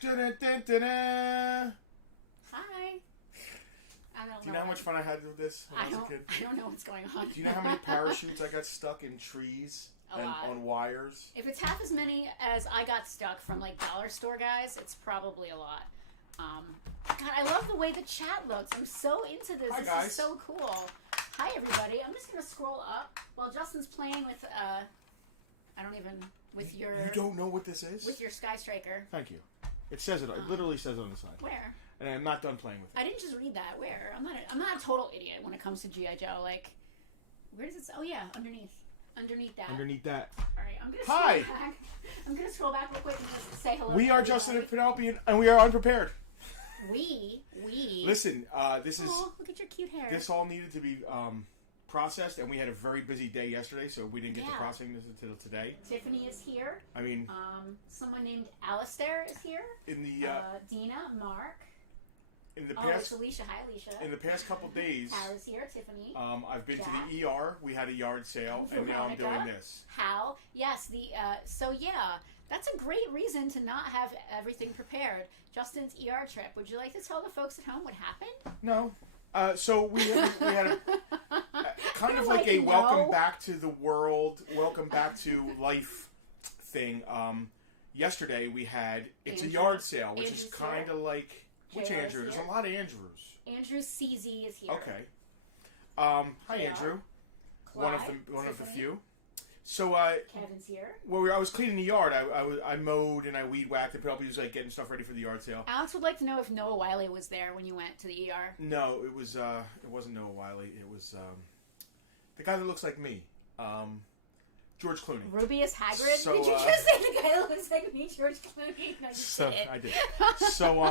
Da-da-da-da-da. Hi. I don't know. Do you know how much fun I had with this when I was a kid? I don't know what's going on. Do you know how many parachutes I got stuck in trees and on wires? If it's half as many as I got stuck from like dollar store guys, it's probably a lot. God, I love the way the chat looks. I'm so into this. Hi, this guys. is so cool. Hi, everybody. I'm just going to scroll up while Justin's playing with, I don't even, with your... You don't know what this is? With your Sky Striker. Thank you. It says it. It literally says it on the side. Where? And I'm not done playing with it. I didn't just read that. Where? I'm not a total idiot when it comes to G.I. Joe. Like, where does it say? Oh, yeah, underneath. Underneath that. Underneath that. All right, I'm going to scroll back. I'm going to scroll back real quick and just say hello. We are Justin and Penelope, and we are unprepared. We. Listen, this is... Oh, look at your cute hair. This all needed to be processed, and we had a very busy day yesterday, so we didn't get to processing this until today. Tiffany is here. I mean... someone named Alistair is here. In the... Dina, Mark. In the past... it's Alicia. Hi, Alicia. In the past couple days... Hal is here. Tiffany. I've been Jack. to the ER. We had a yard sale, and now I'm doing this. Hal. Yes, so yeah... That's a great reason to not have everything prepared. Justin's ER trip. Would you like to tell the folks at home what happened? No. So we had a kind of like a welcome back to the world, welcome back to life thing. Yesterday we had It's a yard sale, which is kind of like... Which Andrew? There's a lot of Andrews. Andrew CZ is here. Okay. Hi, Andrew. Clyde, one of the few. So, Kevin's here. Well, I was cleaning the yard. I mowed and I weed whacked, and Penelope was like getting stuff ready for the yard sale. Alex would like to know if Noah Wiley was there when you went to the ER. No, it wasn't Noah Wiley. It was the guy that looks like me, George Clooney. Rubius Hagrid. So, did you just say the guy that looks like me, George Clooney? No, you didn't. I did. So,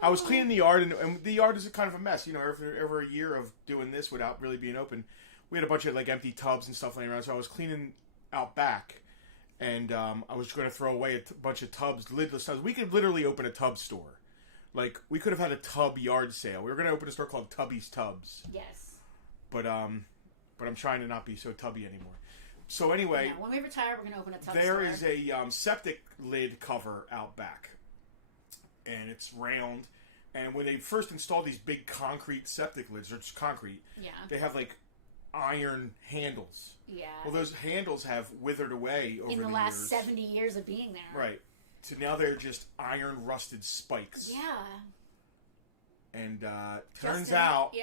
I was cleaning the yard, and the yard is kind of a mess. You know, over a year of doing this without really being open. We had a bunch of like empty tubs and stuff laying around, so I was cleaning out back, and I was going to throw away a bunch of tubs, lidless tubs. We could literally open a tub store. Like, we could have had a tub yard sale. We were going to open a store called Tubby's Tubs. Yes. But I'm trying to not be so tubby anymore. So anyway... Yeah, when we retire, we're going to open a tub store. There is a septic lid cover out back, and it's round. And when they first installed these big concrete septic lids, they're just concrete. Yeah. They have, like, iron handles. Yeah. Well, those handles have withered away over the years. In the last 70 years of being there. Right. So now they're just iron rusted spikes. Yeah. And turns out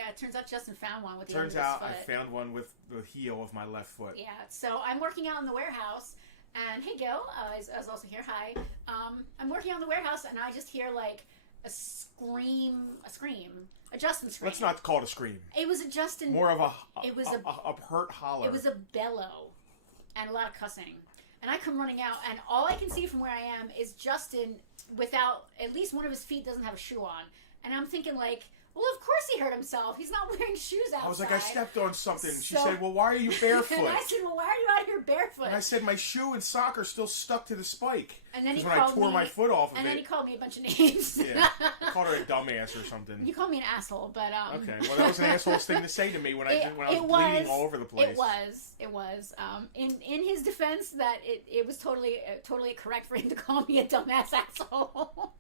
Justin found one with the turns end of his out foot. I found one with the heel of my left foot. Yeah. So I'm working out in the warehouse, and hey, Gil is also here. Hi. I'm working out in the warehouse, and I just hear like a Justin scream. Let's not call it a scream. It was a Justin. More of a hurt holler. It was a bellow, and a lot of cussing. And I come running out, and all I can see from where I am is Justin without, at least one of his feet doesn't have a shoe on. And I'm thinking like, well, of course he hurt himself. He's not wearing shoes outside. I was like, I stepped on something. She said, well, why are you barefoot? And I said, well, why are you out here barefoot? And I said, my shoe and sock are still stuck to the spike. And then when I tore my foot off of it. And then he called me a bunch of names. Yeah. I called her a dumbass or something. You called me an asshole, but okay, well, that was an asshole's thing to say to me when I was bleeding all over the place. It was. In his defense, that it was totally correct for him to call me a dumbass asshole.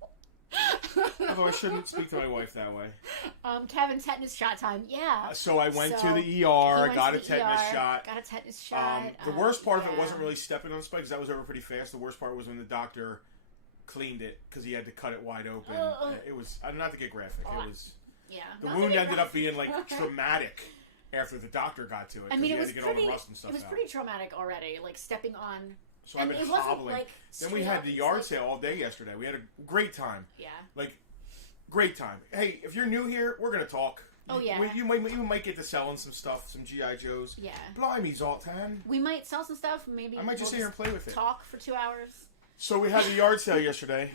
Although I shouldn't speak to my wife that way. Kevin, tetanus shot time. Yeah. So I went to the ER, got a tetanus shot. Got a tetanus shot. The worst part of it wasn't really stepping on the spike, because that was over pretty fast. The worst part was when the doctor cleaned it, because he had to cut it wide open. It was, not to get graphic, it was... Yeah. The wound ended up being, like, traumatic after the doctor got to it. I mean, it was to get all the rust and stuff It was pretty traumatic already, like, stepping on... So I've been hobbling. Then we had the yard sale all day yesterday. We had a great time. Yeah. Like, great time. Hey, if you're new here, we're going to talk. Oh, yeah. You might get to selling some stuff, some G.I. Joes. Yeah. Blimey, Zoltan. We might sell some stuff. Maybe I might just sit here and play with it. Talk for 2 hours. So we had the yard sale yesterday.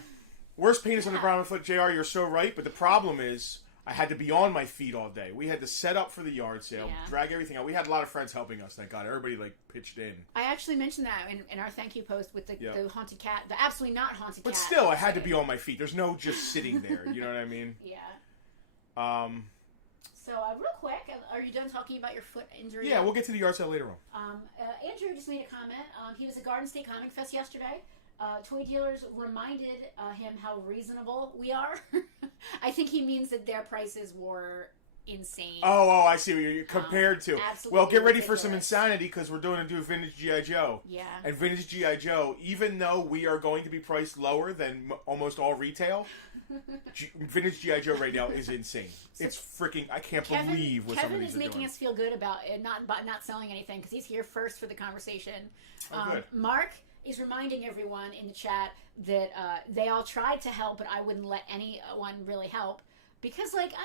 Worst penis on the bottom of the foot, JR, you're so right. But the problem is, I had to be on my feet all day. We had to set up for the yard sale, drag everything out. We had a lot of friends helping us, thank God. Everybody, like, pitched in. I actually mentioned that in our thank you post with the haunted cat. The absolutely not haunted cat. But still, I had to be on my feet. There's no just sitting there. You know what I mean? Yeah. So, real quick, are you done talking about your foot injury? Yeah, we'll get to the yard sale later on. Andrew just made a comment. He was at Garden State Comic Fest yesterday. toy dealers reminded him how reasonable we are. I think he means that their prices were insane. Oh, I see what you're compared to. Absolutely Well, get ready ridiculous. for some insanity because we're doing Vintage G.I. Joe. Yeah. And Vintage G.I. Joe, even though we are going to be priced lower than almost all retail, Vintage G.I. Joe right now is insane. It's freaking, I can't believe what some of Kevin these is are making doing. us feel good about it, not selling anything because he's here first for the conversation. Oh, good. Mark is reminding everyone in the chat that they all tried to help, but I wouldn't let anyone really help. Because, like, you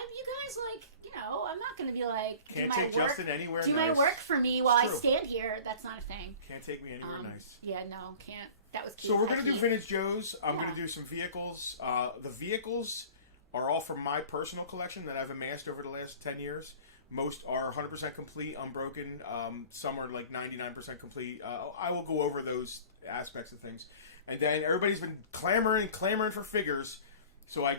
guys, like, you know, I'm not going to be like, Can't take Justin anywhere do nice. my work for me while I true. stand here. That's not a thing. Can't take me anywhere nice. Yeah, no, can't. That was cute. So we're going to do Vintage Joe's. I'm going to do some vehicles. The vehicles are all from my personal collection that I've amassed over the last 10 years. Most are 100% complete, unbroken. Some are like 99% complete. I will go over those aspects of things. And then everybody's been clamoring for figures. So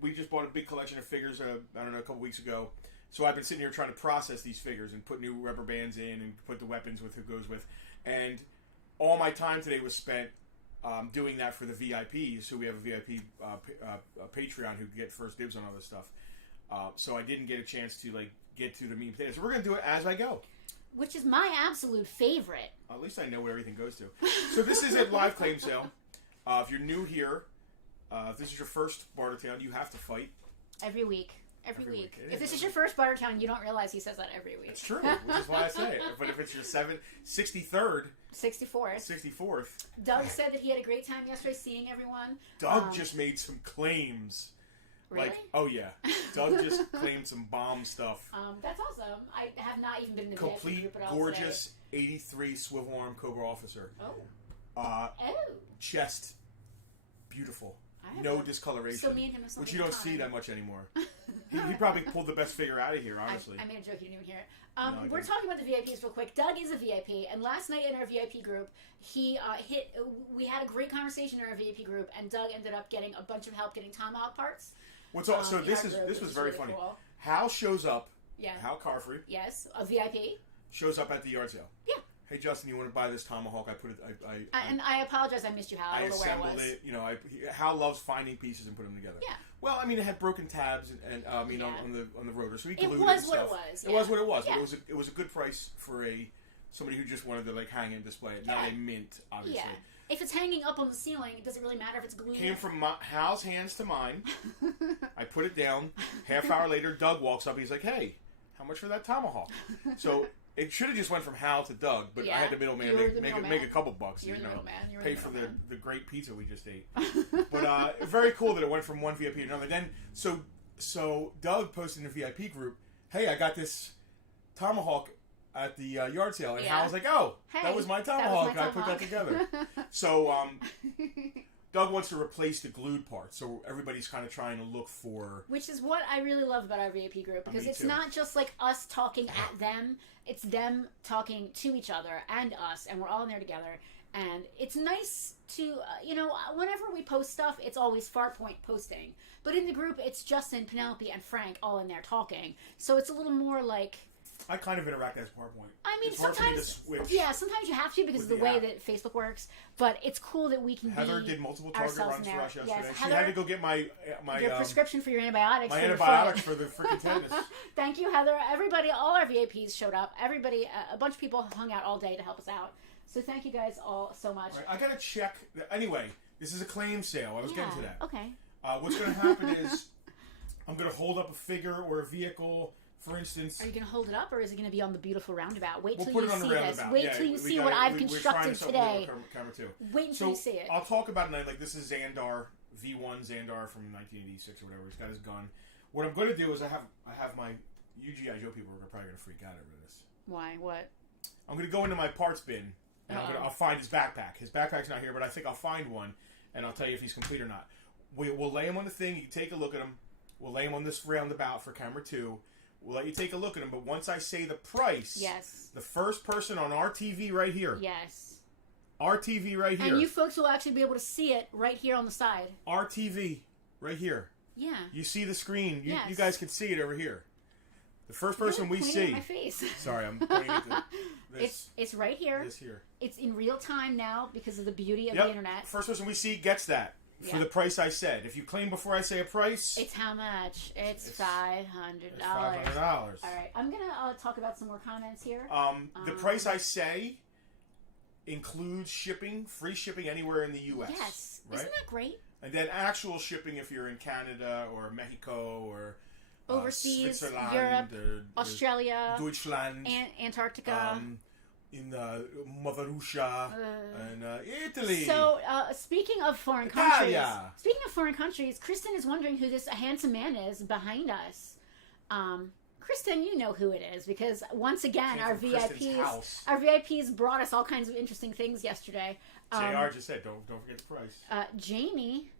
we just bought a big collection of figures, I don't know, a couple weeks ago. So I've been sitting here trying to process these figures and put new rubber bands in and put the weapons with who goes with. And all my time today was spent doing that for the VIPs. So we have a VIP Patreon who get first dibs on all this stuff. So I didn't get a chance to like get through the meat and potatoes. So we're going to do it as I go. Which is my absolute favorite. At least I know what everything goes to. So this is a live claim sale. If you're new here, if this is your first Bartertown, you have to fight. Every week. Every week. If this is your first Bartertown, you don't realize he says that every week. It's true, which is why I say it. But if it's your 63rd, 64th. Doug said that he had a great time yesterday seeing everyone. Doug just made some claims. Really? Like, oh yeah. Doug just claimed some bomb stuff. That's awesome. I have not even been in the VIP Complete, group, but I'll gorgeous, say. 83 swivel arm Cobra officer. Oh. Chest, beautiful. I have No one. discoloration. So me and him have something which you don't in see common. that much anymore. he probably pulled the best figure out of here, honestly. I made a joke, you didn't even hear it. No, we're talking about the VIPs real quick. Doug is a VIP, and last night in our VIP group, we had a great conversation in our VIP group, and Doug ended up getting a bunch of help getting Tomahawk parts. So this was very funny. Cool. Hal shows up. Yeah. Hal Carfrey. Yes, a VIP. Shows up at the yard sale. Yeah. Hey Justin, you want to buy this Tomahawk? I put it. And I apologize, I missed you, Hal. I don't know where I assembled was. it. You know, Hal loves finding pieces and putting them together. Yeah. Well, I mean, it had broken tabs and on the rotor, so he glued It it was and what stuff. it was. It was what it was. Yeah. It was a good price for somebody who just wanted to like hang and display it, not a mint, obviously. Yeah. If it's hanging up on the ceiling, it doesn't really matter if it's glued. Came from Hal's hands to mine. I put it down. Half hour later, Doug walks up. He's like, "Hey, how much for that Tomahawk?" So it should have just went from Hal to Doug, but I had the middleman make a couple bucks. You're the middleman. Pay for the great pizza we just ate. But very cool that it went from one VIP to another. Then so Doug posted in the VIP group, "Hey, I got this Tomahawk at the yard sale," and Hal was like, "Oh, hey, that was my Tomahawk. I put that together." So Doug wants to replace the glued part, so everybody's kind of trying to look for... Which is what I really love about our VIP group, because it's not just like us talking at them, it's them talking to each other and us, and we're all in there together. And it's nice to, whenever we post stuff, it's always Farpoint posting. But in the group, it's Justin, Penelope, and Frank all in there talking. So it's a little more like... I kind of interact as Farpoint. I mean, it's hard sometimes, for me to switch. Yeah, sometimes you have to because of the way that Facebook works. But it's cool that we can Heather be did multiple Target runs for us yesterday. Yes, she Heather, had to go get my your prescription for your antibiotics. My for antibiotics for the freaking tetanus. Thank you, Heather. Everybody, all our VIPs showed up. Everybody, a bunch of people hung out all day to help us out. So thank you guys all so much. Right, I gotta check. Anyway, this is a claim sale. I was getting to that. Okay. What's going to happen is I'm going to hold up a figure or a vehicle. For instance, are you going to hold it up, or is it going to be on the beautiful roundabout? Wait till we'll you put it on see the this. roundabout. Wait till you see what I've constructed today. Camera too. Wait until you see it. I'll talk about it. Like this is Xandar V1 Xandar from 1986 or whatever. He's got his gun. What I'm going to do is I have my UGI Joe people are probably going to freak out over this. Why? What? I'm going to go into my parts bin and I'll find his backpack. His backpack's not here, but I think I'll find one and I'll tell you if he's complete or not. We'll lay him on the thing. You can take a look at him. We'll lay him on this roundabout for camera 2. We'll let you take a look at him, but once I say the price, yes, the first person on our TV right here, yes, our TV right here, and you folks will actually be able to see it right here on the side. Our TV right here. Yeah. You see the screen. Yes. You guys can see it over here. The first person we see. My face. Sorry, I'm pointing at this. It's right here. This here. It's in real time now because of the beauty of the internet. First person we see gets that for the price I said. If you claim before I say a price, it's how much? It's $500. It's $500. All right, I'm gonna talk about some more comments here. The price I say includes shipping, free shipping anywhere in the U.S. Yes, right? Isn't that great? And then actual shipping if you're in Canada or Mexico or overseas, Switzerland, Europe, or Australia, Deutschland, Antarctica, in Mother Russia, and Italy. So, speaking of foreign countries, Kristen is wondering who this handsome man is behind us. Kristen, you know who it is because once again, our VIPs brought us all kinds of interesting things yesterday. JR just said, "Don't forget the price." Jamie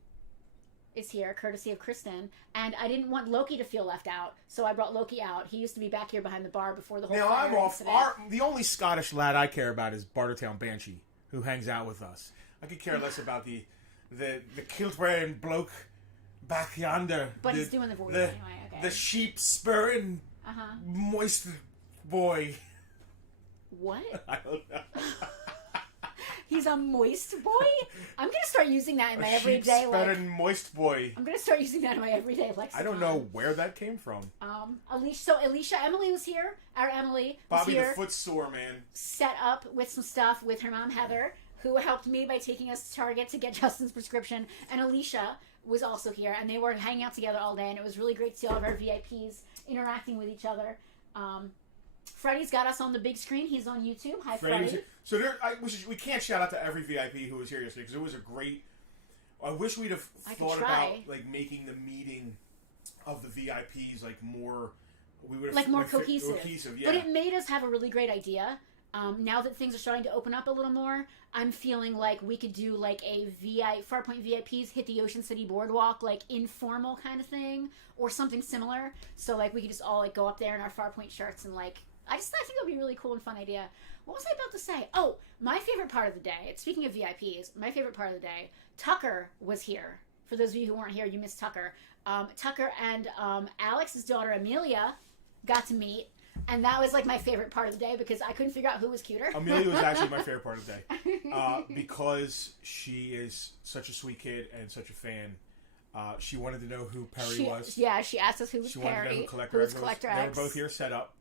is here, courtesy of Kristen, and I didn't want Loki to feel left out, so I brought Loki out. He used to be back here behind the bar before the whole. Now I'm off. The only Scottish lad I care about is Bartertown Banshee, who hangs out with us. I could care less about the kilt wearing bloke back yonder. But he's doing the voice anyway. Okay. The sheep spurring moist boy. What? I don't know. He's a moist boy? I'm going to start using that in my everyday life. Moist boy. I'm going to start using that in my everyday lexicon. I don't know where that came from. Alicia, Emily was here. Our Emily was Bobby here. The foot sore, man. Set up with some stuff with her mom, Heather, who helped me by taking us to Target to get Justin's prescription. And Alicia was also here. And they were hanging out together all day. And it was really great to see all of our VIPs interacting with each other. Freddie's got us on the big screen. He's on YouTube. Hi, Freddie. So we can't shout out to every VIP who was here yesterday because it was a great. I wish we'd have thought about making the meeting of the VIPs more. We would have more cohesive. Yeah. But it made us have a really great idea. Now that things are starting to open up a little more, I'm feeling like we could do a Farpoint VIPs hit the Ocean City Boardwalk, informal kind of thing, or something similar. So we could just all go up there in our Farpoint shirts and I think it would be a really cool and fun idea. What was I about to say? Oh, my favorite part of the day. Speaking of VIPs, my favorite part of the day. Tucker was here. For those of you who weren't here, you missed Tucker. Tucker and Alex's daughter Amelia got to meet. And that was my favorite part of the day because I couldn't figure out who was cuter. Amelia was actually my favorite part of the day because she is such a sweet kid and such a fan. She wanted to know who Perry was. Yeah, she asked us who was Perry. She wanted to know who Collector X was. They were both here set up.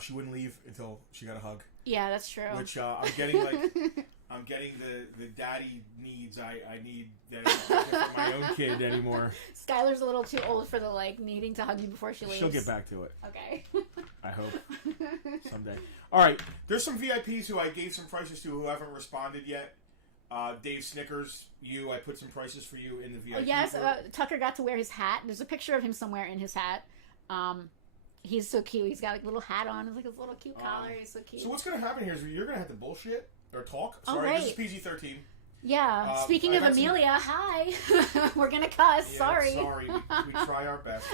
She wouldn't leave until she got a hug. Yeah, that's true. Which I'm getting I'm getting the daddy needs I need that for my own kid anymore. Skylar's a little too old for the needing to hug you before she leaves. She'll get back to it. Okay. I hope someday. All right, there's some VIPs who I gave some prices to who haven't responded yet. Dave Snickers, I put some prices for you in the VIP. Oh yes, Tucker got to wear his hat. There's a picture of him somewhere in his hat. He's so cute. He's got a little hat on. It's his little cute collar. He's so cute. So what's going to happen here is you're going to have to bullshit or talk. Sorry, right. This is PG-13. Yeah. Speaking of Amelia, hi. We're going to cuss. Yeah, sorry. Sorry. We try our best.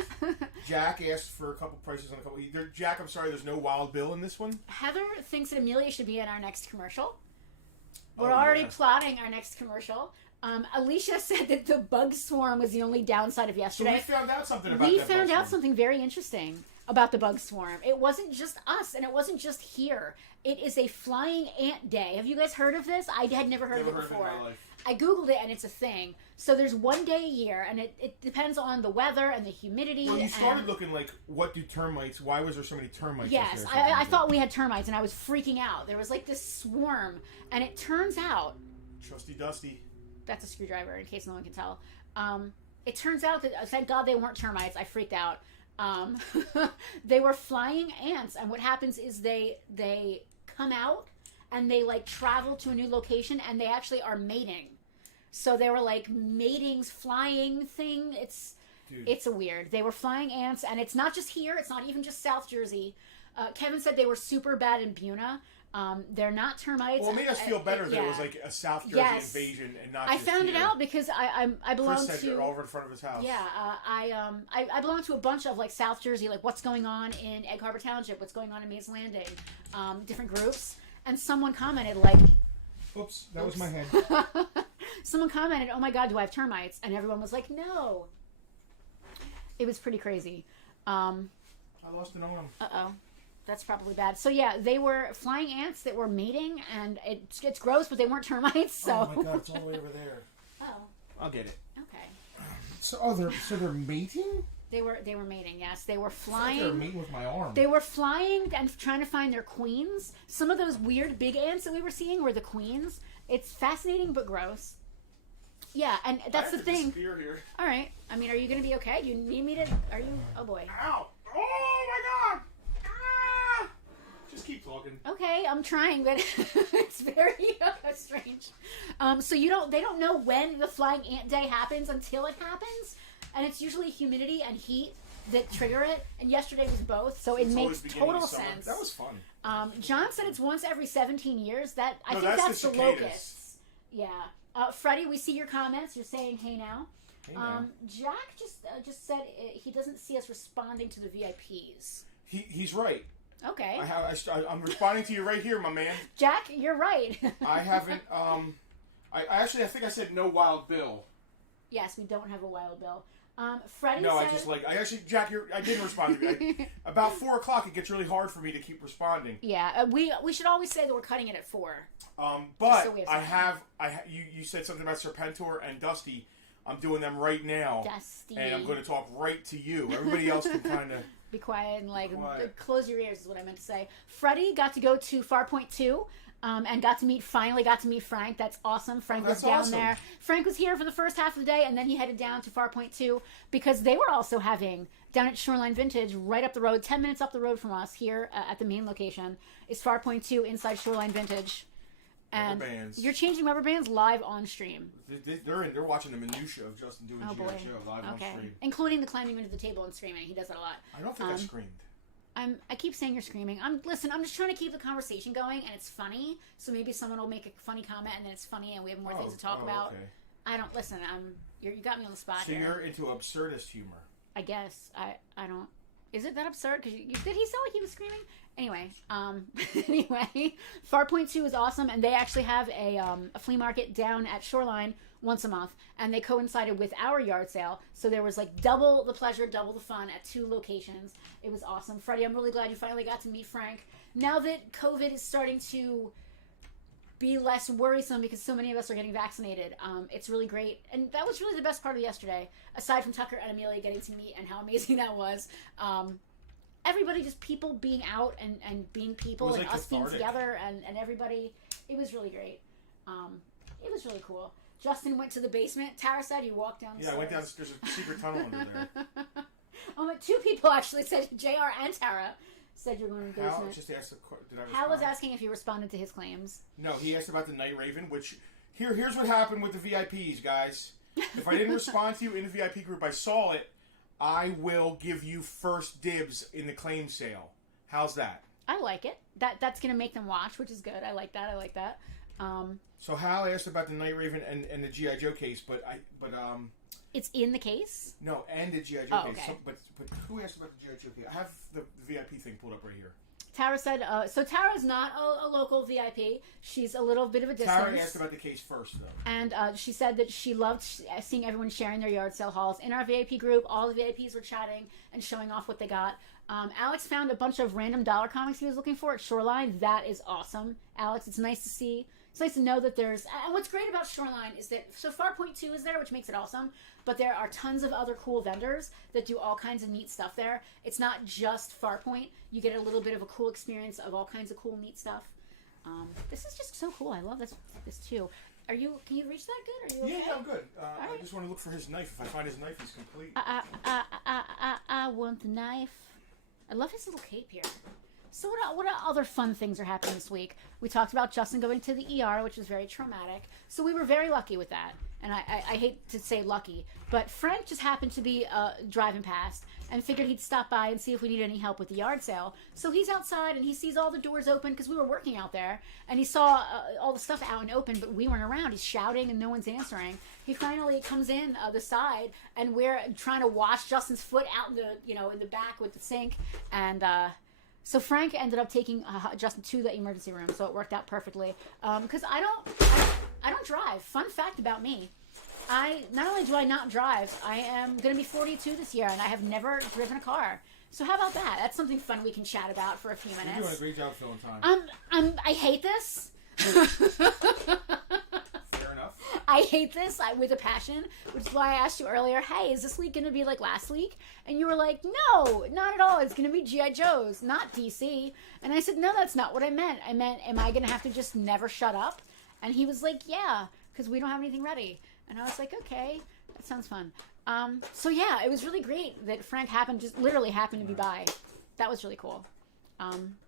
Jack asked for a couple prices on a couple. Jack, I'm sorry, there's no Wild Bill in this one. Heather thinks that Amelia should be in our next commercial. We're already plotting our next commercial. Alicia said that the bug swarm was the only downside of yesterday. So we found out something about We found out something very interesting about the bug swarm. It wasn't just us, and it wasn't just here. It is a flying ant day. Have you guys heard of this? I had never heard of it before. In my life. I googled it, and it's a thing. So there's one day a year, and it depends on the weather and the humidity. Well, you started looking what do termites, why was there so many termites? Yes, I thought we had termites, and I was freaking out. There was this swarm, and it turns out... Trusty Dusty. That's a screwdriver, in case no one can tell. It turns out that, thank God they weren't termites. I freaked out. They were flying ants, and what happens is they come out, and they travel to a new location, and they actually are mating. So they were matings, flying thing. It's a weird. They were flying ants, and it's not just here. It's not even just South Jersey. Kevin said they were super bad in Buna. They're not termites. Well, it made us feel better that it was a South Jersey invasion and not. I found it out because I belong Chris said to. they're all over in front of his house. Yeah, I belong to a bunch of South Jersey, what's going on in Egg Harbor Township, what's going on in Mays Landing, different groups, and someone commented "Oops, that was my head." Someone commented, "Oh my God, do I have termites?" And everyone was like, "No." It was pretty crazy. I lost an arm. Uh-oh. That's probably bad. So yeah, they were flying ants that were mating, and it's gross, but they weren't termites. So. Oh my god, it's all the way over there. Oh. I'll get it. Okay. So they're mating? They were mating. Yes, they were I flying. they're mating with my arm. They were flying and trying to find their queens. Some of those weird big ants that we were seeing were the queens. It's fascinating but gross. Yeah, and that's the thing. Here. All right. I mean, are you going to be okay? You need me to? Are you? Oh boy. Ow! Oh my god! Ah! Just keep talking. Okay, I'm trying, but it's very strange. So they don't know when the flying ant day happens until it happens, and it's usually humidity and heat that trigger it. And yesterday was both, so it makes total sense. That was fun. John said it's once every 17 years. I think that's the cicadas. Locusts. Yeah. Freddie, we see your comments. You're saying hey now. Hey now. Jack just said he doesn't see us responding to the VIPs. He's right. Okay. I'm responding to you right here, my man. Jack, you're right. I haven't. I think I said no Wild Bill. Yes, we don't have a Wild Bill. Freddie no, said... Jack, I didn't respond to you. About 4 o'clock, it gets really hard for me to keep responding. Yeah, we should always say that we're cutting it at 4. But so you said something about Serpentor and Dusty. I'm doing them right now. Dusty. And I'm going to talk right to you. Everybody else can kind of... Be quiet and close your ears is what I meant to say. Freddie got to go to Farpoint 2. And finally got to meet Frank. That's awesome. Frank was down there. Frank was here for the first half of the day, and then he headed down to Farpoint 2 because they were also having, down at Shoreline Vintage, right up the road, 10 minutes up the road from us here at the main location, is Farpoint 2 inside Shoreline Vintage. And rubber bands. You're changing rubber bands live on stream. They're watching the minutia of Justin doing G.I. Joe live on stream. Including the climbing into the table and screaming. He does that a lot. I don't think I screamed. I keep saying you're screaming. I'm just trying to keep the conversation going, and it's funny. So maybe someone will make a funny comment, and then it's funny, and we have more things to talk about. Okay. I don't listen. You got me on the spot. So you're into absurdist humor. I guess I don't. Is it that absurd? Because did he sound like he was screaming? Anyway, Farpoint 2 is awesome, and they actually have a flea market down at Shoreline once a month, and they coincided with our yard sale, so there was like double the pleasure, double the fun at 2 locations. It was awesome. Freddie, I'm really glad you finally got to meet Frank. Now that COVID is starting to be less worrisome because so many of us are getting vaccinated, it's really great, and that was really the best part of yesterday, aside from Tucker and Amelia getting to meet and how amazing that was. Everybody, just people being out and being people, and us being together, and everybody, it was really great. It was really cool. Justin went to the basement. Tara said you walked downstairs. Yeah, I went downstairs. There's a secret tunnel under there. 2 people actually said, JR and Tara said you're going to the basement. Hal just asked, did I respond? Hal was asking if you responded to his claims. No, he asked about the Night Raven, which, here's what happened with the VIPs, guys. If I didn't respond to you in the VIP group, I saw it, I will give you first dibs in the claim sale. How's that? I like it. That's going to make them watch, which is good. I like that. So Hal asked about the Night Raven and the G.I. Joe case, but it's in the case? No, and the G.I. Joe case. Okay. So, but who asked about the G.I. Joe case? I have the VIP thing pulled up right here. Tara said, so Tara's not a local VIP. She's a little bit of a distance. Tara asked about the case first, though. And she said that she loved seeing everyone sharing their yard sale hauls. In our VIP group, all the VIPs were chatting and showing off what they got. Alex found a bunch of random dollar comics he was looking for at Shoreline. That is awesome. Alex, it's nice to see. It's nice to know that there's... And what's great about Shoreline is that... So Farpoint 2 is there, which makes it awesome. But there are tons of other cool vendors that do all kinds of neat stuff there. It's not just Farpoint. You get a little bit of a cool experience of all kinds of cool, neat stuff. This is just so cool. I love this too. Can you reach that good? Are you okay? Yeah, I'm good. Right. I just want to look for his knife. If I find his knife, he's complete. I want the knife. I love his little cape here. So what other fun things are happening this week? We talked about Justin going to the ER, which was very traumatic. So we were very lucky with that. And I hate to say lucky, but Frank just happened to be driving past and figured he'd stop by and see if we needed any help with the yard sale. So he's outside and he sees all the doors open because we were working out there. And he saw all the stuff out and open, but we weren't around. He's shouting and no one's answering. He finally comes in the side, and we're trying to wash Justin's foot out in the back with the sink. And so Frank ended up taking Justin to the emergency room, so it worked out perfectly. Because I don't drive. Fun fact about me. Not only do I not drive, I am going to be 42 this year, and I have never driven a car. So how about that? That's something fun we can chat about for a few minutes. You're doing a great job filling time. I hate this. Fair enough. I hate this with a passion, which is why I asked you earlier, hey, is this week going to be like last week? And you were like, no, not at all. It's going to be G.I. Joe's, not DC. And I said, no, that's not what I meant. I meant, am I going to have to just never shut up? And he was like, yeah, because we don't have anything ready. And I was like, okay, that sounds fun. So yeah, it was really great that Frank literally happened to be by. That was really cool.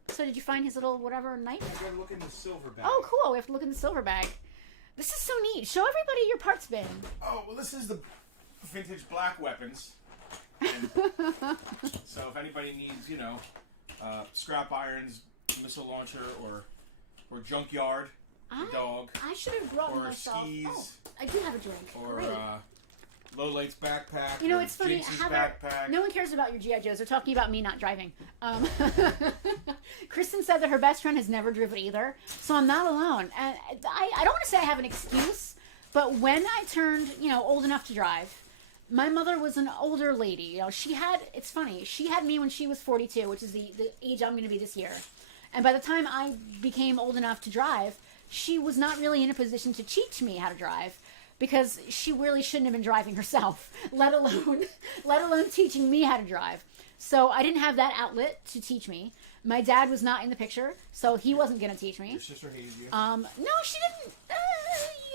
So did you find his little whatever knife? I gotta look in the silver bag. Oh, cool. We have to look in the silver bag. This is so neat. Show everybody your parts bin. Oh, well, this is the vintage black weapons. And so if anybody needs, scrap irons, missile launcher, or junkyard, dog. I should have brought one myself. Or skis. Oh, I do have a drink. Or Great. Lowlight's backpack. You know, it's funny. Backpack. No one cares about your G.I. Joes. They're talking about me not driving. Kristen said that her best friend has never driven either, so I'm not alone. And I don't want to say I have an excuse, but when I turned, old enough to drive, my mother was an older lady. It's funny. She had me when she was 42, which is the age I'm going to be this year. And by the time I became old enough to drive, she was not really in a position to teach me how to drive. Because she really shouldn't have been driving herself, let alone teaching me how to drive. So I didn't have that outlet to teach me. My dad was not in the picture, so he wasn't going to teach me. Your sister hated you? No, she didn't.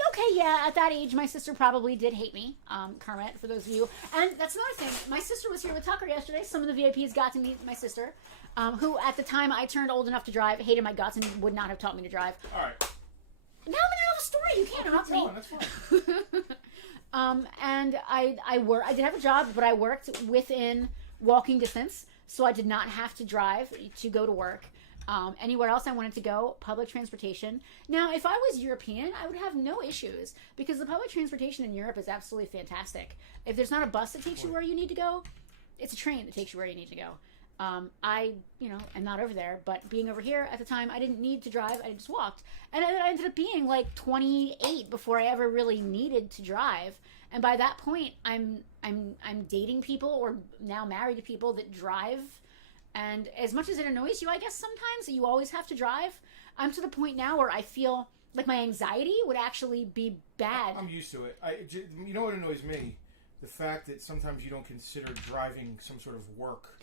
Okay, yeah, at that age, my sister probably did hate me. Kermit, for those of you. And that's another thing. My sister was here with Tucker yesterday. Some of the VIPs got to meet my sister, who at the time I turned old enough to drive, hated my guts and would not have taught me to drive. All right. Now I'm in the middle of a story. You can't interrupt me. That's fine. And I did have a job, but I worked within walking distance, so I did not have to drive to go to work. Anywhere else I wanted to go, public transportation. Now, if I was European, I would have no issues because the public transportation in Europe is absolutely fantastic. If there's not a bus that takes you where you need to go, it's a train that takes you where you need to go. I am not over there, but being over here at the time, I didn't need to drive. I just walked. And I ended up being like 28 before I ever really needed to drive. And by that point, I'm dating people or now married to people that drive. And as much as it annoys you, I guess sometimes that you always have to drive, I'm to the point now where I feel like my anxiety would actually be bad. I'm used to it. You know what annoys me? The fact that sometimes you don't consider driving some sort of work.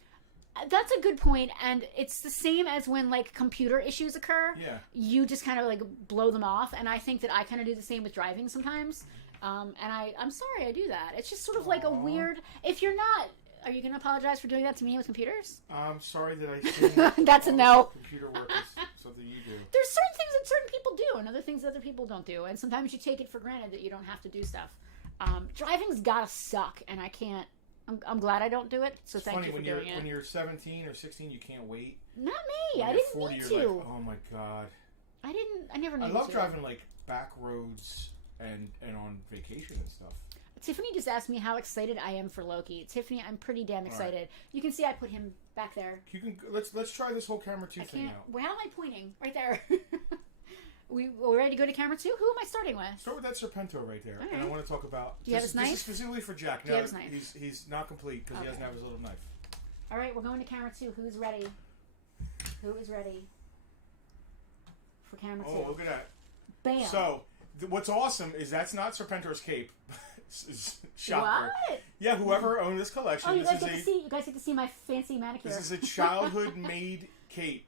That's a good point, and it's the same as when like computer issues occur. Yeah. You just kind of like blow them off, and I think that I kind of do the same with driving sometimes. And I'm sorry I do that. It's just sort of like a weird. If you're not, are you going to apologize for doing that to me with computers? I'm sorry that I think that's a no. Computer work is something you do. There's certain things that certain people do, and other things that other people don't do, and sometimes you take it for granted that you don't have to do stuff. Driving's gotta suck, and I can't. I'm glad I don't do it, so thank you for doing it. When you're 17 or 16, you can't wait. Not me. I didn't 40, need you're to. Like, oh my god. I never needed to. I love driving like back roads and on vacation and stuff. Tiffany just asked me how excited I am for Loki. Tiffany, I'm pretty damn excited. Right. You can see I put him back there. Let's try this whole camera 2 thing out. Well, how am I pointing? Right there. We're ready to go to camera 2? Who am I starting with? Start with that Serpentor right there. Okay. And I want to talk about... Do you have his knife? This is specifically for Jack. Do you have his knife? He's not complete because he doesn't have his little knife. All right, we're going to camera 2. Who's ready? Who is ready for camera 2? Oh, look at that. Bam. So, what's awesome is that's not Serpentor's cape. Shocker. What? Yeah, whoever owned this collection. Oh, you guys get to see my fancy manicure. This is a childhood-made cape.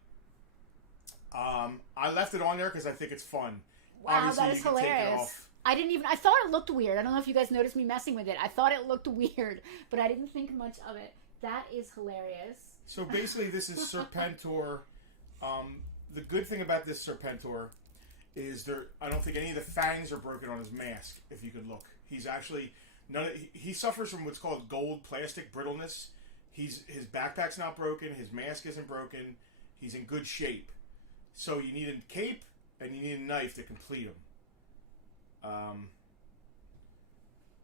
I left it on there because I think it's fun. Wow, Obviously, that is hilarious. I thought it looked weird. I don't know if you guys noticed me messing with it. I thought it looked weird, but I didn't think much of it. That is hilarious. So basically, this is Serpentor. The good thing about this Serpentor is I don't think any of the fangs are broken on his mask. If you could look, he's actually he suffers from what's called gold plastic brittleness. His backpack's not broken. His mask isn't broken. He's in good shape. So you need a cape and you need a knife to complete him.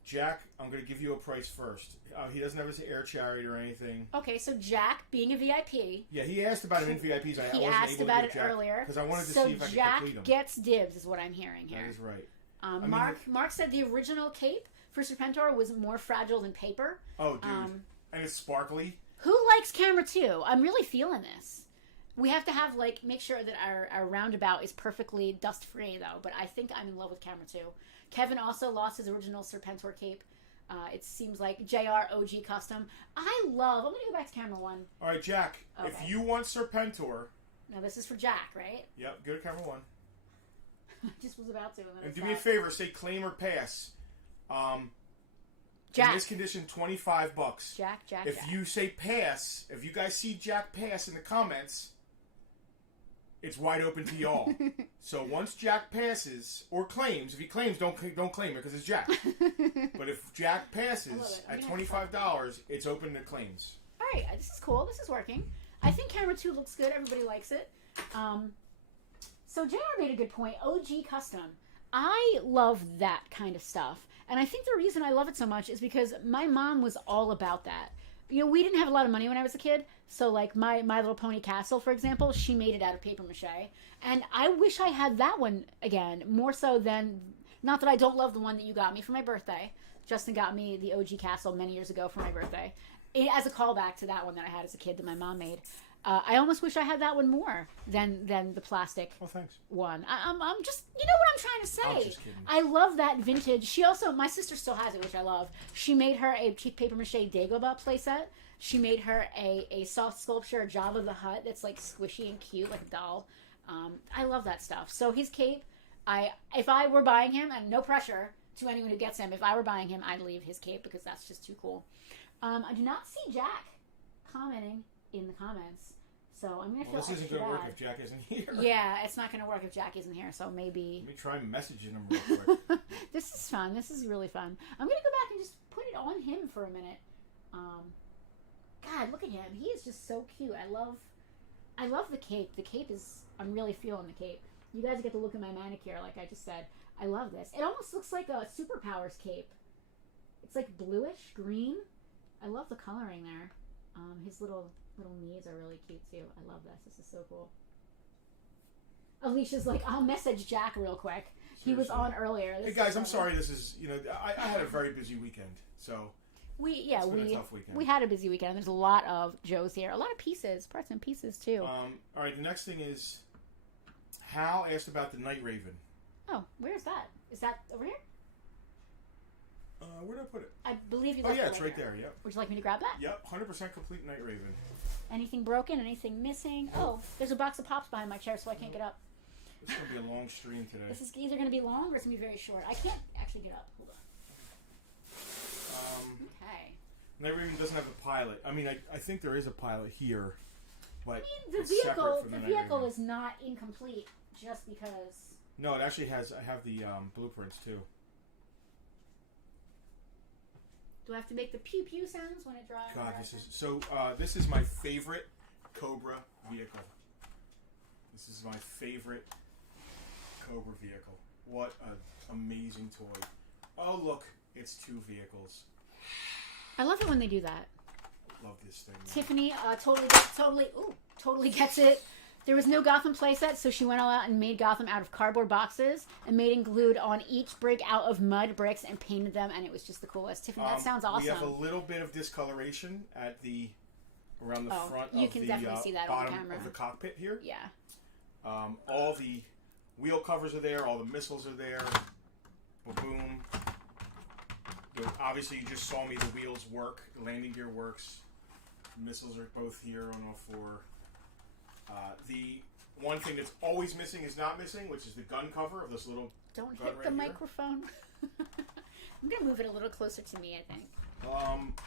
Jack, I'm going to give you a price first. He doesn't have his air chariot or anything. Okay, so Jack, being a VIP... Yeah, he asked about him in VIPs. He asked about it earlier. Because I wanted to see if I could complete him. So Jack gets dibs, is what I'm hearing here. That is right. Mark said the original cape for Serpentor was more fragile than paper. Oh, dude. And it's sparkly. Who likes camera 2? I'm really feeling this. We have to have, like, make sure that our roundabout is perfectly dust-free, though. But I think I'm in love with camera 2. Kevin also lost his original Serpentor cape. It seems like JR OG custom. I'm going to go back to camera 1. All right, Jack. Okay. If you want Serpentor... Now, this is for Jack, right? Yep, go to camera 1. I just was about to. And do me a favor, say claim or pass. Jack. In this condition, $25. Jack. If you say pass, if you guys see Jack pass in the comments, it's wide open to y'all. So once Jack passes or claims, if he claims, don't claim it because it's Jack. But if Jack passes at $25, it's open to claims. All right, this is cool. This is working. I think camera 2 looks good. Everybody likes it. So JR made a good point. OG custom. I love that kind of stuff. And I think the reason I love it so much is because my mom was all about that. You know, we didn't have a lot of money when I was a kid. So, like, My Little Pony Castle, for example, she made it out of paper mache. And I wish I had that one again, more so than... Not that I don't love the one that you got me for my birthday. Justin got me the OG Castle many years ago for my birthday. As a callback to that one that I had as a kid that my mom made. I almost wish I had that one more than the plastic one. I'm just, you know what I'm trying to say. I'm just kidding. I love that vintage. She also, my sister still has it, which I love. She made her a paper mache Dagobah playset. She made her a soft sculpture, a Jabba the Hutt that's like squishy and cute, like a doll. I love that stuff. So his cape, if I were buying him, and no pressure to anyone who gets him, if I were buying him, I'd leave his cape because that's just too cool. I do not see Jack commenting in the comments. So I'm going to feel this isn't going to work if Jack isn't here. Yeah, it's not going to work if Jack isn't here, so maybe... Let me try messaging him real quick. This is fun. This is really fun. I'm going to go back and just put it on him for a minute. God, look at him. He is just so cute. I love the cape. The cape is... I'm really feeling the cape. You guys get to look at my manicure, like I just said. I love this. It almost looks like a Superpowers cape. It's like bluish, green. I love the coloring there. His little knees are really cute too. I love this. This is so cool. Alicia's like, I'll message Jack real quick. Seriously. He was on earlier. Hey guys, I'm sorry. This is, I had a very busy weekend, so it's been a tough weekend. We had a busy weekend. There's a lot of Joes here, a lot of pieces, parts and pieces too. All right, the next thing is Hal asked about the Night Raven. Oh, where's that? Is that over here? Where did I put it? I believe you. Oh yeah, it's right there. Yep. Would you like me to grab that? Yep, 100% complete Night Raven. Anything broken? Anything missing? Oh, there's a box of pops behind my chair, so I can't get up. This is gonna be a long stream today. This is either gonna be long or it's gonna be very short. I can't actually get up. Hold on. Okay. Night Raven doesn't have a pilot. I mean, I think there is a pilot here, but the vehicle is not incomplete just because. No, it actually has. I have the blueprints too. Do I have to make the pew pew sounds when it drives? God, this is my favorite Cobra vehicle. This is my favorite Cobra vehicle. What an amazing toy! Oh look, it's 2 vehicles. I love it when they do that. I love this thing. Man. Tiffany totally gets it. There was no Gotham playset, so she went all out and made Gotham out of cardboard boxes and made and glued on each brick out of mud bricks and painted them, and it was just the coolest. Tiffany, that sounds awesome. We have a little bit of discoloration at around the front you can definitely see that bottom on camera. Of the cockpit here. Yeah. All the wheel covers are there. All the missiles are there. Boom. Obviously, you just saw me. The wheels work. The landing gear works. The missiles are both here on all 4. The one thing that's always missing is not missing, which is the gun cover of this little Don't gun hit right the here. microphone. I'm going to move it a little closer to me, I think.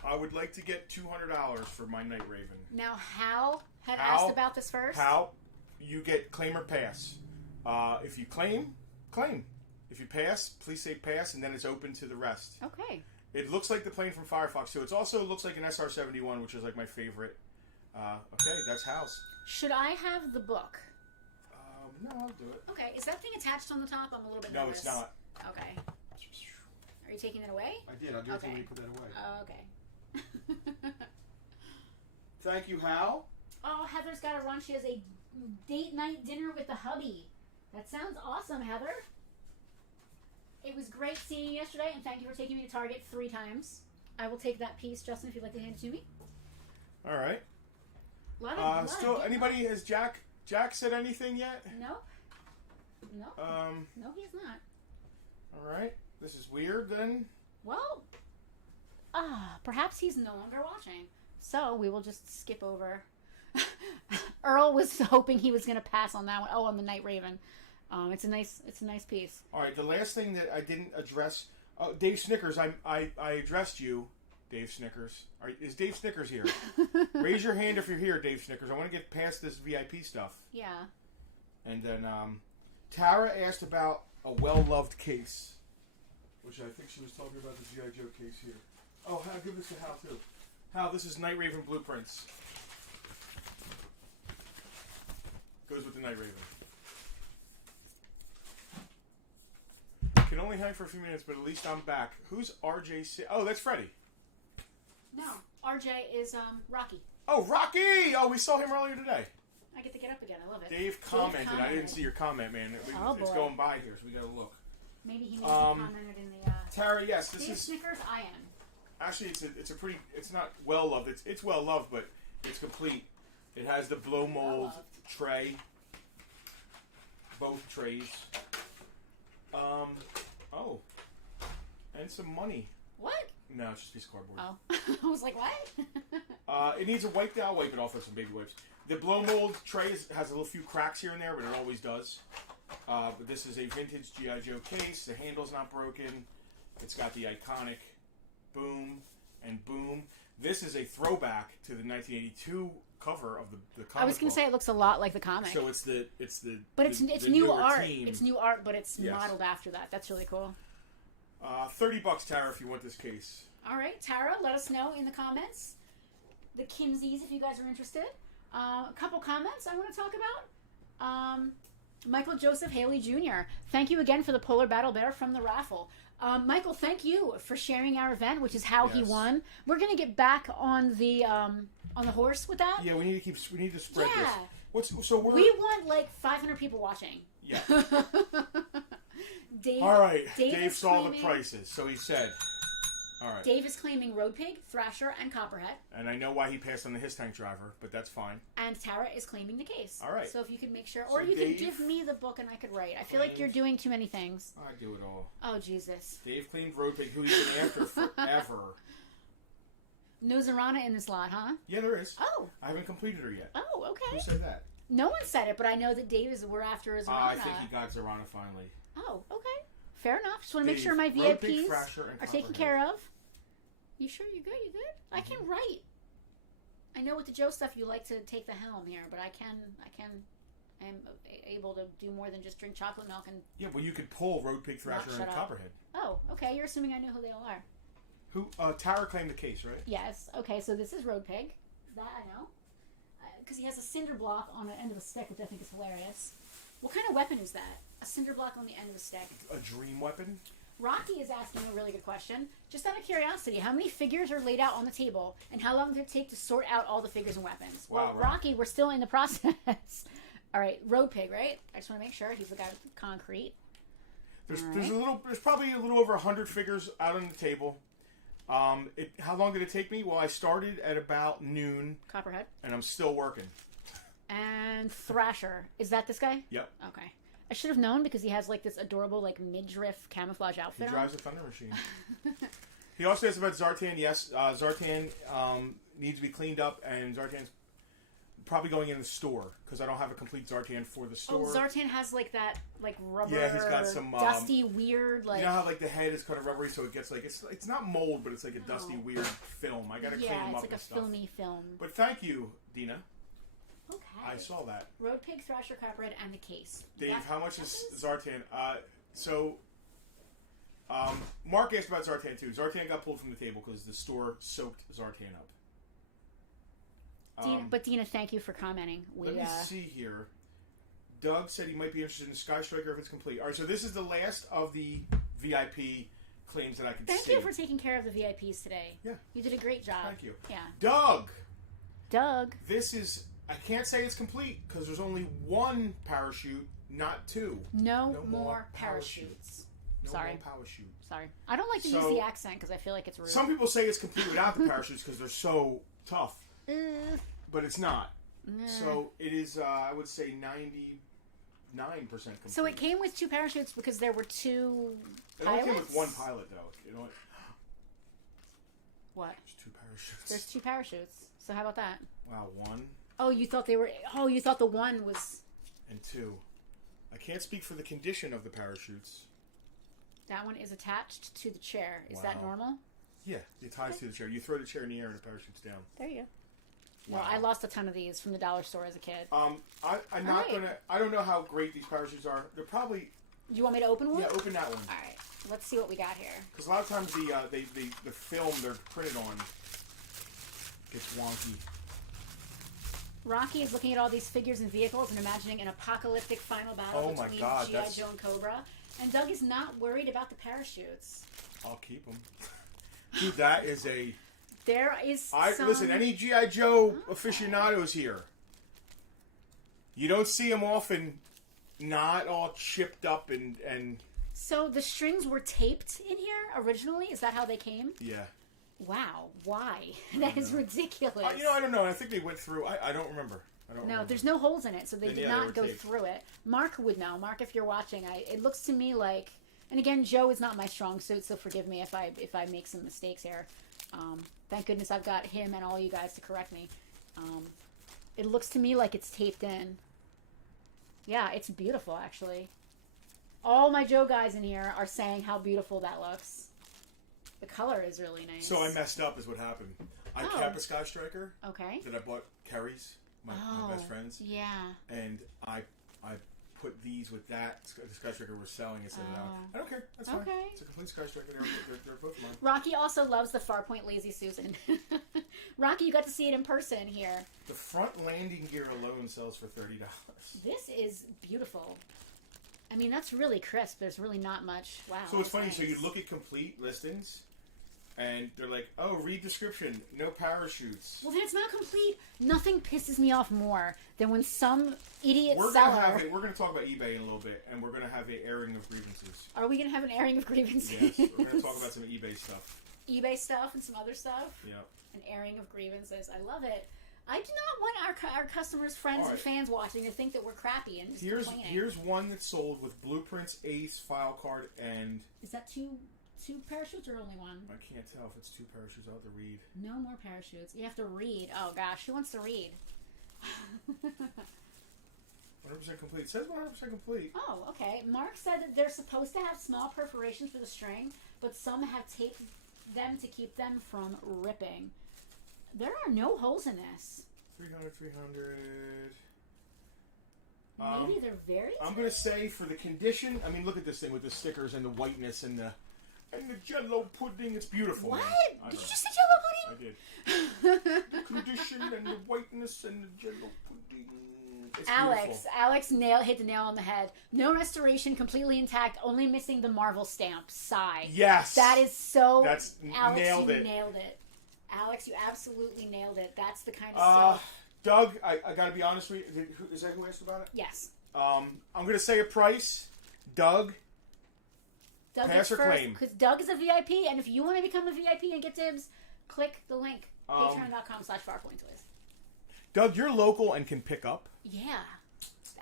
I would like to get $200 for my Night Raven. Now, Hal had asked about this first. Hal, you get claim or pass. If you claim. If you pass, please say pass, and then it's open to the rest. Okay. It looks like the plane from Firefox, too. It also looks like an SR-71, which is like my favorite. Okay, that's Hal's. Should I have the book? No, I'll do it. Okay, is that thing attached on the top? I'm a little bit nervous. No, it's not. Okay. Are you taking it away? I did. I'll do it when you put that away. Okay. Thank you, Hal. Oh, Heather's got to run. She has a date night dinner with the hubby. That sounds awesome, Heather. It was great seeing you yesterday, and thank you for taking me to Target 3 times. I will take that piece, Justin, if you'd like to hand it to me. All right. Lot Anybody has Jack said anything yet? Nope. Nope. No, he's not. All right. This is weird then. Well, perhaps he's no longer watching. So we will just skip over. Earl was hoping he was going to pass on that one. Oh, on the Night Raven. It's a nice piece. All right. The last thing that I didn't address, Dave Snickers. I addressed you, Dave Snickers. Is Dave Snickers here? Raise your hand if you're here, Dave Snickers. I want to get past this VIP stuff. Yeah. And then Tara asked about a well-loved case, which I think she was talking about the G.I. Joe case here. Oh, Hal, give this to Hal too. Hal, this is Night Raven Blueprints. Goes with the Night Raven. Can only hang for a few minutes, but at least I'm back. Who's RJ? Oh, that's Freddie. No, RJ is Rocky. Oh, Rocky! Oh, we saw him earlier today. I get to get up again. I love it. Dave commented. I didn't see your comment, man. It's going by here, so we gotta look. Maybe he commented in the. Tara, yes, this Dave is. Snickers, I am. Actually, it's a pretty. It's not well loved. It's well loved, but it's complete. It has the blow mold tray. Both trays. Oh, and some money. What? No, it's just a piece of cardboard. Oh, I was like, what? It needs a wipe down. I'll wipe it off with some baby wipes. The blow mold tray has a little few cracks here and there, but it always does. But this is a vintage G.I. Joe case. The handle's not broken. It's got the iconic boom and boom. This is a throwback to the 1982 cover of the comic. I was going to say it looks a lot like the comic. So it's But it's new art. Team. It's new art, but it's modeled after that. That's really cool. $30, Tara, if you want this case. All right, Tara, let us know in the comments. The Kimsies, if you guys are interested. A couple comments I want to talk about. Michael Joseph Haley Jr. Thank you again for the Polar Battle Bear from the raffle. Michael, thank you for sharing our event, which is how he won. We're gonna get back on the horse with that. Yeah, we need to spread this. We want like 500 people watching. Yeah. Dave. All right. Dave saw the prices, so he said. All right. Dave is claiming Road Pig, Thrasher, and Copperhead. And I know why he passed on the His Tank Driver, but that's fine. And Tara is claiming the case. All right. So if you could make sure, or you could give me the book and I could write. I feel like you're doing too many things. I do it all. Oh, Jesus. Dave claimed Road Pig, who he's been after forever. No Zorana in this lot, huh? Yeah, there is. Oh. I haven't completed her yet. Oh, okay. Who said that? No one said it, but I know that Dave is we're after a Zorana. I think he got Zorana finally. Oh, okay. Fair enough. Just want to make sure my VIPs are taken care of. You sure you're good? You good? Mm-hmm. I can write. I know with the Joe stuff you like to take the helm here, but I am able to do more than just drink chocolate milk and. Yeah, well, you could pull Road Pig, Thrasher, and Copperhead. Oh, okay. You're assuming I know who they all are. Who? Tara claimed the case, right? Yes. Okay, so this is Road Pig. That I know. Because he has a cinder block on the end of a stick, which I think is hilarious. What kind of weapon is that? A cinder block on the end of a stick. A dream weapon? Rocky is asking a really good question. Just out of curiosity, how many figures are laid out on the table, and how long did it take to sort out all the figures and weapons? Wow, well, Rocky, we're still in the process. All right, Road Pig, right? I just want to make sure he's the guy with the concrete. There's probably a little over 100 figures out on the table. How long did it take me? Well, I started at about noon. Copperhead. And I'm still working. And Thrasher. Is that this guy? Yep. Okay. I should have known because he has like this adorable like midriff camouflage outfit. He drives a Thunder Machine. He also asked about Zartan. Yes, Zartan needs to be cleaned up, and Zartan's probably going in the store because I don't have a complete Zartan for the store. Oh, Zartan has like that like rubber. Yeah, he's got some dusty, weird like. You know how like the head is kind of rubbery, so it gets like it's not mold, but it's like a dusty, weird film. I gotta clean him up. Yeah, it's like a filmy film. But thank you, Dina. Okay. I saw that. Road Pig, Thrasher, Copperhead, and the case. Dave, how much is Zartan? Mark asked about Zartan too. Zartan got pulled from the table because the store soaked Zartan up. But Dina, thank you for commenting. Let me see here. Doug said he might be interested in Sky Striker if it's complete. All right, so this is the last of the VIP claims that I can see. Thank you for taking care of the VIPs today. Yeah. You did a great job. Thank you. Yeah. Doug. This is... I can't say it's complete because there's only one parachute, not two. No more parachutes. Sorry. No more parachutes. Sorry. I don't like to use the accent because I feel like it's rude. Some people say it's complete without the parachutes because they're so tough. but it's not. Nah. So it is. I would say 99% complete. So it came with 2 parachutes because there were 2 It pilots? only came with 1 pilot, though. You know what? What? There's 2 parachutes. There's 2 parachutes. So how about that? Wow, 1 Oh, you thought they were... Oh, you thought the 1 was... and 2. I can't speak for the condition of the parachutes. That one is attached to the chair. Is that Wow. normal? Yeah, it ties to the chair. You throw the chair in the air and the parachute's down. There you go. Wow. No, I lost a ton of these from the dollar store as a kid. I'm not Alright. gonna. I don't know how great these parachutes are. They're probably. Do you want me to open one? Yeah, open that one. All right. Let's see what we got here. Because a lot of times the film they're printed on gets wonky. Rocky is looking at all these figures and vehicles and imagining an apocalyptic final battle Oh my between God, G.I. that's- Joe and Cobra. And Doug is not worried about the parachutes. I'll keep them. Dude, that is a. There is some... Listen. Any GI Joe aficionados here? You don't see them often, not all chipped up and. So the strings were taped in here originally? Is that how they came? Yeah. Wow. Why? That is ridiculous. I don't know. I think they went through. I don't remember. No, there's no holes in it, so they Then, did yeah, they not were go taped. through it. Mark would know. Mark, if you're watching, it looks to me like, and again, Joe is not my strong suit, so forgive me if I make some mistakes here. Thank goodness I've got him and all you guys to correct me. It looks to me like it's taped in. Yeah, it's beautiful, actually. All my Joe guys in here are saying how beautiful that looks. The color is really nice. So I messed up, is what happened. I kept a Sky Striker Okay. that I bought Kerry's, my best friends, Yeah. and I put these with that the Sky Striker we're selling and sent it out. I don't care. That's fine. Okay. It's a complete Sky Striker. They're both mine. Rocky also loves the Farpoint Lazy Susan. Rocky, you got to see it in person here. The front landing gear alone sells for $30. This is beautiful. I mean, that's really crisp. There's really not much. Wow. So it's funny. nice. So you look at complete listings, and they're like, "Oh, read description. No parachutes." Well, then it's not complete. Nothing pisses me off more than when some idiot We're seller... we're gonna talk about eBay in a little bit, and we're gonna have an airing of grievances. Are we going to have an airing of grievances? Yes, we're gonna talk about some eBay stuff. eBay stuff and some other stuff? Yeah. An airing of grievances. I love it. I do not want our customers, friends, All and right. fans watching to think that we're crappy and just complaining. Here's one that's sold with blueprints, ace, file card, and Is that two parachutes or only one? I can't tell if it's 2 parachutes. I'll have to read. No more parachutes. You have to read. Oh gosh, who wants to read? 100% complete. It says 100% complete. Oh, okay. Mark said that they're supposed to have small perforations for the string, but some have taped them to keep them from ripping. There are no holes in this. 300. Maybe they're very I'm gonna say for the condition. I mean, look at this thing with the stickers and the whiteness and the Jello pudding. It's beautiful. What? Man. I Did you know. just say I Jello did. pudding? The condition and the whiteness and the Jello pudding. It's Alex hit the nail on the head. No restoration, completely intact, only missing the Marvel stamp. Sigh. Yes. That is so... That's Alex, nailed you it. nailed it. Alex, you absolutely nailed it. That's the kind of stuff... Doug, I gotta be honest with you. Is that who asked about it? Yes. I'm gonna say a price. Doug, Doug pass gets or first, claim? because Doug is a VIP, and if you want to become a VIP and get dibs, click the link. Patreon.com/FarpointTwiz. Doug, you're local and can pick up. Yeah.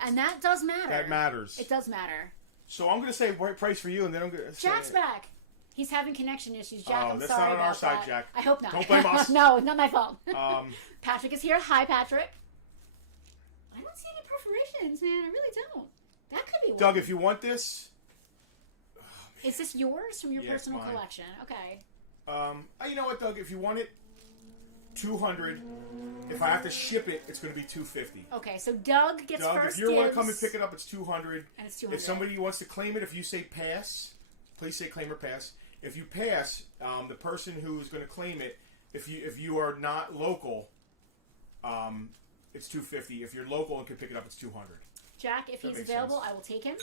And that does matter. That matters. It does matter. So I'm gonna say right price for you, and then I'm gonna say Jack's back. He's having connection issues. Jack, I'm that's sorry not on our about side, that. Jack. I hope not. Don't blame us. No, not my fault. Um, Patrick is here. Hi, Patrick. I don't see any perforations, man. I really don't. That could be one. Doug, if you want this, Is this yours from your Yeah, it's personal mine. collection? Okay. you know what, Doug? If you want it, $200. If I have to ship it, it's gonna be $250. Okay, so Doug gets Doug, first if you want to dibs, come and pick it up, it's $200. and it's $200. If somebody wants to claim it, if you say pass, please say claim or pass. If you pass, the person who's going to claim it, if you are not local, it's $250. If you're local and can pick it up, it's $200. Jack, if That he's makes available, sense. I will take him.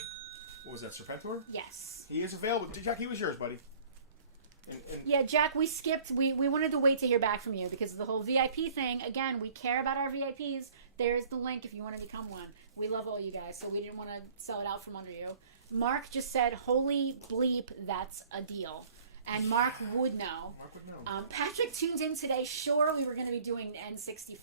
What was that, Serpentor? Yes. He is available. Jack, he was yours, buddy. And Yeah, Jack, we skipped. We wanted to wait to hear back from you because of the whole VIP thing. Again, we care about our VIPs. There's the link if you want to become one. We love all you guys, so we didn't want to sell it out from under you. Mark just said, holy bleep, that's a deal. And Mark would know. Mark would know. Patrick Patrick tuned in today. Sure, we were going to be doing N64.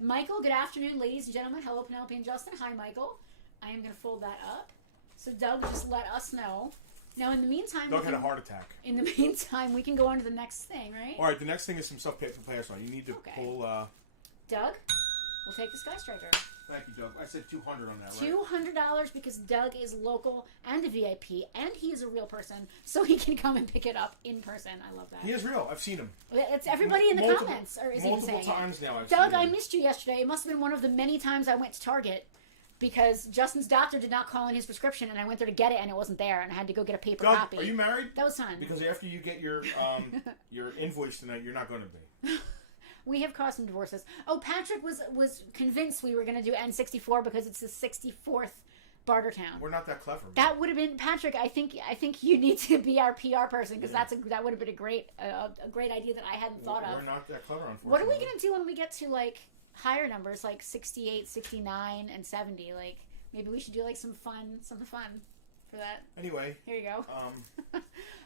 Michael, good afternoon, ladies and gentlemen. Hello, Penelope and Justin. Hi, Michael. I am going to fold that up. So Doug just let us know. Now, in the meantime... Doug had a heart attack. In the meantime, we can go on to the next thing, right? All right, the next thing is some stuff for players on. You need to pull... Doug, we'll take the Sky Striker. Thank you, Doug. I said $200 on that, right? $200 because Doug is local and a VIP, and he is a real person, so he can come and pick it up in person. I love that. He is real. I've seen him. It's everybody in the comments are saying multiple times now. Doug, I missed you yesterday. It must have been one of the many times I went to Target because Justin's doctor did not call in his prescription, and I went there to get it, and it wasn't there, and I had to go get a paper Doug, copy. Are you married? That was fun. Because after you get your your invoice tonight, you're not going to be. We have caused some divorces. Oh, Patrick was convinced we were going to do N64 because it's the 64th Bartertown. We're not that clever. Man. That would have been Patrick. I think you need to be our PR person because that would have been a great idea that I hadn't thought of. We're not that clever, unfortunately. What are we going to do when we get to like higher numbers like 68, 69, and 70? Like maybe we should do like something fun for that. Anyway, here you go.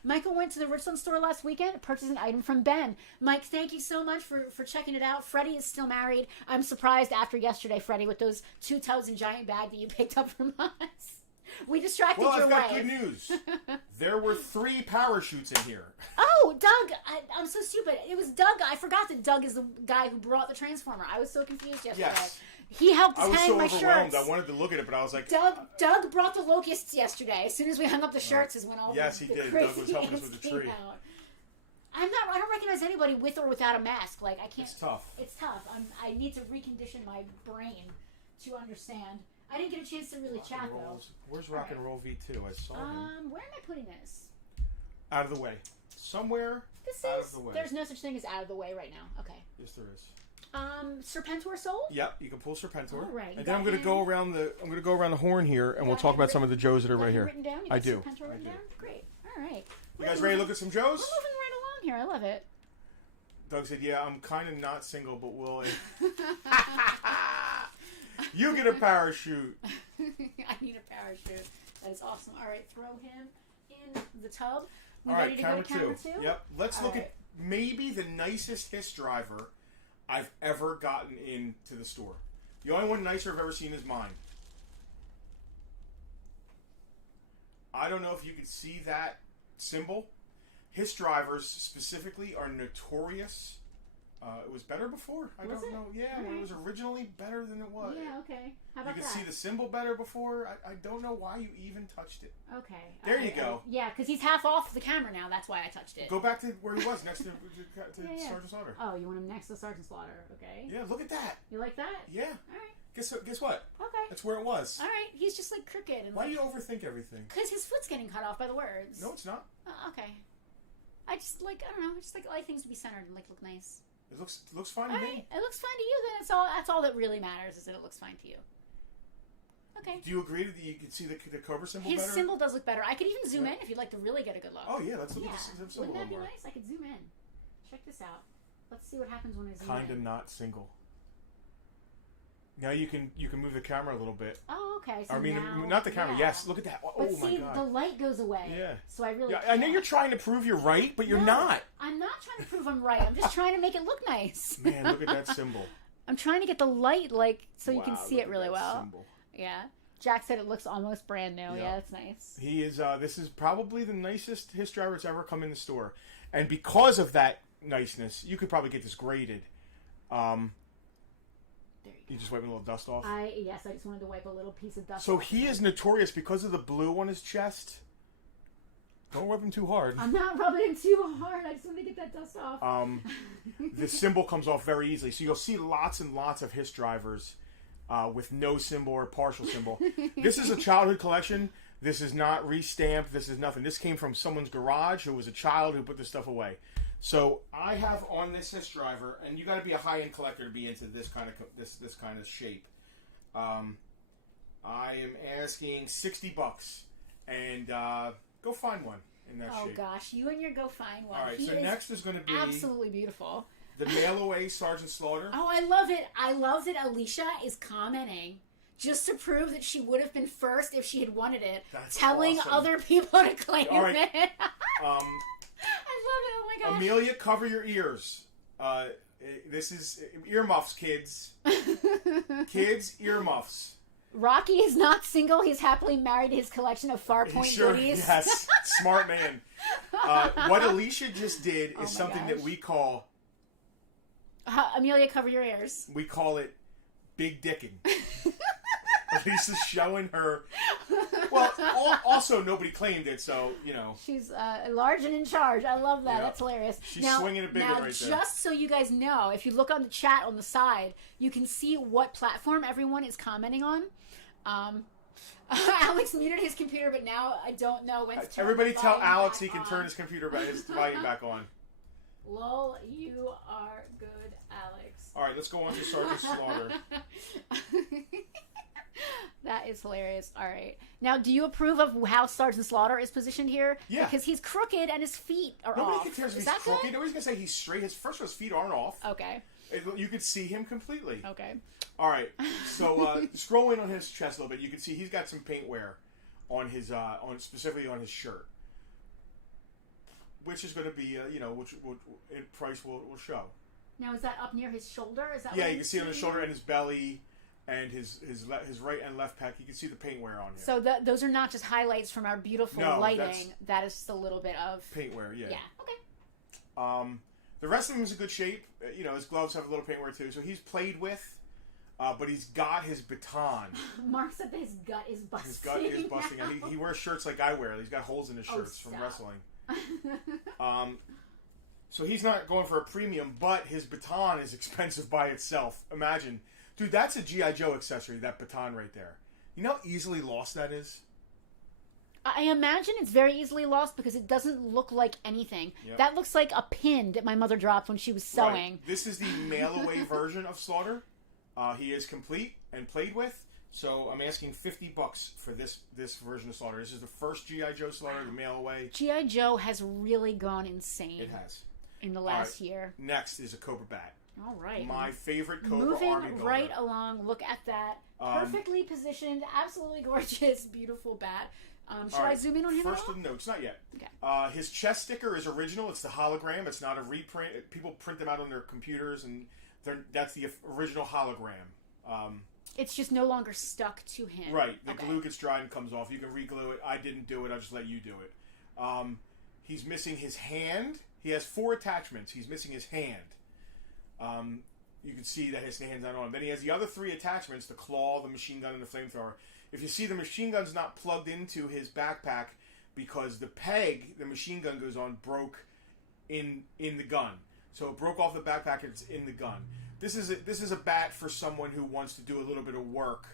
Michael went to the Richland store last weekend, purchased an item from Ben. Mike, thank you so much for checking it out. Freddie is still married. I'm surprised after yesterday, Freddie, with those 2 tubs and giant bag that you picked up from us. We distracted your wife. Well, I've got good news. There were 3 parachutes in here. Oh, Doug! I'm so stupid. It was Doug. I forgot that Doug is the guy who brought the Transformer. I was so confused yesterday. Yes. He helped us hang my shirts. I was so overwhelmed. I wanted to look at it, but I was like... Doug brought the locusts yesterday. As soon as we hung up the shirts is when all yes, he did. Doug was helping us with the tree. Out. I don't recognize anybody with or without a mask. Like, I can't... It's tough. It's tough. I need to recondition my brain to understand. I didn't get a chance to really chat, though. Where's Rock and Roll V2? I saw him. Where am I putting this? Out of the way. Somewhere out of the way. There's no such thing as out of the way right now. Okay. Yes, there is. Serpentor sold? Yep, you can pull Serpentor. All right. And then I'm going to go around the horn here, and we'll talk about some of the Joes that are right here. Written down? I do. Serpentor written down? Great. All right. You guys ready to look at some Joes? We're moving right along here. I love it. Doug said, "Yeah, I'm kind of not single, but will." You get a parachute. I need a parachute. That is awesome. All right, throw him in the tub. We All ready right, to go to camera 2? Yep. Let's look at maybe the nicest Hiss driver I've ever gotten into the store. The only one nicer I've ever seen is mine. I don't know if you can see that symbol. Hiss drivers specifically are notorious. It was better before. I don't know. Yeah, it was originally better than it was. Yeah, okay. How about you could see the symbol better before. I don't know why you even touched it. Okay. There you go. Yeah, because he's half off the camera now. That's why I touched it. Go back to where he was, next to Sergeant Slaughter. Oh, you want him next to Sergeant Slaughter. Okay. Yeah, look at that. You like that? Yeah. All right. Guess what? Okay. That's where it was. All right. He's just like crooked. And why do you overthink everything? Because his foot's getting cut off by the words. No, it's not. Okay. I just like, I don't know. I just like things to be centered and like look nice. It looks fine to me. It looks fine to you. Then that's all that really matters is that it looks fine to you. Okay. Do you agree that you can see the Cobra symbol better? His symbol does look better. I could even zoom in if you'd like to really get a good look. Oh yeah, let's look at the symbol. Wouldn't that be nice? I could zoom in. Check this out. Let's see what happens when I zoom in. Kinda not single. Now you can move the camera a little bit. Oh, okay. So I mean, now, not the camera. Yeah. Yes, look at that. Oh but my see, God. the light goes away. Yeah. So I really. Yeah, I know you're trying to prove you're right, but you're not. I'm not trying to prove I'm right. I'm just trying to make it look nice. Man, look at that symbol. I'm trying to get the light so you can see it really well. Symbol. Yeah. Jack said it looks almost brand new. Yeah, that's nice. He is. This is probably the nicest Hiss driver that's ever come in the store, and because of that niceness, you could probably get this graded. You just wiping a little dust off? Yes, I just wanted to wipe a little piece of dust off. So he is notorious because of the blue on his chest. Don't rub him too hard. I'm not rubbing him too hard. I just want to get that dust off. The symbol comes off very easily. So you'll see lots and lots of Hiss drivers with no symbol or partial symbol. This is a childhood collection. This is not restamped. This is nothing. This came from someone's garage who was a child who put this stuff away. So I have on this Hiss driver, and you got to be a high-end collector to be into this kind of shape. I am asking $60, and go find one in that shape. Oh gosh, you and your go find one. All right, so next is going to be absolutely beautiful. The mail away Sergeant Slaughter. Oh, I love it. I love that Alicia is commenting just to prove that she would have been first if she had wanted it. That's telling awesome. Other people to claim All right. it. I love it. gosh. Amelia, cover your ears. This is earmuffs, kids. Kids, earmuffs. Rocky is not single. He's happily married to his collection of Farpoint goodies. Yes, smart man. What Alicia just did is something that we call... Amelia, cover your ears. We call it big dicking. Alicia's showing her... Well, also nobody claimed it, so, you know. She's large and in charge. I love that. Yep. That's hilarious. She's swinging a big one right there. Now, just so you guys know, if you look on the chat on the side, you can see what platform everyone is commenting on. Alex muted his computer, but now I don't know when to turn Everybody tell Alex he can turn his computer back, his volume back on. Lol, you are good, Alex. All right, let's go on to Sergeant Slaughter. That is hilarious. All right. Now, do you approve of how Sergeant Slaughter is positioned here? Yeah. Because he's crooked and his feet are Nobody off. Can tell if is he's that crooked. good? Nobody's going to say he's straight. First of all, his feet aren't off. Okay. You could see him completely. Okay. All right. So scroll in on his chest a little bit. You can see he's got some paint wear on his specifically on his shirt, which is going to be which in price will show. Now, is that up near his shoulder? Is that? Yeah, you can see on his shoulder and his belly. And his right and left pec, you can see the paint wear on here. So those are not just highlights from our beautiful lighting. That is just a little bit of paint wear. Yeah. Yeah. Okay. The rest of him is in good shape. His gloves have a little paint wear too. So he's played with, but he's got his baton. Mark said that his gut is busting. His gut is busting. He wears shirts like I wear. He's got holes in his shirts from wrestling. So he's not going for a premium, but his baton is expensive by itself. Imagine. Dude, that's a G.I. Joe accessory, that baton right there. You know how easily lost that is? I imagine it's very easily lost because it doesn't look like anything. Yep. That looks like a pin that my mother dropped when she was sewing. Right. This is the mail-away version of Slaughter. He is complete and played with, so I'm asking $50 for this version of Slaughter. This is the first G.I. Joe Slaughter, the mail-away. G.I. Joe has really gone insane. It has. In the last year. Next is a Cobra Bat. All right. My favorite Cobra Moving Army builder. right along. Look at that. Perfectly positioned. Absolutely gorgeous. Beautiful bat. Should I zoom in on him First at all? of the notes, not yet. Okay. His chest sticker is original. It's the hologram. It's not a reprint. People print them out on their computers, and that's the original hologram. It's just no longer stuck to him. Right. The glue gets dry and comes off. You can re-glue it. I didn't do it. I'll just let you do it. He's missing his hand. He has 4 attachments. He's missing his hand. You can see that his hand's not on. Then he has the other 3 attachments, the claw, the machine gun, and the flamethrower. If you see, the machine gun's not plugged into his backpack because the peg the machine gun goes on broke in the gun. So it broke off the backpack and it's in the gun. This is a bat for someone who wants to do a little bit of work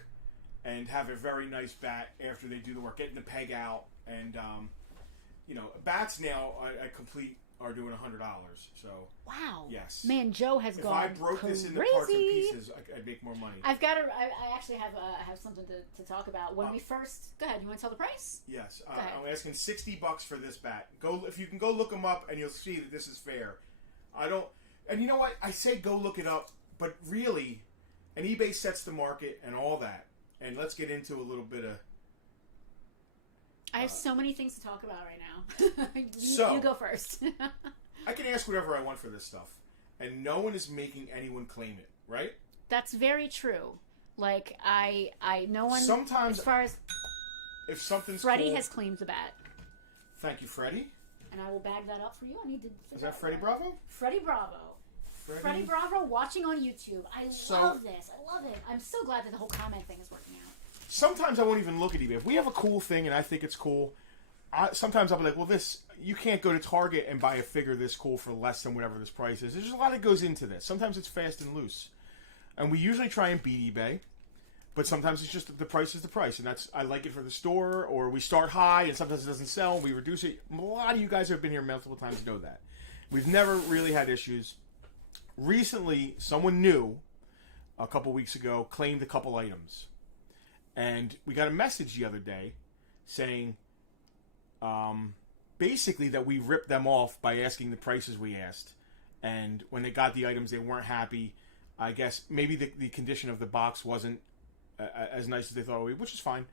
and have a very nice bat after they do the work, getting the peg out. And, bats now at complete are doing $100. So wow, yes, man, Joe has gone crazy. If I broke this into parts and pieces, I'd make more money. I actually have something to talk about. When we first, go ahead. You want to tell the price? Yes, I'm asking $60 for this bat. If you can go look them up, and you'll see that this is fair. And you know what? I say go look it up, but really, and eBay sets the market and all that. And let's get into a little bit of. I have so many things to talk about right now. You go first. I can ask whatever I want for this stuff, and no one is making anyone claim it, right? That's very true. Like no one. Sometimes, as far as if something's Freddie cool, has claimed the bat. Thank you, Freddie. And I will bag that up for you. I need to. Is that Freddie Bravo? Freddie Bravo. Freddie Bravo watching on YouTube. I love this. I love it. I'm so glad that the whole comment thing is working out. Sometimes I won't even look at eBay. If we have a cool thing and I think it's cool, sometimes I'll be like, well, you can't go to Target and buy a figure this cool for less than whatever this price is. There's a lot that goes into this. Sometimes it's fast and loose. And we usually try and beat eBay, but sometimes it's just the price is the price. And I like it for the store, or we start high and sometimes it doesn't sell and we reduce it. A lot of you guys have been here multiple times know that. We've never really had issues. Recently, someone new, a couple weeks ago, claimed a couple items. And we got a message the other day saying, basically that we ripped them off by asking the prices we asked. And when they got the items, they weren't happy. I guess maybe the condition of the box wasn't as nice as they thought it would be, which is fine.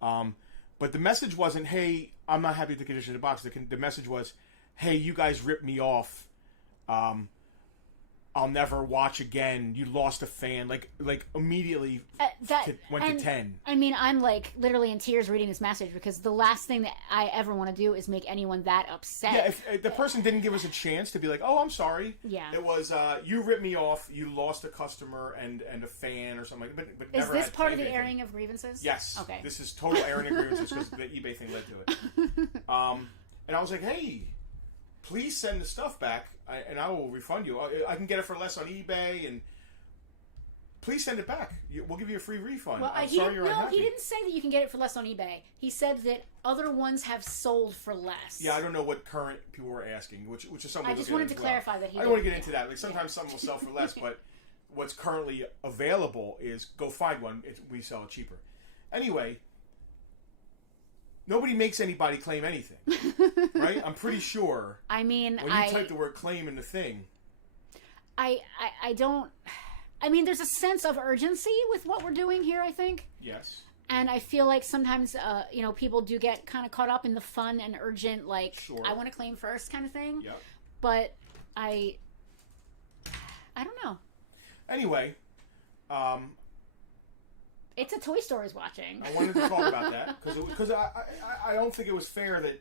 But the message wasn't, hey, I'm not happy with the condition of the box. The message was, hey, you guys ripped me off. I'll never watch again. You lost a fan. Like immediately went to 10. I mean, I'm like literally in tears reading this message because the last thing that I ever want to do is make anyone that upset. Yeah, if the person didn't give us a chance to be like, oh, I'm sorry. Yeah. It was, you ripped me off. You lost a customer and a fan or something like that. But is never this had part of the anything. airing of grievances? Yes. Okay. This is total airing of grievances because the eBay thing led to it. And I was like, hey, please send the stuff back, and I will refund you. I can get it for less on eBay, and please send it back. We'll give you a free refund. Well, I'm sorry you're unhappy. he didn't say that you can get it for less on eBay. He said that other ones have sold for less. Yeah, I don't know what current people were asking, which is something. I just wanted to clarify that. I don't want to get into that. Like sometimes something will sell for less, but what's currently available is go find one. We sell it cheaper. Anyway. Nobody makes anybody claim anything, right? I'm pretty sure. I mean, when you type the word "claim" in the thing, I don't. I mean, there's a sense of urgency with what we're doing here. I think. Yes. And I feel like sometimes, people do get kind of caught up in the fun and urgent, like sure. I want to claim first kind of thing. Yep. But I don't know. Anyway, it's a Toy Story's watching. I wanted to talk about that because I don't think it was fair that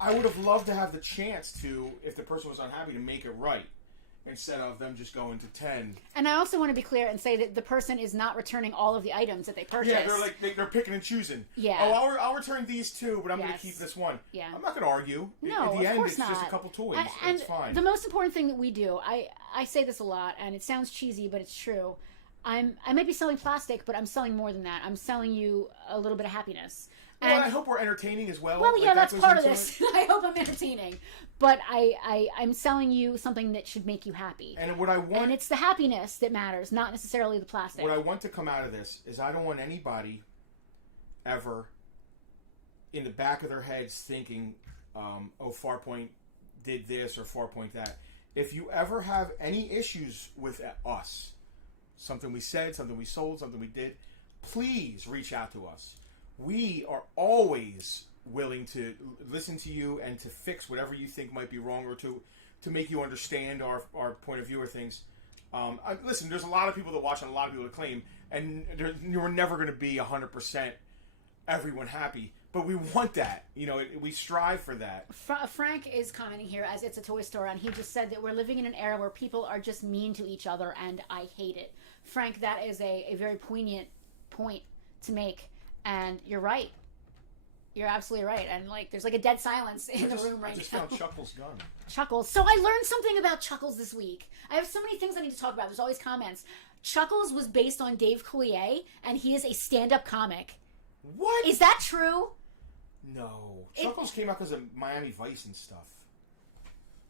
I would have loved to have the chance to, if the person was unhappy, to make it right instead of them just going to 10. And I also want to be clear and say that the person is not returning all of the items that they purchased. Yeah, they're picking and choosing. Yeah. Oh, I'll return these two, but I'm going to keep this one. Yeah. I'm not going to argue. No, at the of end, course it's not. just a couple toys. And it's fine. the most important thing that we do, I say this a lot, and it sounds cheesy, but it's true. I may be selling plastic, but I'm selling more than that. I'm selling you a little bit of happiness. And I hope we're entertaining as well. Well, yeah, that's part of this. I hope I'm entertaining. But I'm selling you something that should make you happy. And what I want... And it's the happiness that matters, not necessarily the plastic. What I want to come out of this is I don't want anybody ever in the back of their heads thinking, Farpoint did this or Farpoint that. If you ever have any issues with us, something we said, something we sold, something we did, please reach out to us. We are always willing to listen to you and to fix whatever you think might be wrong or to make you understand our point of view or things. Listen, there's a lot of people that watch and a lot of people that claim, and you're never going to be 100% everyone happy. But we want that. We strive for that. Frank is commenting here as it's a toy store, and he just said that we're living in an era where people are just mean to each other, and I hate it. Frank, that is a very poignant point to make, and you're right. You're absolutely right. And there's a dead silence in the room right now. I just found Chuckles' gun. Chuckles. So I learned something about Chuckles this week. I have so many things I need to talk about. There's always comments. Chuckles was based on Dave Coulier, and he is a stand-up comic. What? Is that true? No. Chuckles came out because of Miami Vice and stuff.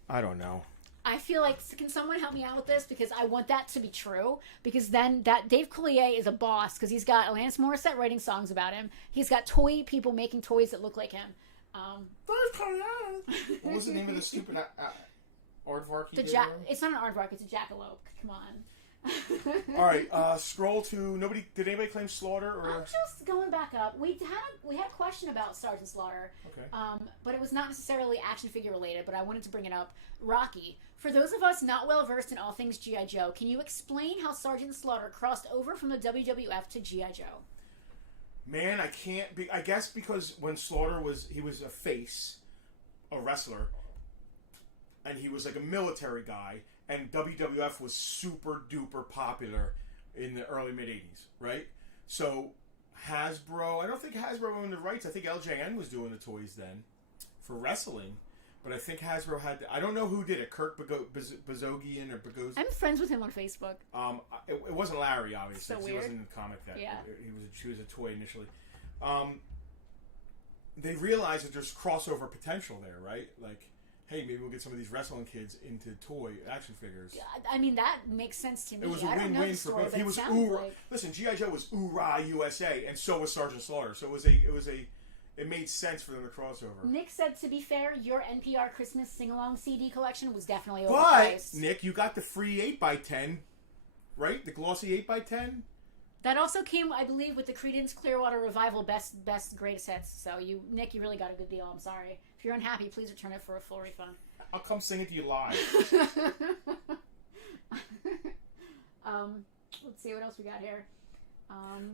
I don't know. I feel like, can someone help me out with this? Because I want that to be true. Because then that Dave Coulier is a boss. Because he's got Alanis Morissette writing songs about him. He's got toy people making toys that look like him. Dave Coulier. What was the name of the stupid aardvark he did? It's not an aardvark. It's a jackalope. Come on. All right, scroll to nobody. Did anybody claim Slaughter? Or I'm just going back up. We had a question about Sergeant Slaughter. Okay. But it was not necessarily action figure related. But I wanted to bring it up. Rocky. For those of us not well versed in all things G.I. Joe, can you explain how Sergeant Slaughter crossed over from the WWF to G.I. Joe? Man, I can't be. I guess because when Slaughter was a face, a wrestler, and he was like a military guy. And WWF was super duper popular in the early mid 80s, right? So Hasbro, I don't think Hasbro owned the rights. I think LJN was doing the toys then for wrestling, but I think Hasbro had. I don't know who did it. Kirk Bazogian or Bagos. I'm friends with him on Facebook. It wasn't Larry, obviously. So he weird. wasn't in the comic that. Yeah. She was a toy initially. They realized that there's crossover potential there, right? Hey, maybe we'll get some of these wrestling kids into toy action figures. I mean, that makes sense to me. It was a win-win for both. He was listen, G.I. Joe was Oorah USA, and so was Sergeant Slaughter. So it made sense for them to cross over. Nick said, to be fair, your NPR Christmas sing-along CD collection was definitely But, overpriced. Nick, you got the free 8x10, right? The glossy 8x10? That also came, I believe, with the Creedence Clearwater Revival best greatest hits. So, Nick, you really got a good deal. I'm sorry. If you're unhappy, please return it for a full refund. I'll come sing it to you live. Let's see what else we got here.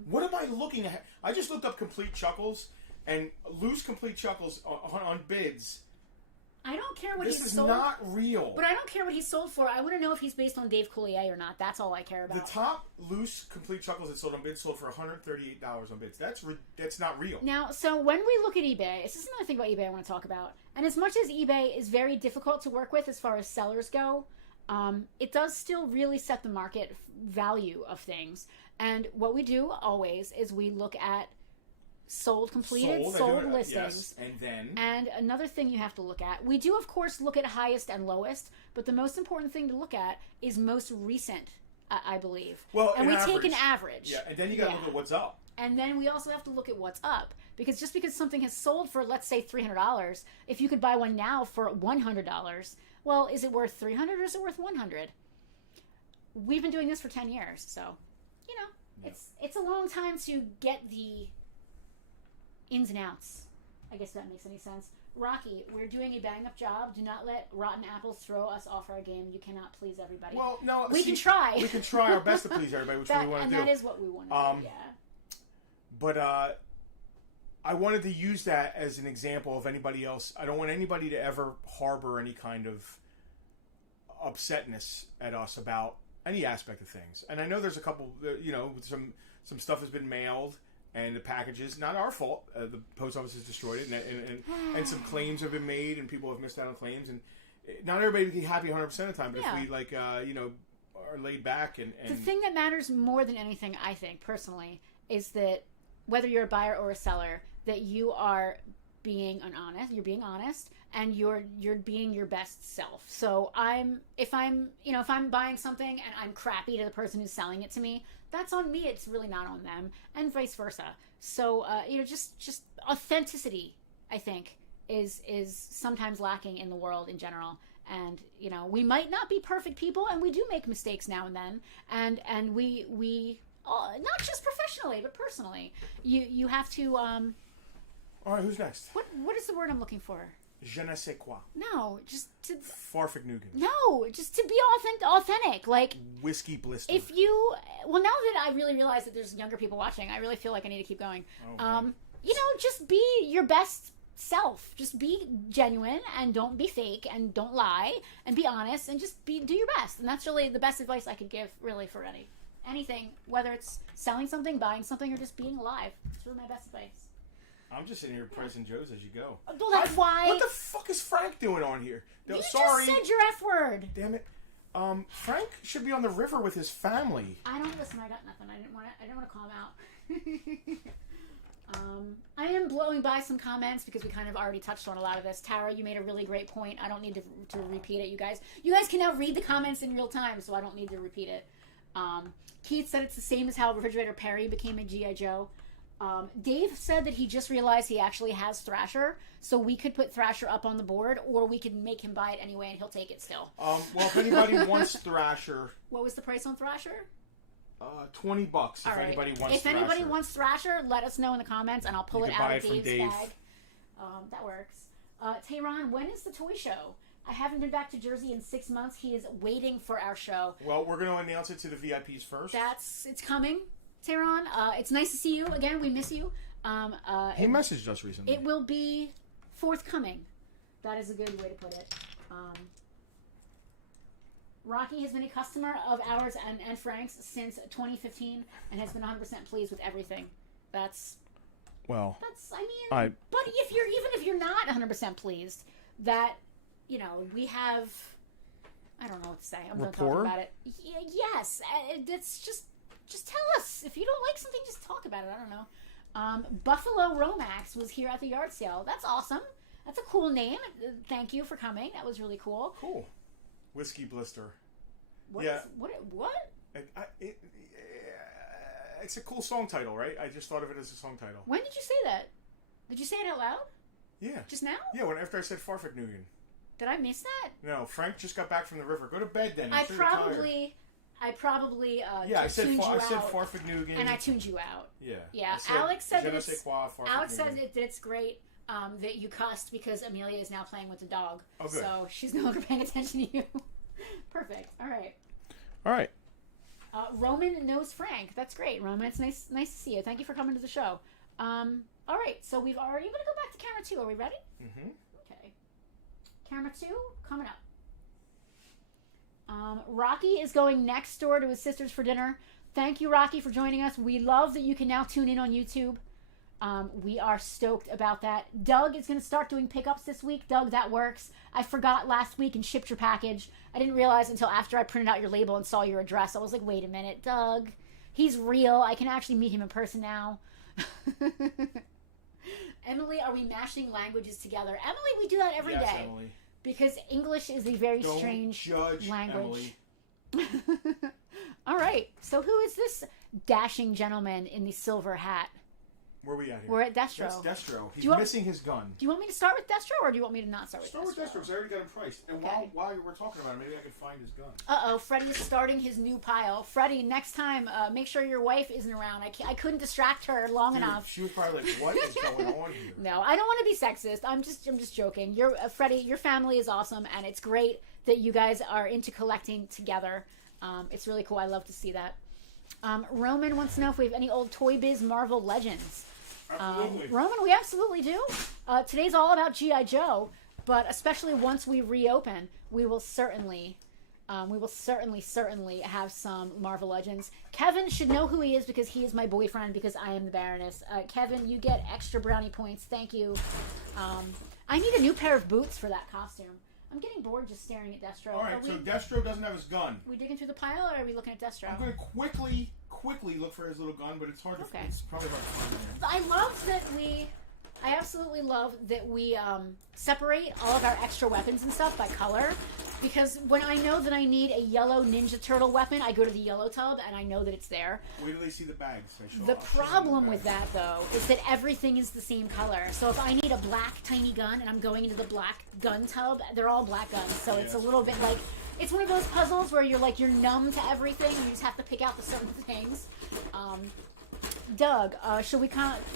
What am I looking at? I just looked up Complete Chuckles and loose Complete Chuckles on bids. I don't care what he's sold. This is not real. But I don't care what he's sold for. I want to know if he's based on Dave Coulier or not. That's all I care about. The top loose Complete Chuckles that sold on bids sold for $138 on bids. That's not real. Now, so when we look at eBay, this is another thing about eBay I want to talk about. And as much as eBay is very difficult to work with as far as sellers go, it does still really set the market value of things. And what we do always is we look at sold listings. Yes, and another thing you have to look at, we do of course look at highest and lowest, but the most important thing to look at is most recent, I believe. Well, and we take an average. Yeah, and then you got to look at what's up. And then we also have to look at what's up, because just because something has sold for, let's say, $300, if you could buy one now for $100, well, is it worth $300 or is it worth $100? We've been doing this for 10 years, so it's a long time to get the ins and outs. I guess that makes any sense. Rocky, we're doing a bang-up job. Do not let rotten apples throw us off our game. You cannot please everybody. Well, no, we can try. We can try our best to please everybody, which we want to do. And that is what we want to do. Yeah. But I wanted to use that as an example of anybody else. I don't want anybody to ever harbor any kind of upsetness at us about any aspect of things. And I know there's a couple, some stuff has been mailed. And the packages, not our fault. The post office has destroyed it, and some claims have been made, and people have missed out on claims. And not everybody can be happy 100% of the time. But if we are laid back and the thing that matters more than anything, I think personally, is that whether you're a buyer or a seller, that you are being honest, and you're being your best self. So if I'm buying something and I'm crappy to the person who's selling it to me, that's on me. It's really not on them, and vice versa. So just authenticity, I think, is sometimes lacking in the world in general. And we might not be perfect people, and we do make mistakes now and then, and we not just professionally but personally. You have to. All right, who's next? What is the word I'm looking for? Je ne sais quoi. No, just to... Farfignugan. No, just to be authentic. Like... Whiskey blister. If you... Well, now that I really realize that there's younger people watching, I really feel like I need to keep going. Oh, just be your best self. Just be genuine, and don't be fake, and don't lie, and be honest, and just do your best. And that's really the best advice I could give, really, for anything. Whether it's selling something, buying something, or just being alive. It's really my best advice. I'm just sitting here praising Joe's as you go. Well, that's why. What the fuck is Frank doing on here? You Sorry. just said your F word. Damn it. Frank should be on the river with his family. I don't listen. I got nothing. I didn't want to call him out. I am blowing by some comments because we kind of already touched on a lot of this. Tara, you made a really great point. I don't need to repeat it, you guys. You guys can now read the comments in real time, so I don't need to repeat it. Keith said it's the same as how Refrigerator Perry became a G.I. Joe. Dave said that he just realized he actually has Thrasher, so we could put Thrasher up on the board, or we could make him buy it anyway, and he'll take it still. Well, if anybody wants Thrasher... What was the price on Thrasher? $20 if anybody wants Thrasher. If anybody wants Thrasher, let us know in the comments, and I'll pull it out of Dave's bag. That works. Tehran, when is the toy show? I haven't been back to Jersey in 6 months. He is waiting for our show. Well, we're going to announce it to the VIPs first. It's coming. Tehran, it's nice to see you again. We miss you. He messaged us recently. It will be forthcoming. That is a good way to put it. Rocky has been a customer of ours and Frank's since 2015 and has been 100% pleased with everything. But if you're not 100% pleased, that we have. I don't know what to say. I'm going to talk about it. Yes, it's just tell us. If you don't like something, just talk about it. I don't know. Buffalo Romax was here at the yard sale. That's awesome. That's a cool name. Thank you for coming. That was really cool. Cool. Whiskey blister. What? It's a cool song title, right? I just thought of it as a song title. When did you say that? Did you say it out loud? Yeah. Just now? Yeah, after I said Farfignugan. Did I miss that? No, Frank just got back from the river. Go to bed then. I probably I said Farfignugan. And I tuned you out. Yeah. Yeah. Alex said it's great. that you cussed because Amelia is now playing with the dog. Oh, good. So she's no longer paying attention to you. Perfect. All right. All right. Roman knows Frank. That's great, Roman. It's nice to see you. Thank you for coming to the show. All right. So we've already. I'm gonna go back to camera 2. Are we ready? Mm-hmm. Okay. Camera 2 coming up. Rocky is going next door to his sisters for dinner. Thank you, Rocky, for joining us. We love that you can now tune in on YouTube. We are stoked about that. Doug is going to start doing pickups this week. Doug, that works. I forgot last week and shipped your package. I didn't realize until after I printed out your label and saw your address. I was like, wait a minute, Doug. He's real. I can actually meet him in person now. Emily, are we mashing languages together? Emily, we do that every day. Emily. Because English is a very Don't strange judge language. Emily. All right. So who is this dashing gentleman in the silver hat? Where are we at here? We're at Destro. That's Destro. He's want- missing his gun. Do you want me to start with Destro, or do you want me to not start with Start Destro? with Destro, because I already got him priced. And Okay. while we're talking about it, maybe I can find his gun. Uh-oh, Freddie is starting his new pile. Freddie, next time, make sure your wife isn't around. I couldn't distract her long Dude, enough. she was probably like, what is going on here? No, I don't want to be sexist. I'm just joking. Freddie, your family is awesome, and it's great that you guys are into collecting together. It's really cool. I love to see that. Roman wants to know if we have any old Toy Biz Marvel Legends. Absolutely. Roman, we absolutely do. Today's all about G.I. Joe, but especially once we reopen, we will certainly have some Marvel Legends. Kevin should know who he is because he is my boyfriend, because I am the Baroness. Kevin, you get extra brownie points. Thank you. I need a new pair of boots for that costume. I'm getting bored just staring at Destro. All right, so Destro doesn't have his gun. We digging through the pile, or are we looking at Destro? I'm going to quickly look for his little gun, but it's hard to find. It's probably hard to find. I absolutely love that we separate all of our extra weapons and stuff by color, because when I know that I need a yellow Ninja Turtle weapon, I go to the yellow tub and I know that it's there. Wait till they see the bags. The problem with that, though, is that everything is the same color. So if I need a black tiny gun and I'm going into the black gun tub, they're all black guns. So it's a little bit like, it's one of those puzzles where you're numb to everything and you just have to pick out the certain things. Doug, should we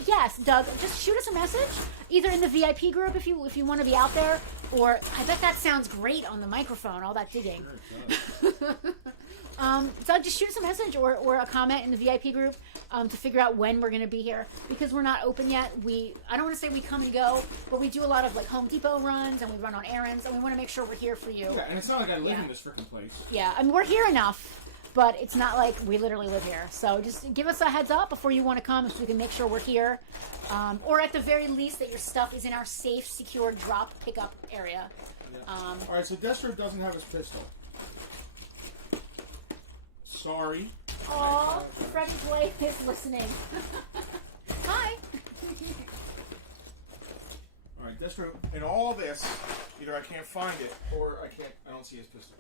yes, Doug, just shoot us a message, either in the VIP group if you want to be out there, or I bet that sounds great on the microphone, all that digging. Sure, it does. Doug, just shoot us a message or a comment in the VIP group to figure out when we're going to be here, because we're not open yet. I don't want to say we come and go, but we do a lot of Home Depot runs, and we run on errands, and we want to make sure we're here for you. Yeah, and it's not like I live in this freaking place. Yeah, I mean, we're here enough, but it's not like we literally live here. So just give us a heads up before you want to come, so we can make sure we're here. Or at the very least that your stuff is in our safe, secure drop pickup area. Yeah. All right, so Destro doesn't have his pistol. Sorry. Aw, Freddie's wife is listening. Hi. All right, Destro, in all this, either I can't find it or I don't see his pistol.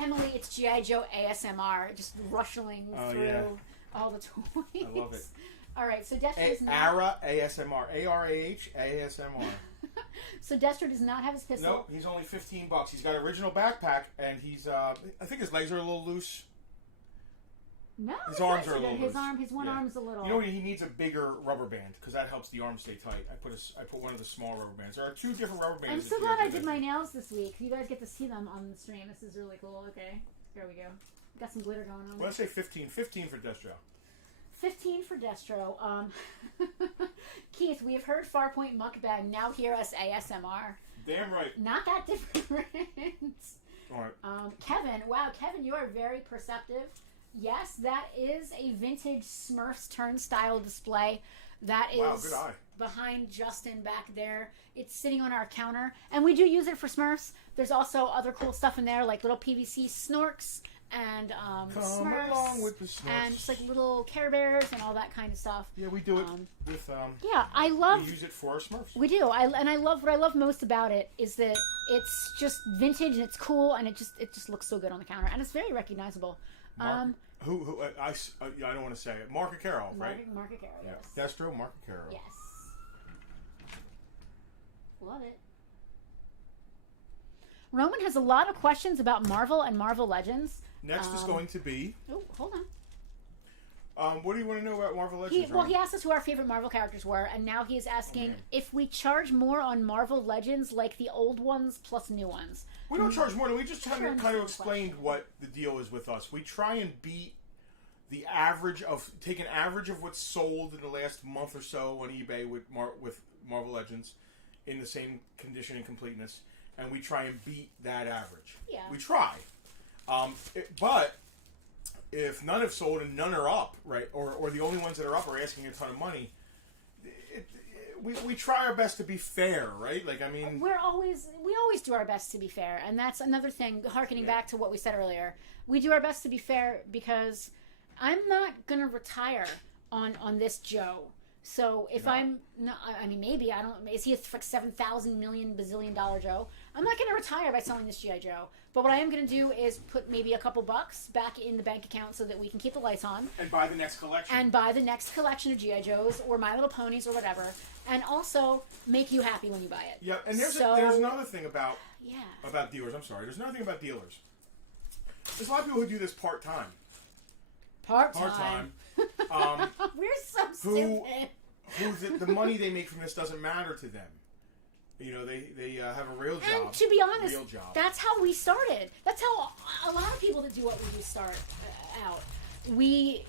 Emily, it's G.I. Joe ASMR, just rustling through all the toys. I love it. All right, so Destro does not... ARA ASMR. ARAH ASMR. So Destro does not have his pistol. Nope, he's only $15. He's got an original backpack, and he's, I think his legs are a little loose. No, his arms are a little his loose. His one arm's a little... You know, he needs a bigger rubber band, because that helps the arm stay tight. I put one of the small rubber bands. There are 2 different rubber bands. I'm so glad I did my nails this week. You guys get to see them on the stream. This is really cool. Okay, here we go. Got some glitter going on. Well, let's say 15. 15 for Destro. 15 for Destro. Keith, we have heard Farpoint Mukbang. Now hear us ASMR. Damn right. Not that different. All right. Kevin, wow, Kevin, you are very perceptive. Yes, that is a vintage Smurfs turnstile display. That is good eye. Behind Justin back there. It's sitting on our counter, and we do use it for Smurfs. There's also other cool stuff in there, like little PVC snorks and Smurfs, along with the Smurfs. and just like little Care Bears and all that kind of stuff. Yeah, we do it with. Yeah, I love. We use it for our Smurfs. We do. I love what I love most about it is that it's just vintage and it's cool and it just looks so good on the counter and it's very recognizable. Who I don't want to say it. Mark Carroll, right? Mark Carroll, yes. Destro, Mark Carroll. Yes. Love it. Roman has a lot of questions about Marvel and Marvel Legends. Next is going to be... Oh, hold on. What do you want to know about Marvel Legends? He asked us who our favorite Marvel characters were, and now he is asking if we charge more on Marvel Legends like the old ones plus new ones. We don't charge more. We just kind of explained what the deal is with us. We try and beat the average of... Take an average of what's sold in the last month or so on eBay with Marvel Legends in the same condition and completeness, and we try and beat that average. Yeah. We try. But... if none have sold and none are up, right, or the only ones that are up are asking a ton of money, we try our best to be fair, right? Like, I mean... We always do our best to be fair, and that's another thing, harkening back to what we said earlier. We do our best to be fair because I'm not going to retire on this Joe. So if I'm... No, I mean, maybe, I don't... Is he a $7,000 million bazillion dollar Joe? I'm not going to retire by selling this G.I. Joe. But what I am going to do is put maybe a couple bucks back in the bank account so that we can keep the lights on. And buy the next collection. And buy the next collection of G.I. Joes or My Little Ponies or whatever. And also make you happy when you buy it. Yeah, and there's another thing about dealers. I'm sorry. There's another thing about dealers. There's a lot of people who do this part-time. Part-time. We're so stupid. Who the money they make from this doesn't matter to them. You know, they have a real job. And to be honest, that's how we started. That's how a lot of people that do what we do start out. We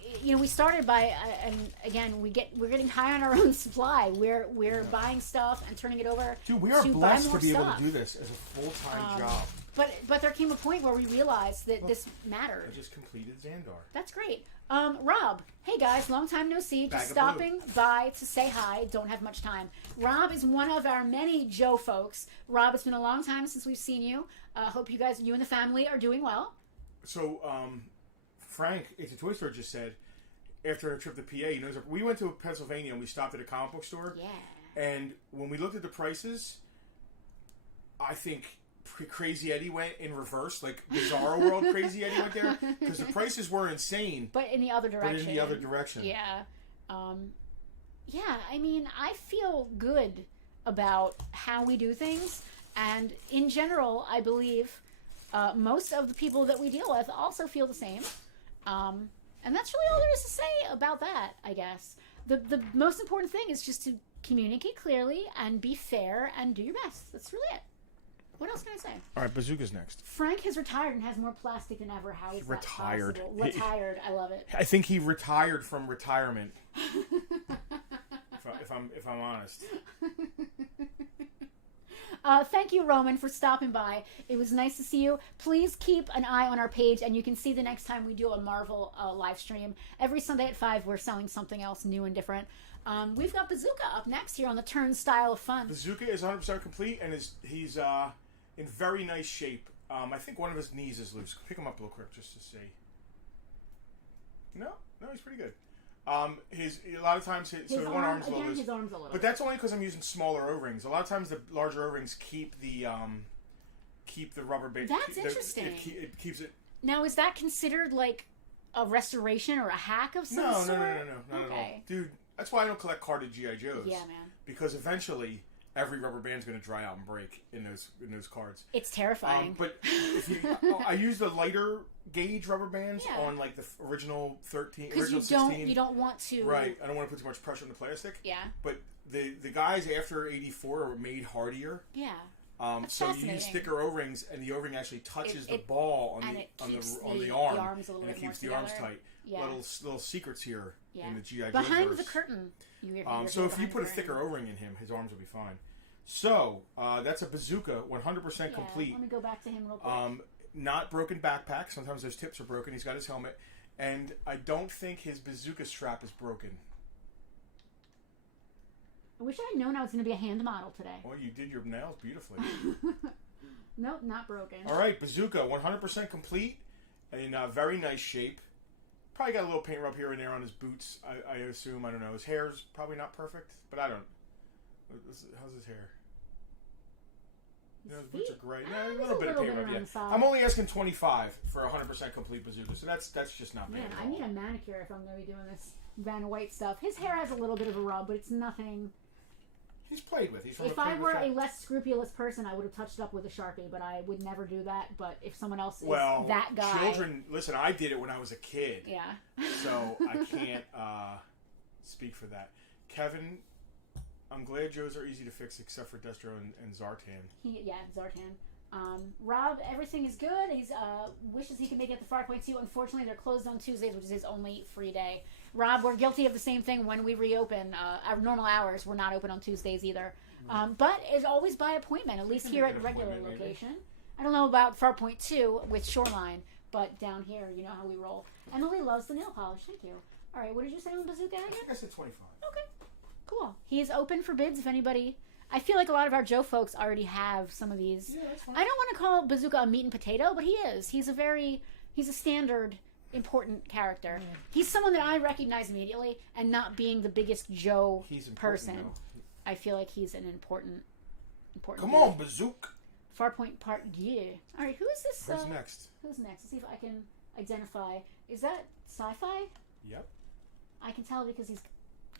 started by, and again, we're getting high on our own supply. We're buying stuff and turning it over. Dude, we are blessed to be able to do this as a full-time job. But there came a point where we realized that this mattered. I just completed Xandar. That's great. Rob, hey guys, long time no see. Just stopping by to say hi. Don't have much time. Rob is one of our many Joe folks. Rob, it's been a long time since we've seen you. Hope you and the family are doing well. So, Frank, it's a toy store, just said, after our trip to PA, we went to Pennsylvania and we stopped at a comic book store. Yeah. And when we looked at the prices, I think Crazy Eddie went in reverse, like Bizarro World Crazy Eddie went there, because the prices were insane. But in the other direction. Yeah. Yeah, I mean, I feel good about how we do things, and in general, I believe most of the people that we deal with also feel the same. And that's really all there is to say about that, I guess. The most important thing is just to communicate clearly and be fair and do your best. That's really it. What else can I say? All right, Bazooka's next. Frank has retired and has more plastic than ever. How is that possible? Retired. I love it. I think he retired from retirement. if I'm honest. Thank you, Roman, for stopping by. It was nice to see you. Please keep an eye on our page, and you can see the next time we do a Marvel live stream. Every Sunday at 5, we're selling something else new and different. We've got Bazooka up next here on the Turnstile of Fun. Bazooka is 100% complete, and he's in very nice shape. I think one of his knees is loose. Pick him up real quick just to see. No, he's pretty good. A lot of times one arm's a little loose. His arm's a little. But that's only because I'm using smaller O-rings. A lot of times the larger O-rings keep the rubber band. That's interesting. It keeps it. Now, is that considered like a restoration or a hack of some sort? No, not at all, dude. That's why I don't collect carded G.I. Joes. Yeah, man. Because eventually every rubber band's going to dry out and break in those cards. It's terrifying. But I use the lighter gauge rubber bands on like the original 13, original 16. Because you don't want to. Right. I don't want to put too much pressure on the plastic. Yeah. But the guys after 84 are made hardier. Yeah. So you use thicker O-rings, and the O-ring actually touches the ball on the arm, and it keeps the arms tight. Yeah. Little secrets here in the G.I. Joe behind verse. The curtain. So if you put a thicker O-ring in him, his arms will be fine. So that's a Bazooka, 100% complete. Let me go back to him real quick. Not broken backpack. Sometimes those tips are broken. He's got his helmet, and I don't think his Bazooka strap is broken. I wish I had known I was going to be a hand model today. Well, you did your nails beautifully. Nope, not broken. All right, Bazooka, 100% complete, in very nice shape. Probably got a little paint rub here and there on his boots, I assume. I don't know. His hair's probably not perfect, but I don't. How's his hair? His boots are great. Yeah, a little bit of paint rub, yeah. I'm only asking $25 for a 100% complete Bazooka, so that's just not bad. Man, I need a manicure if I'm going to be doing this Van White stuff. His hair has a little bit of a rub, but it's nothing. He's played with. If I were a less scrupulous person, I would have touched it up with a Sharpie, but I would never do that. But if someone else is that guy... children... Listen, I did it when I was a kid. Yeah. So I can't speak for that. Kevin, I'm glad Joes are easy to fix except for Destro and Zartan. Zartan. Rob, everything is good. He's wishes he could make it to Farpoint 2. Unfortunately, they're closed on Tuesdays, which is his only free day. Rob, we're guilty of the same thing when we reopen. Our normal hours, we're not open on Tuesdays either. But it's always by appointment, at least here at regular location. Maybe. I don't know about Farpoint 2 with Shoreline, but down here, you know how we roll. Emily loves the nail polish. Thank you. All right, what did you say on Bazooka again? I think I said 25. Okay, cool. He is open for bids if anybody... I feel like a lot of our Joe folks already have some of these. Yeah, that's fine. I don't want to call Bazooka a meat and potato, but he is. He's a standard, important character. Yeah. He's someone that I recognize immediately, and not being the biggest Joe person. Though. I feel like he's an important Come dude. on, Bazooka. Farpoint Part, yeah. All right, who is this? Who's next? Who's next? Let's see if I can identify. Is that sci-fi? Yep. I can tell because he's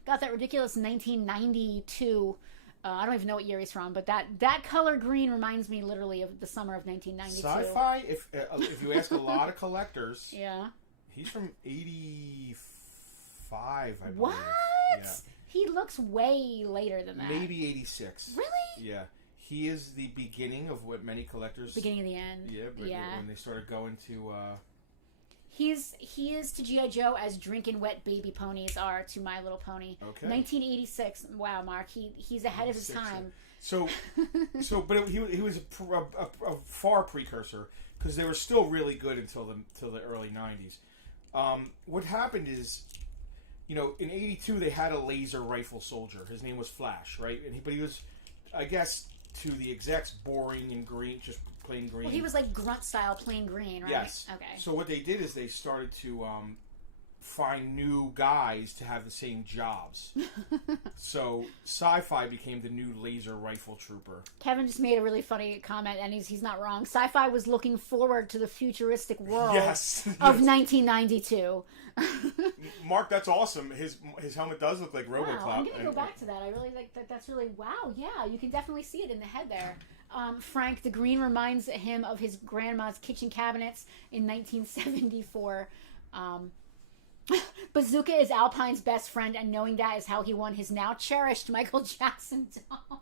got that ridiculous 1992... I don't even know what year he's from, but that color green reminds me literally of the summer of 1992. Sci-fi. If you ask a lot of collectors, yeah, he's from 85, I believe. What? Yeah. He looks way later than that. Maybe 86. Really? Yeah. He is the beginning of what many collectors. Beginning of the end. Yeah. But when they started going to. He is to G.I. Joe as drinking wet baby ponies are to My Little Pony. Okay. 1986. Wow, Mark. He's ahead of his time. But he was a far precursor because they were still really good until the early 90s. What happened is, in 82 they had a laser rifle soldier. His name was Flash, right? But he was, I guess, to the execs, boring and green, just plain green. Well, he was like grunt style, plain green, right? Yes. Okay. So what they did is they started to find new guys to have the same jobs. So Sci-Fi became the new laser rifle trooper. Kevin just made a really funny comment, and he's not wrong. Sci-Fi was looking forward to the futuristic world of 1992. Mark, that's awesome. His helmet does look like RoboCop. Wow, I'm gonna go back to that. I really like that. That's really wow. Yeah, you can definitely see it in the head there. Frank, the green reminds him of his grandma's kitchen cabinets in 1974. Bazooka is Alpine's best friend, and knowing that is how he won his now cherished Michael Jackson doll.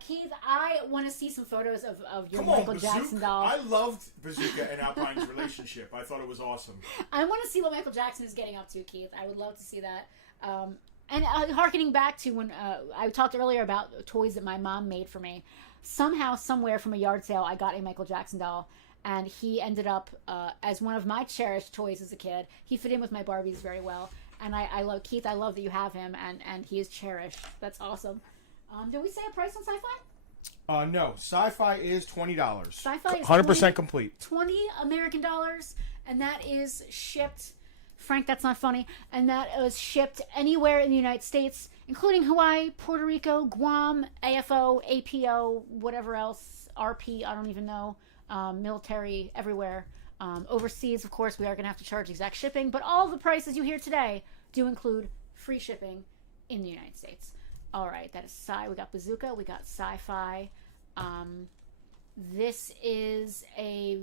Keith, I want to see some photos of your Michael Jackson doll. I loved Bazooka and Alpine's relationship. I thought it was awesome. I want to see what Michael Jackson is getting up to, Keith. I would love to see that. And harkening back to when I talked earlier about toys that my mom made for me. Somehow, somewhere from a yard sale, I got a Michael Jackson doll. And he ended up as one of my cherished toys as a kid. He fit in with my Barbies very well. And I love Keith. I love that you have him, and he is cherished. That's awesome. Did we say a price on Sci-Fi? No. Sci-Fi is $20. Sci-Fi is 100% complete. 20 American dollars, and that is shipped. Frank, that's not funny. And that is shipped anywhere in the United States, including Hawaii, Puerto Rico, Guam, AFO, APO, whatever else, RP, I don't even know. Military, everywhere. Overseas, of course, we are going to have to charge exact shipping, but all the prices you hear today do include free shipping in the United States. All right, that is we got Bazooka, we got Sci-Fi. This is a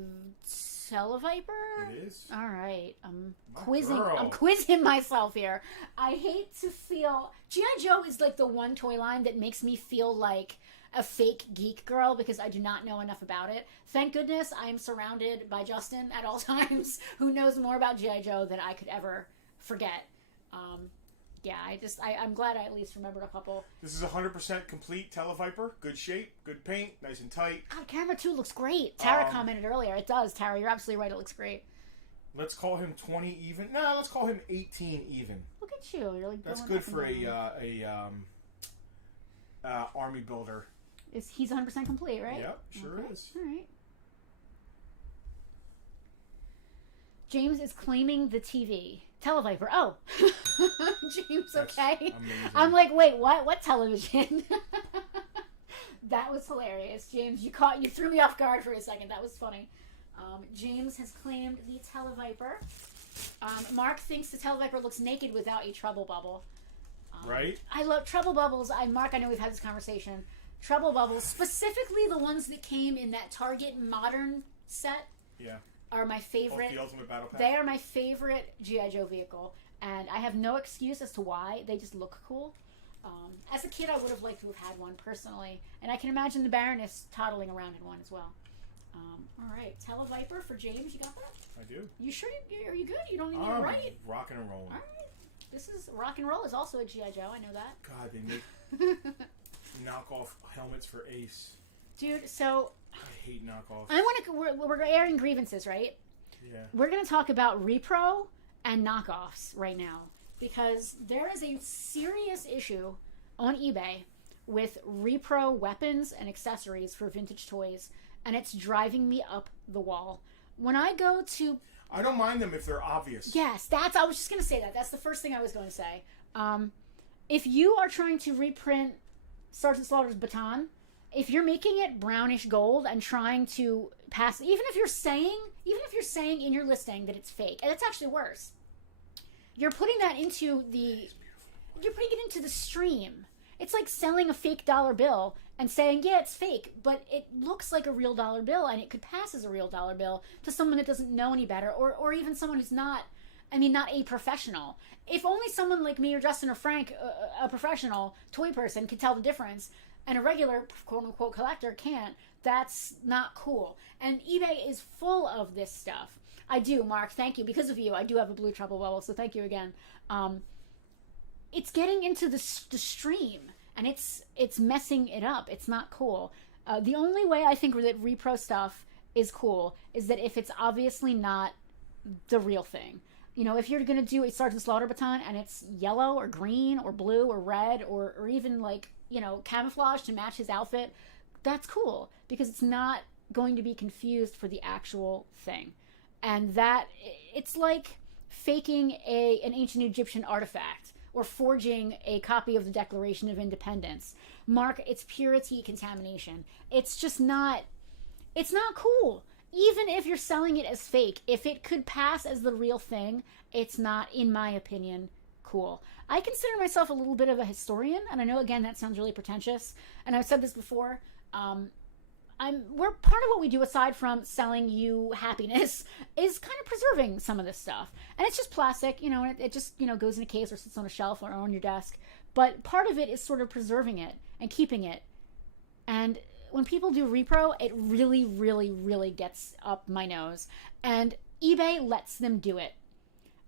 Televiper? It is. All right, I'm quizzing myself here. I hate to feel... G.I. Joe is like the one toy line that makes me feel like a fake geek girl because I do not know enough about it. Thank goodness I am surrounded by Justin at all times who knows more about G.I. Joe than I could ever forget. I'm glad I at least remembered a couple. This is 100% complete Televiper. Good shape, good paint, nice and tight. God, camera 2 looks great. Tara commented earlier. It does, Tara. You're absolutely right. It looks great. Let's call him 20 even. No, let's call him 18 even. Look at you. You're like that's good for a army builder. He's 100% complete, right? Yep, sure is. All right. James is claiming the TV. Televiper. Oh. James, okay. Amazing. I'm like, wait, what? What television? That was hilarious. James, you threw me off guard for a second. That was funny. James has claimed the Televiper. Mark thinks the Televiper looks naked without a trouble bubble. Right? I love Trouble Bubbles. Mark, I know we've had this conversation. Trouble Bubbles, specifically the ones that came in that Target Modern set, are my favorite. The Ultimate Battle Pack. They are my favorite G.I. Joe vehicle, and I have no excuse as to why. They just look cool. As a kid, I would have liked to have had one personally, and I can imagine the Baroness toddling around in one as well. All right, Televiper for James. You got that? I do. You sure? Are you good? You don't need me to write? Rocking and rolling. All right. This is Rock and Roll is also a G.I. Joe. I know that. God, they make knockoff helmets for Ace. Dude, so I hate knockoffs. I want to. We're airing grievances, right? Yeah. We're going to talk about repro and knockoffs right now because there is a serious issue on eBay with repro weapons and accessories for vintage toys, and it's driving me up the wall. When I go to... I don't mind them if they're obvious. Yes, I was just going to say that. That's the first thing I was going to say. If you are trying to reprint Sergeant Slaughter's baton, if you're making it brownish gold and trying to pass... Even if you're saying in your listing that it's fake, and it's actually worse, you're putting that into the... You're putting it into the stream. It's like selling a fake dollar bill and saying, yeah, it's fake, but it looks like a real dollar bill and it could pass as a real dollar bill to someone that doesn't know any better or even someone who's not a professional. If only someone like me or Justin or Frank, a professional toy person, could tell the difference and a regular quote-unquote collector can't, that's not cool. And eBay is full of this stuff. I do, Mark, thank you. Because of you, I do have a blue Trouble Bubble, so thank you again. It's getting into the stream, and it's messing it up. It's not cool. The only way I think that repro stuff is cool is that if it's obviously not the real thing. You know, if you're going to do a Sergeant Slaughter baton and it's yellow or green or blue or red or even like, you know, camouflage to match his outfit, that's cool because it's not going to be confused for the actual thing. And that, it's like faking an ancient Egyptian artifact or forging a copy of the Declaration of Independence. Mark, it's purity contamination. It's just not, it's not cool. Even if you're selling it as fake, if it could pass as the real thing, it's not, in my opinion, cool. I consider myself a little bit of a historian, and I know, again, that sounds really pretentious, and I've said this before, we're part of what we do aside from selling you happiness is kind of preserving some of this stuff. And it's just plastic, you know, and it just, you know, goes in a case or sits on a shelf or on your desk. But part of it is sort of preserving it and keeping it. And when people do repro, it really, really, really gets up my nose. And eBay lets them do it.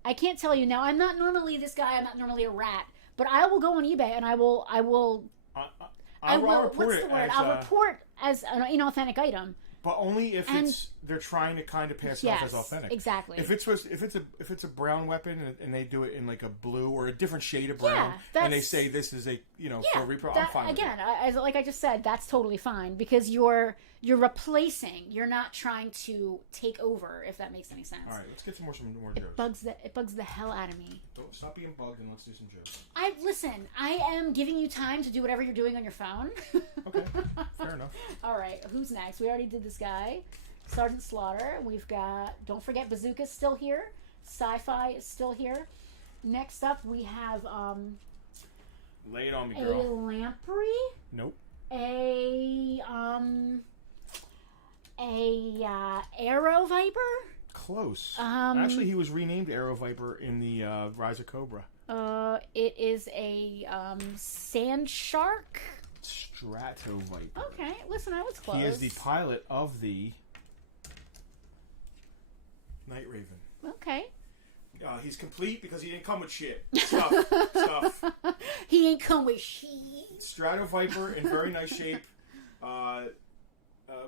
I can't tell you now, I'm not normally this guy, I'm not normally a rat, but I will go on eBay and I will report as an inauthentic item. But only if they're trying to kind of pass it off as authentic. Exactly. If it's a brown weapon and they do it in like a blue or a different shade of brown, and they say this is a for repro, I'm fine. Again, like I just said, that's totally fine because you're replacing. You're not trying to take over. If that makes any sense. All right, let's get some more jokes. It bugs the hell out of me. Don't stop being bugged and let's do some jokes. Listen. I am giving you time to do whatever you're doing on your phone. Okay, fair enough. All right, who's next? We already did this guy. Sergeant Slaughter. We've got, don't forget, Bazooka's still here. Sci-Fi is still here. Next up, we have lay it on me, girl. A lamprey. Nope. Arrow Viper. Close. Actually, he was renamed Arrow Viper in the Rise of Cobra. It is a sand shark. Strato Viper. Okay, listen, I was close. He is the pilot of the Night Raven. Okay. He's complete because he didn't come with shit. Stuff. He ain't come with shit. Strato Viper in very nice shape.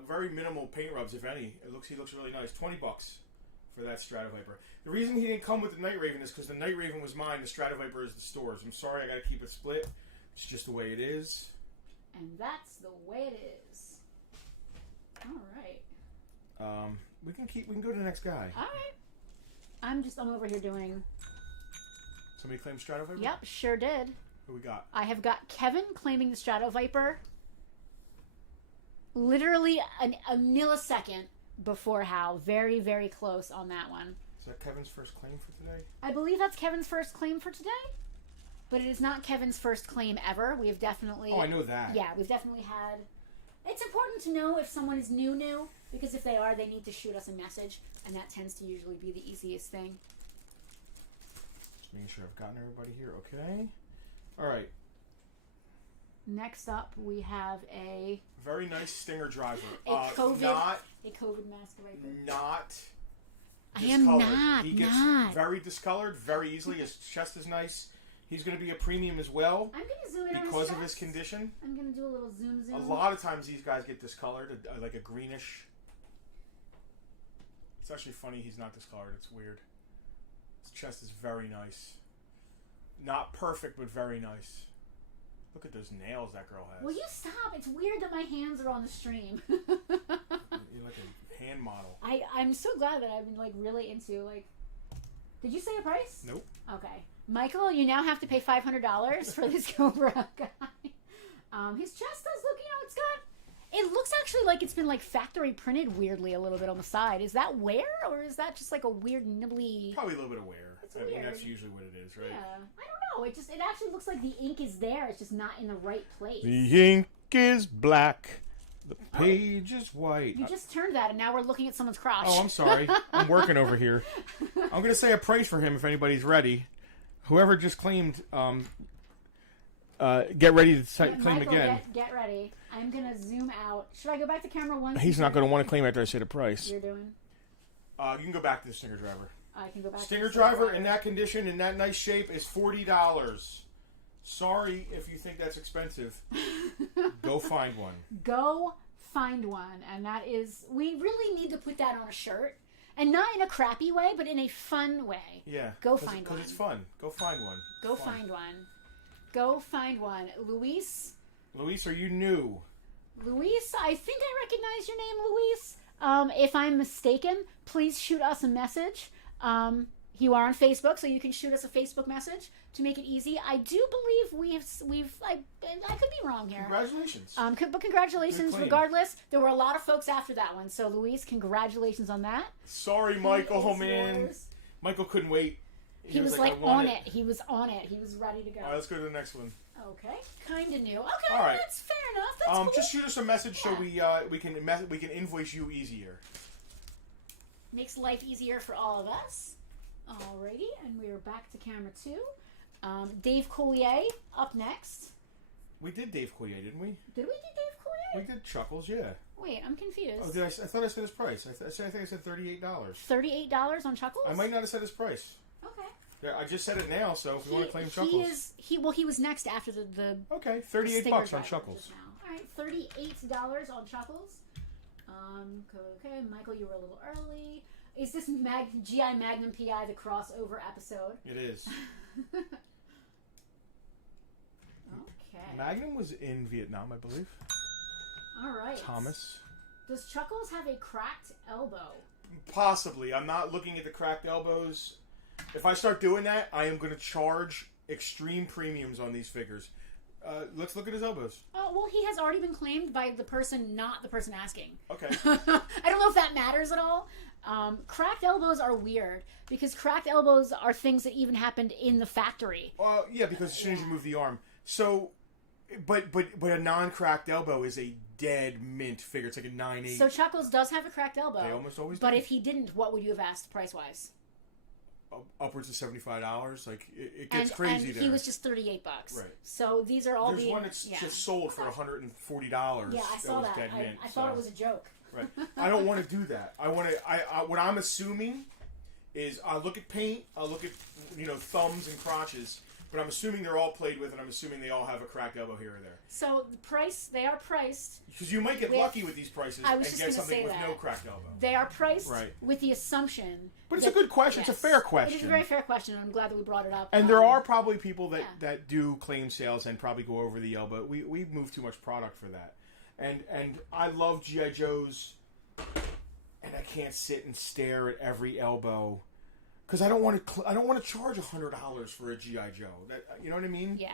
Very minimal paint rubs, if any. He looks really nice. $20 for that Strato Viper. The reason he didn't come with the Night Raven is because the Night Raven was mine. The Strato Viper is the store's. I'm sorry, I got to keep it split. It's just the way it is. And that's the way it is. All right. We can go to the next guy. All right. I'm over here doing. Somebody claimed Strato Viper? Yep, sure did. Who we got? I have got Kevin claiming the Strato Viper. Literally a millisecond before Hal. Very, very close on that one. Is that Kevin's first claim for today? I believe that's Kevin's first claim for today. but it is not Kevin's first claim ever. We have definitely... Oh, I know that. Yeah, we've definitely had... It's important to know if someone is new, because if they are, they need to shoot us a message, and that tends to usually be the easiest thing. Just making sure I've gotten everybody here. Okay. All right. Next up, we have a... Very nice stinger driver. A COVID mask viper. Not I am not. He gets very discolored very easily. His chest is nice. He's going to be a premium as well. I'm going to zoom in because on of his condition. I'm going to do a little zoom. A lot of times these guys get discolored, like a greenish. It's actually funny he's not discolored. It's weird. His chest is very nice. Not perfect, but very nice. Look at those nails that girl has. Will you stop? It's weird that my hands are on the stream. You're like a hand model. I'm so glad that I've been like really into like. Did you say a price? Nope. Okay, Michael, you now have to pay $500 for this Cobra guy. His chest does look, it's got. It looks actually like it's been like factory printed weirdly a little bit on the side. Is that wear or is that just like a weird nibbly? Probably a little bit of wear. It's I weird. mean, that's usually what it is, right? Yeah, I don't know. It actually looks like the ink is there. It's just not in the right place. The ink is black. The page is white. You just turned that, and now we're looking at someone's crotch. Oh, I'm sorry. I'm working over here. I'm going to say a price for him if anybody's ready. Whoever just claimed, get ready to claim Michael, again. Get ready. I'm going to zoom out. Should I go back to camera one? He's not going to want to claim after I say the price. You're doing? You can go back to the Stinger Driver. I can go back Stinger to the Driver in that condition, in that nice shape, is $40. Sorry if you think that's expensive. Go find one. Go find one. And that is, we really need to put that on a shirt. And not in a crappy way, but in a fun way. Yeah. Go find one. Because it's fun. Go find one. Go find one. Go find one. Luis, are you new? Luis, I think I recognize your name, Luis. If I'm mistaken, please shoot us a message. You are on Facebook, so you can shoot us a Facebook message to make it easy. I do believe I could be wrong here. Congratulations. But congratulations regardless. There were a lot of folks after that one, so Luis, congratulations on that. Sorry, Michael. Oh, man. Yours. Michael couldn't wait. He was like on it. He was on it. He was ready to go. All right, let's go to the next one. Okay, kind of new. Okay, all right. That's fair enough. That's cool. Just shoot us a message so we can invoice you easier. Makes life easier for all of us. Alrighty, and we are back to camera 2. Dave Collier up next. We did Dave Collier, didn't we? Did we do Dave Collier? We did Chuckles, yeah. Wait, I'm confused. Oh, I thought I said his price. I think I said $38. $38 on Chuckles? I might not have said his price. Okay. Yeah, I just said it now, so if you want to claim Chuckles. He was next after the okay, $38 on Chuckles. Alright, $38 on Chuckles. Okay, Michael, you were a little early. Is this GI Magnum PI the crossover episode? It is. Okay. Magnum was in Vietnam, I believe. Alright. Thomas. Does Chuckles have a cracked elbow? Possibly. I'm not looking at the cracked elbows. If I start doing that, I am going to charge extreme premiums on these figures. Let's look at his elbows. Oh, well, he has already been claimed by the person, not the person asking. Okay. I don't know if that matters at all. Cracked elbows are weird because cracked elbows are things that even happened in the factory. Yeah, because as soon as you move the arm. So, but a non-cracked elbow is a dead mint figure. It's like a 9/8. So Chuckles does have a cracked elbow. They almost always do. But if he didn't, what would you have asked price-wise? Upwards of $75. Like it gets crazy. And there. he was just $38. Right. So these are all. There's one that's just sold for $140. Yeah, I saw that. I thought it was a joke. Right. I don't want to do that. I want to. What I'm assuming is I look at paint. I look at thumbs and crotches. But I'm assuming they're all played with, and I'm assuming they all have a cracked elbow here or there. So the price, they are priced. Because you might get lucky with these prices and get something with no cracked elbow. They are priced with the assumption. But it's a good question. Yes, it's a fair question. It is a very fair question, and I'm glad that we brought it up. And there are probably people that do claim sales and probably go over the elbow. We move too much product for that. And I love G.I. Joes, and I can't sit and stare at every elbow. Because I don't want to charge $100 for a GI Joe. You know what I mean? Yeah.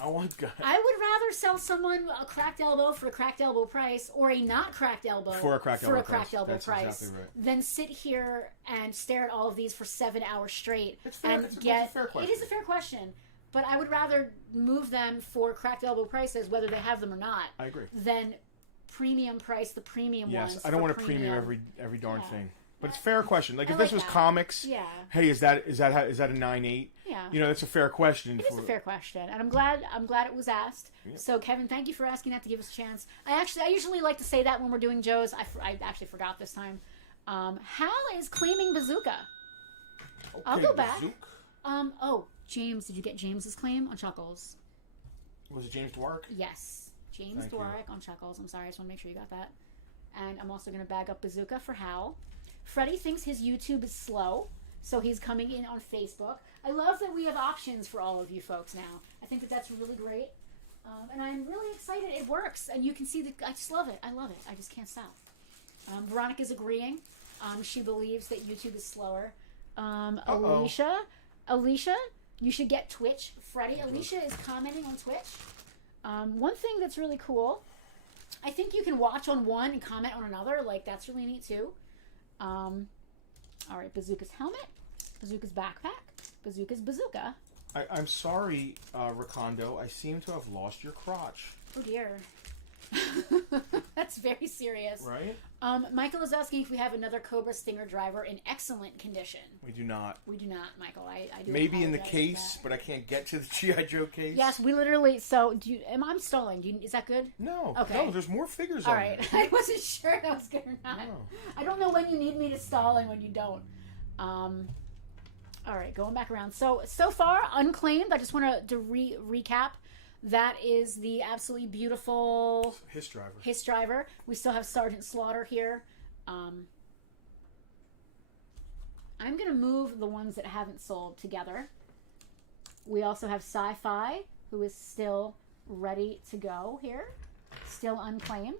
I want guys. I would rather sell someone a cracked elbow for a cracked elbow price, or a not cracked elbow for a cracked elbow price, exactly right. Than sit here and stare at all of these for 7 hours straight. It's fair. It's a fair question. It is a fair question, but I would rather move them for cracked elbow prices, whether they have them or not. I agree. Than premium price the premium ones. Yes, I don't want to premium every darn thing. But it's a fair question. Like, if like this was that. comics, hey, is that a 9.8? Yeah. You know, that's a fair question. It is a fair question, and I'm glad it was asked. Yeah. So, Kevin, thank you for asking that to give us a chance. I usually like to say that when we're doing Joe's. I actually forgot this time. Hal is claiming Bazooka. Okay, I'll go back. James, did you get James's claim on Chuckles? Was it James Dwark? Yes, James Dwark on Chuckles. I'm sorry, I just want to make sure you got that. And I'm also going to bag up Bazooka for Hal. Freddie thinks his YouTube is slow, so he's coming in on Facebook. I love that we have options for all of you folks now. I think that that's really great. And I'm really excited. It works. And you can see I just love it. I love it. I just can't stop. Veronica's agreeing. She believes that YouTube is slower. Alicia, you should get Twitch. Freddie, Alicia is commenting on Twitch. One thing that's really cool, I think you can watch on one and comment on another. Like, that's really neat too. All right, Bazooka's helmet, Bazooka's backpack, Bazooka's bazooka. I'm sorry, Ricondo. I seem to have lost your crotch. Oh dear. That's very serious. Right? Michael is asking if we have another Cobra Stinger driver in excellent condition. We do not. We do not, Michael. I do. Maybe in the case, but I can't get to the G.I. Joe case. Yes, we literally. So, I'm stalling. Is that good? No. Okay. No, there's more figures All on right. there. I wasn't sure if that was good or not. No. I don't know when you need me to stall and when you don't. All right, going back around. So far, unclaimed. I just want to recap. That is the absolutely beautiful Hiss driver. We still have Sergeant Slaughter here. I'm going to move the ones that haven't sold together. We also have Sci-Fi, who is still ready to go here. Still unclaimed.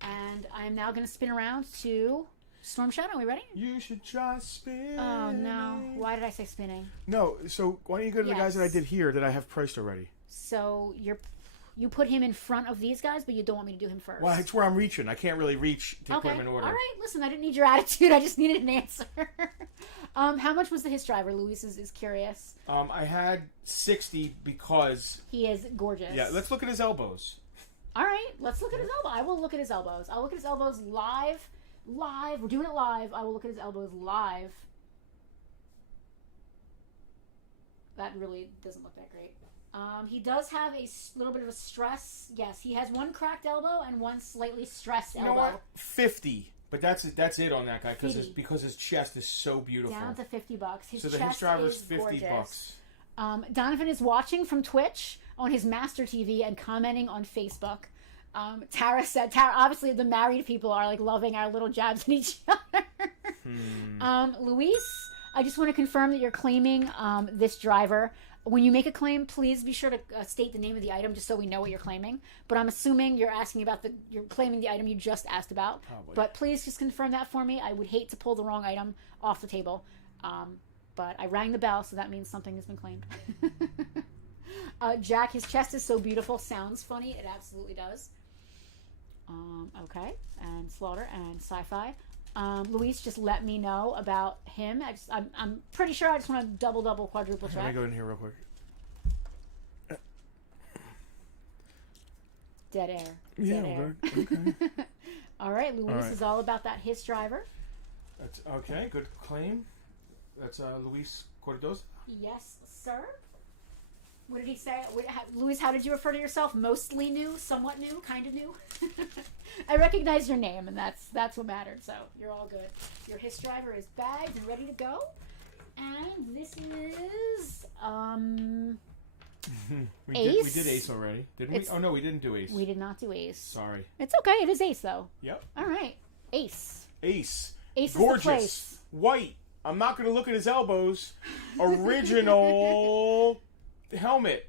And I am now going to spin around to Storm Shadow. Are we ready? You should try spinning. Oh, no. Why did I say spinning? No, so why don't you go to the guys that I did here that I have priced already? So you put him in front of these guys, but you don't want me to do him first. Well, that's where I'm reaching. I can't really reach to put him in order. All right. Listen, I didn't need your attitude. I just needed an answer. How much was the Hiss driver? Luis is curious. I had 60 because he is gorgeous. Yeah, let's look at his elbows. All right, let's look at his elbow. I will look at his elbows. I'll look at his elbows live. We're doing it live. I will look at his elbows live. That really doesn't look that great. He does have a little bit of a stress. Yes, he has one cracked elbow and one slightly stressed elbow. You know what? 50. But that's it on that guy because his chest is so beautiful. Down to $50. His so the chest Hiss driver's is $50. Gorgeous. Donovan is watching from Twitch on his Master TV and commenting on Facebook. Tara, obviously the married people are like loving our little jabs at each other. Luis, I just want to confirm that you're claiming this driver. When you make a claim, please be sure to state the name of the item just so we know what you're claiming. But I'm assuming you're asking about you're claiming the item you just asked about. Probably. But please just confirm that for me. I would hate to pull the wrong item off the table. But I rang the bell, so that means something has been claimed. Jack, his chest is so beautiful. Sounds funny. It absolutely does. Okay. And Slaughter and Sci-Fi. Luis, just let me know about him. I'm pretty sure I just want to double, quadruple check. Let me go in here real quick. Dead air. Dead air. Okay. All right, Luis is all about that Hiss driver. That's okay. Good claim. That's Luis Cordoza. Yes, sir. What did he say? Luis, how did you refer to yourself? Mostly new, somewhat new, kind of new. I recognize your name, and that's what mattered. So you're all good. Your Hiss driver is bagged and ready to go. And this is Ace. We did Ace already, didn't we? Oh no, we didn't do Ace. We did not do Ace. Sorry. It's okay. It is Ace though. Yep. All right. Ace. Ace. Ace gorgeous. Is the place. White. I'm not going to look at his elbows. Original helmet.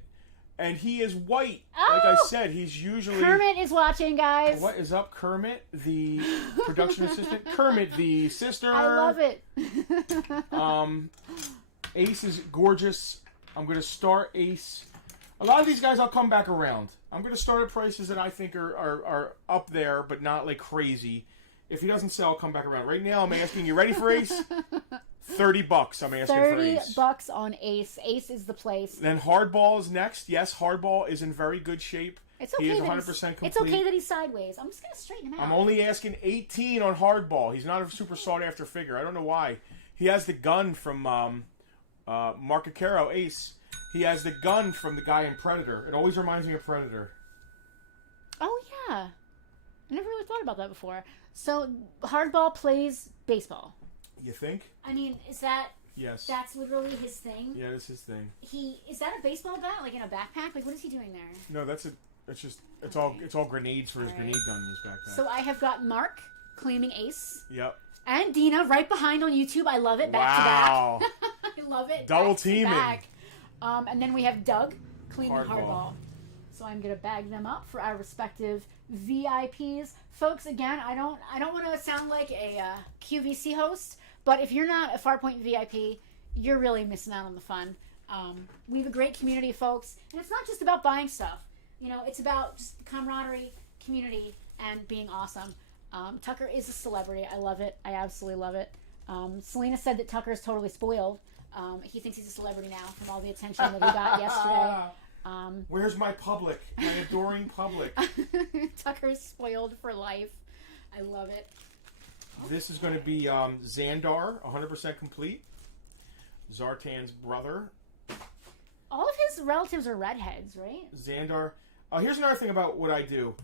And he is white. Oh! Like I said, he's usually... Kermit is watching, guys. What is up, Kermit? The production assistant? Kermit, the sister. I love it. Ace is gorgeous. I'm going to start Ace. A lot of these guys I'll come back around. I'm going to start at prices that I think are up there, but not like crazy. If he doesn't sell, I'll come back around. Right now, I'm asking, you ready for Ace? $30 I'm asking for Ace. $30 on Ace. Ace is the place. Then Hardball is next. Yes, Hardball is in very good shape. It's okay. He is 100% complete. It's okay that he's sideways. I'm just going to straighten him out. I'm only asking $18 on Hardball. He's not a super sought after figure. I don't know why. He has the gun from Marcacaro Ace. He has the gun from the guy in Predator. It always reminds me of Predator. Oh, yeah. I never really thought about that before. So, Hardball plays baseball. You think? I mean, is that... Yes. That's literally his thing? Yeah, that's his thing. Is that a baseball bat, like in a backpack? Like, what is he doing there? No, it's all grenades for his grenade gun in his backpack. So I have got Mark claiming Ace. Yep. And Dina right behind on YouTube. I love it. Back to back. I love it. Double back teaming. To back. And then we have Doug claiming Hardball. So I'm gonna bag them up for our respective VIPs, folks. Again, I don't want to sound like a QVC host, but if you're not a Farpoint VIP, you're really missing out on the fun. We have a great community, folks, and it's not just about buying stuff. You know, it's about just camaraderie, community, and being awesome. Tucker is a celebrity. I love it. I absolutely love it. Selena said that Tucker is totally spoiled. He thinks he's a celebrity now from all the attention that he got yesterday. Where's my public? My adoring public. Tucker's spoiled for life. I love it. This is going to be Xandar, 100% complete. Zartan's brother. All of his relatives are redheads, right? Xandar. Here's another thing about what I do.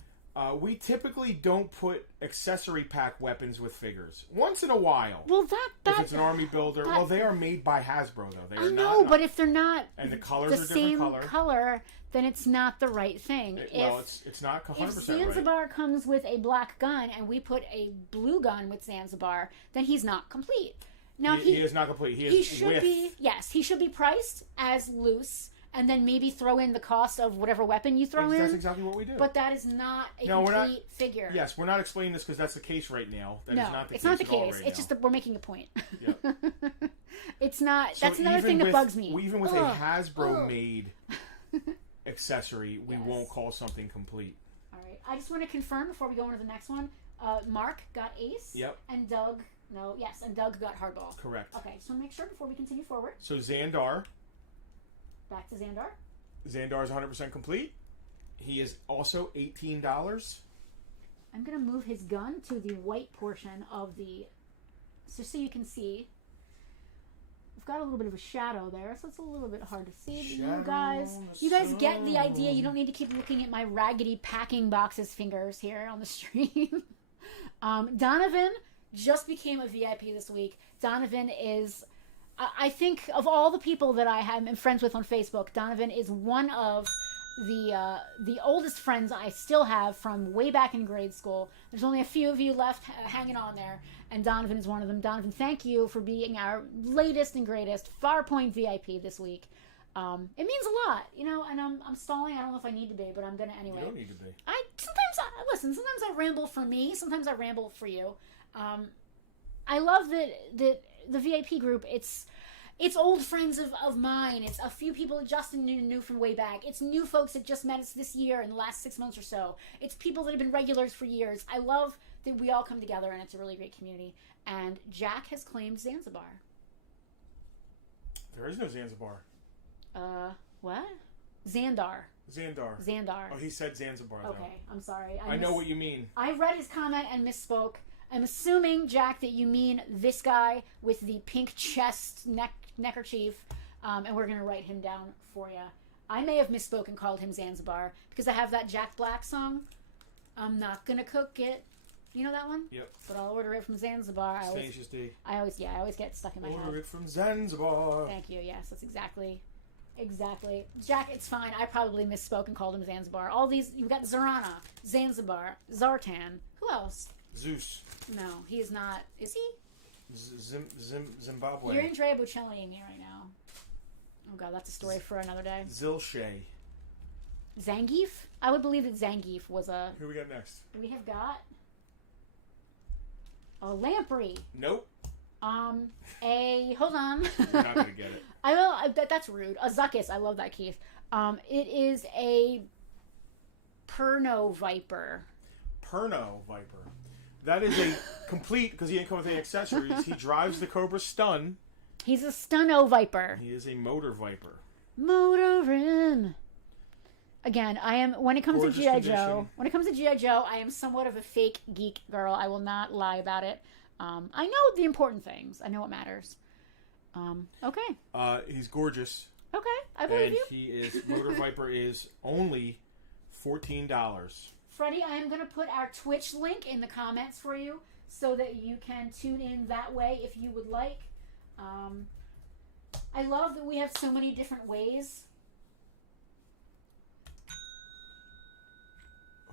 We typically don't put accessory pack weapons with figures. Once in a while. Well, if it's an army builder. Well, they are made by Hasbro, though. I know, but if they're not and the colors the are different same color, then it's not the right thing. It's not 100% if Zanzibar right. comes with a black gun and we put a blue gun with Zanzibar, then he's not complete. Now he is not complete. He should be. Yes, he should be priced as loose. And then maybe throw in the cost of whatever weapon you throw in. That's exactly what we do. But that is not a complete figure. Yes, we're not explaining this because that's the case right now. That is not the it's case not the at all case. right It's now. just that we're making a point. Yep. It's not. So that's another thing that bugs me. Even with a Hasbro-made accessory, we won't call something complete. All right. I just want to confirm before we go into the next one. Mark got Ace. Yep. And Doug. No. Yes. And Doug got Hardball. Correct. Okay. So make sure before we continue forward. So Xandar. Back to Xandar. Xandar is 100% complete. He is also $18. I'm going to move his gun to the white portion of the... Just so you can see. I've got a little bit of a shadow there, so it's a little bit hard to see. You guys get the idea. You don't need to keep looking at my raggedy packing boxes fingers here on the stream. Donovan just became a VIP this week. Donovan is... I think of all the people that I am friends with on Facebook, Donovan is one of the oldest friends I still have from way back in grade school. There's only a few of you left hanging on there, and Donovan is one of them. Donovan, thank you for being our latest and greatest Farpoint VIP this week. It means a lot, you know, and I'm stalling. I don't know if I need to be, but I'm going to anyway. You don't need to be. Sometimes I ramble for me. Sometimes I ramble for you. I love that the VIP group, it's old friends of mine. It's a few people that Justin knew from way back. It's new folks that just met us this year in the last 6 months or so. It's people that have been regulars for years. I love that we all come together, and it's a really great community. And Jack has claimed Zanzibar. There is no Zanzibar. What? Xandar. Oh, he said Zanzibar, though. Okay, I'm sorry. I know what you mean. I read his comment and misspoke. I'm assuming, Jack, that you mean this guy with the pink chest neckerchief, and we're going to write him down for you. I may have misspoken and called him Zanzibar because I have that Jack Black song, I'm not going to cook it. You know that one? Yep. But I'll order it from Zanzibar. I always get stuck in my head. Order it from Zanzibar. Thank you. Yes, that's exactly. Jack, it's fine. I probably misspoke and called him Zanzibar. All these, you've got Zorana, Zanzibar, Zartan. Who else? Zeus. No, he is not. Is he? Zimbabwe. You're Andrea Bocelli me right now. Oh god, that's a story for another day. Zilshay. Zangief? I would believe that Zangief was a... Who we got next? We have got... a Lamprey. Nope. Hold on. You're not gonna get it. I will. That's rude. A Zuckus. I love that, Keith. It is a Perno Viper. Perno Viper. That is a complete, because he didn't come with any accessories. He drives the Cobra Stun. He's a Stunno Viper. He is a motor Viper. Motorin. Again, I am when it comes Gorgeous to GI condition. Joe. When it comes to GI Joe, I am somewhat of a fake geek girl. I will not lie about it. I know the important things. I know what matters. Okay. He's gorgeous. Okay, I believe and you. He is Motor Viper is only $14. Freddie, I am going to put our Twitch link in the comments for you so that you can tune in that way if you would like. I love that we have so many different ways.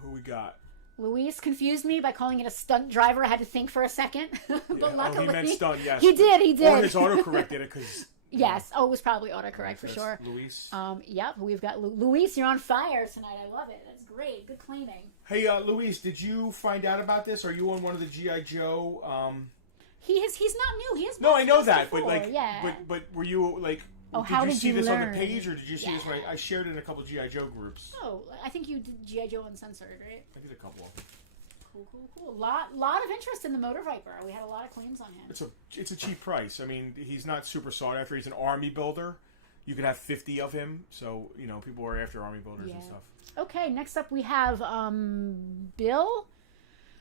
Who we got? Luis confused me by calling it a stunt driver. I had to think for a second. But luckily, he meant stunt, yes. He did. Or his autocorrect did it, because... Yes. Oh, it was probably autocorrect for sure. Luis. Yep. We've got Luis. You're on fire tonight. I love it. That's great. Good claiming. Hey, Luis, did you find out about this? Are you on one of the GI Joe? He's not new. He has. No, I know that, before. but but were you like? Oh, did how you did see you this learn? on the page, or did you see this when Yeah. I shared it in a couple of GI Joe groups? Oh, I think you did GI Joe Uncensored, right? I did a couple of them. Cool. Lot of interest in the Motor Viper. We had a lot of claims on him. It's a cheap price. I mean, he's not super sought after. He's an army builder. You could have 50 of him, so people are after army builders and stuff. Okay, next up we have Bill.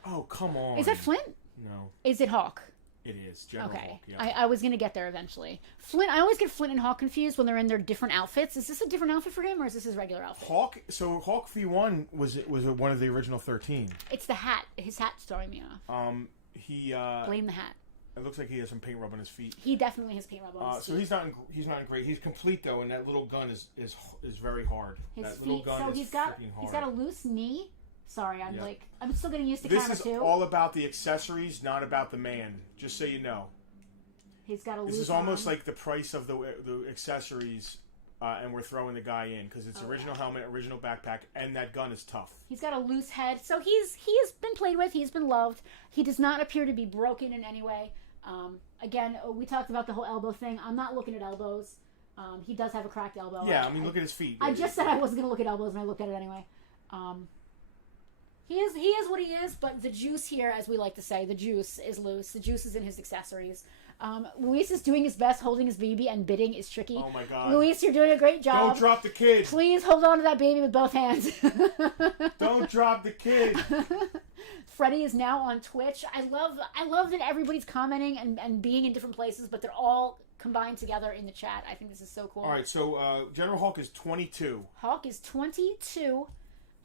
Oh, come on. Is that Flint? No. Is it Hawk? It is. General Okay. Hawk, yeah. I was going to get there eventually. Flint, I always get Flint and Hawk confused when they're in their different outfits. Is this a different outfit for him, or is this his regular outfit? Hawk V1 was one of the original 13. It's the hat. His hat's throwing me off. Blame the hat. It looks like he has some paint rub on his feet. He definitely has paint rub on his feet. So he's not great. He's complete though, and that little gun is very hard. His that feet. little gun So is he's got freaking hard. he's got a loose knee. Sorry, I'm still getting used to this camera is 2. all about the accessories, not about the man. Just so you know. He's got a loose. This is almost like the price of the accessories, and we're throwing the guy in because it's original helmet, original backpack, and that gun is tough. He's got a loose head, so he has been played with. He's been loved. He does not appear to be broken in any way. Again, we talked about the whole elbow thing. I'm not looking at elbows. He does have a cracked elbow. Yeah, I mean, look at his feet. I just said I wasn't going to look at elbows, and I looked at it anyway. He is what he is, but the juice here, as we like to say, the juice is loose. The juice is in his accessories. Luis is doing his best holding his baby, and bidding is tricky. Oh my God. Luis, you're doing a great job. Don't drop the kid. Please hold on to that baby with both hands. Don't drop the kid. Freddie is now on Twitch. I love that everybody's commenting and being in different places, but they're all combined together in the chat. I think this is so cool. All right, so General Hawk is 22. Hawk is 22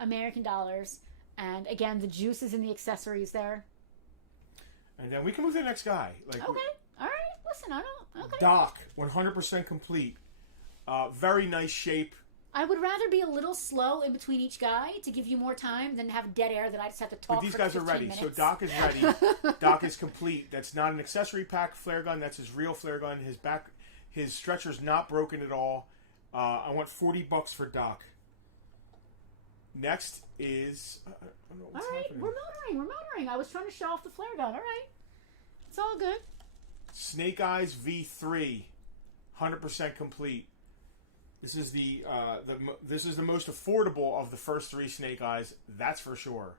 American dollars. And again, the juice is in the accessories there. And then we can move to the next guy. Okay. All right. Listen, okay. Doc, 100% complete. Very nice shape. I would rather be a little slow in between each guy to give you more time than have dead air that I just have to talk. But these for guys are 15 ready. minutes. So Doc is ready. Doc is complete. That's not an accessory pack flare gun. That's his real flare gun. His stretcher's not broken at all. I want $40 for Doc. Next is... I don't know what's happening. We're motoring. I was trying to show off the flare gun. All right. It's all good. Snake Eyes V3. 100% complete. This is the most affordable of the first 3 Snake Eyes. That's for sure.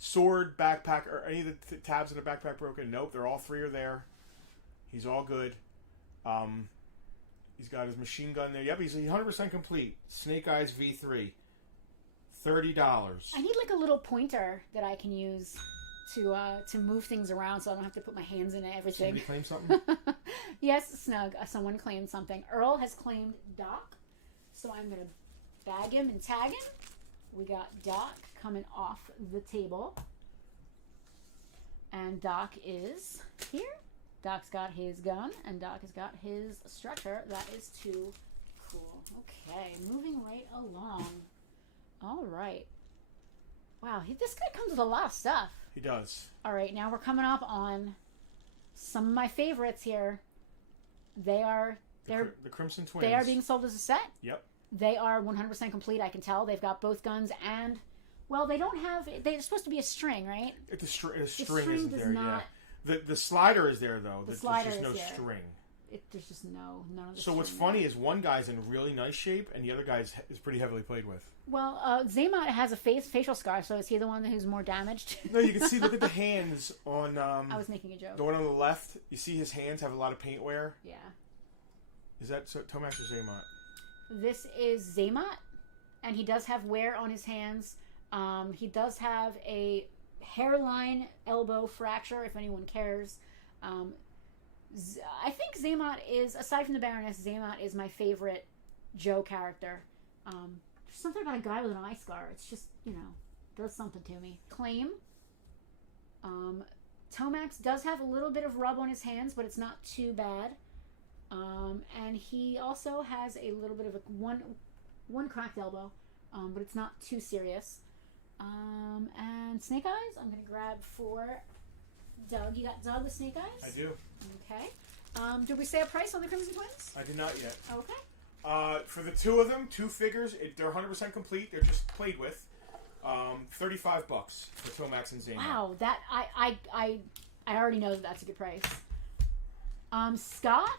Sword, backpack, or any of the tabs in the backpack broken? Nope, they're all 3 are there. He's all good. He's got his machine gun there. Yep, he's 100% complete. Snake Eyes V3. $30. I need like a little pointer that I can use to move things around, so I don't have to put my hands in everything. Somebody claim something? Yes, Snug. Someone claimed something. Earl has claimed Doc, so I'm gonna bag him and tag him. We got Doc coming off the table, and Doc is here. Doc's got his gun, and Doc has got his stretcher. That is too cool. Okay, moving right along. All right. Wow, this guy comes with a lot of stuff. He does. All right, now we're coming up on some of my favorites here. They're The Crimson Twins. they are being sold as a set. Yep. They are 100% complete. I can tell they've got both guns and, well, they don't have. They're supposed to be a string, right? A string string isn't does there. not- Yeah. The slider is there though. There's just no there. string. There's just none of the So what's funny is one guy's in really nice shape, and the other guy's is pretty heavily played with. Well, Zaymot has a facial scar, so is he the one who's more damaged? No, you can see. Look at the hands on. I was making a joke. The one on the left. You see his hands have a lot of paint wear. Yeah. Is that Tomax or Zaymot? This is Zaymot, and he does have wear on his hands. He does have a hairline elbow fracture, if anyone cares. I think Zaymot is, aside from the Baroness, Zaymot is my favorite Joe character. There's something about a guy with an eye scar. It's just, does something to me. Claim. Tomax does have a little bit of rub on his hands, but it's not too bad. And he also has a little bit of one cracked elbow, but it's not too serious. And Snake Eyes, I'm going to grab for Doug. You got Doug with Snake Eyes? I do. Okay. Did we say a price on the Crimson Twins? I did not yet. Okay. For the two of them, two figures, they're 100% complete. They're just played with. $35 for Tomax and Zaymot. Wow, that I already know that's a good price. Scott,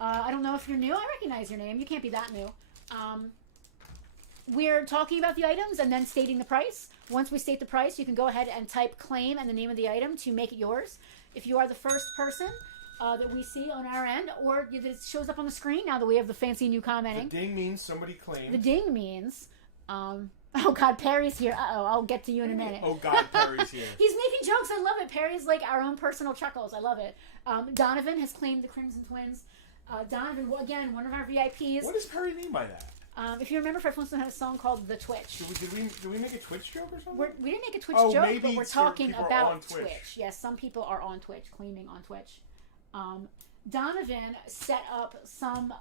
I don't know if you're new. I recognize your name. You can't be that new. We're talking about the items and then stating the price. Once we state the price, you can go ahead and type claim and the name of the item to make it yours. If you are the first person that we see on our end, or if it shows up on the screen now that we have the fancy new commenting. The ding means somebody claimed. The ding means, oh God, Perry's here. I'll get to you in a minute. Oh God, Perry's here. He's making jokes. I love it. Perry's like our own personal chuckles. I love it. Donovan has claimed the Crimson Twins. Donovan, again, one of our VIPs. What does Perry mean by that? If you remember, Fred Flintstone had a song called The Twitch. Did we make a Twitch joke or something? We didn't make a Twitch joke, but we're talking about Twitch. Yes, some people are on Twitch, claiming on Twitch. Donovan set up some,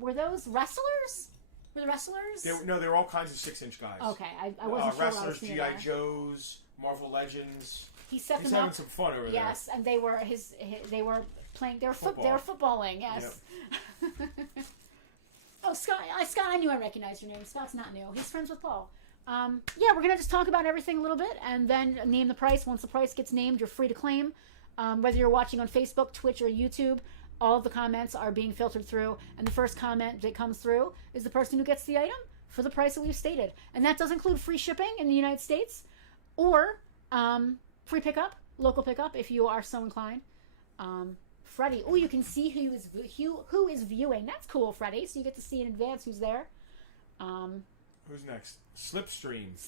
were those wrestlers? Were the wrestlers? They were all kinds of 6-inch guys. Okay, I wasn't sure. Wrestlers, G.I. Joes, Marvel Legends. He's them having some fun over there. Yes, and they were they were playing. They were footballing. Yes. Yep. Oh, Scott! I knew I recognized your name. Scott's not new. He's friends with Paul. Yeah, we're gonna just talk about everything a little bit, and then name the price. Once the price gets named, you're free to claim. Whether you're watching on Facebook, Twitch, or YouTube, all of the comments are being filtered through, and the first comment that comes through is the person who gets the item for the price that we've stated, and that does include free shipping in the United States, or free pickup, local pickup if you are so inclined. Freddie, you can see who is viewing. That's cool, Freddie. So you get to see in advance who's there. Who's next? Slipstream.